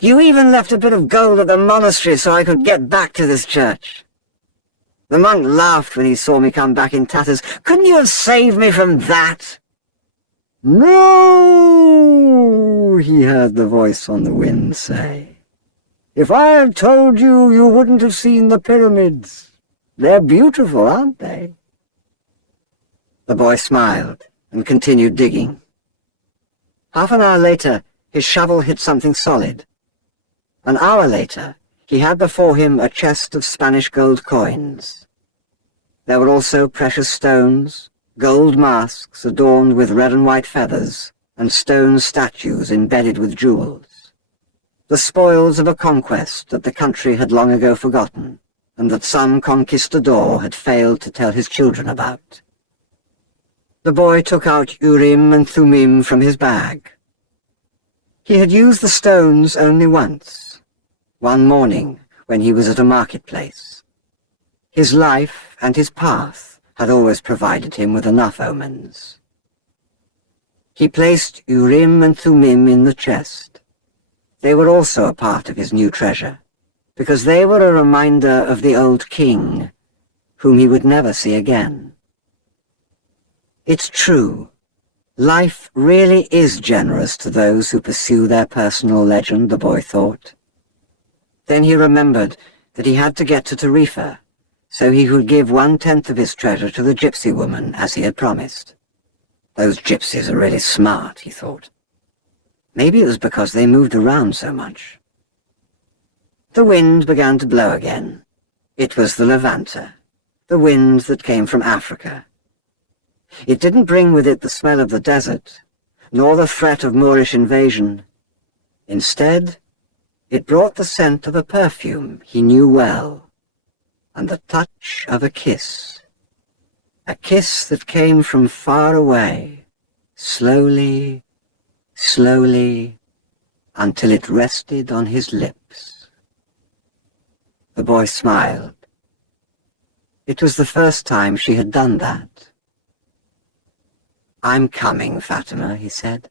You even left a bit of gold at the monastery so I could get back to this church. The monk laughed when he saw me come back in tatters. Couldn't you have saved me from that?" "No," he heard the voice on the wind say. "If I had told you, you wouldn't have seen the pyramids. They're beautiful, aren't they?" The boy smiled and continued digging. Half an hour later, his shovel hit something solid. An hour later, he had before him a chest of Spanish gold coins. There were also precious stones, gold masks adorned with red and white feathers, and stone statues embedded with jewels. The spoils of a conquest that the country had long ago forgotten, and that some conquistador had failed to tell his children about. The boy took out Urim and Thummim from his bag. He had used the stones only once, one morning when he was at a marketplace. His life and his path had always provided him with enough omens. He placed Urim and Thummim in the chest. They were also a part of his new treasure, because they were a reminder of the old king, whom he would never see again. It's true. Life really is generous to those who pursue their personal legend, the boy thought. Then he remembered that he had to get to Tarifa, so he could give 1/10 of his treasure to the gypsy woman, as he had promised. Those gypsies are really smart, he thought. Maybe it was because they moved around so much. The wind began to blow again. It was the Levanta, the wind that came from Africa. It didn't bring with it the smell of the desert, nor the threat of Moorish invasion. Instead, it brought the scent of a perfume he knew well, and the touch of a kiss that came from far away, slowly, slowly, until it rested on his lips. The boy smiled. It was the first time she had done that. "I'm coming, Fatima," he said.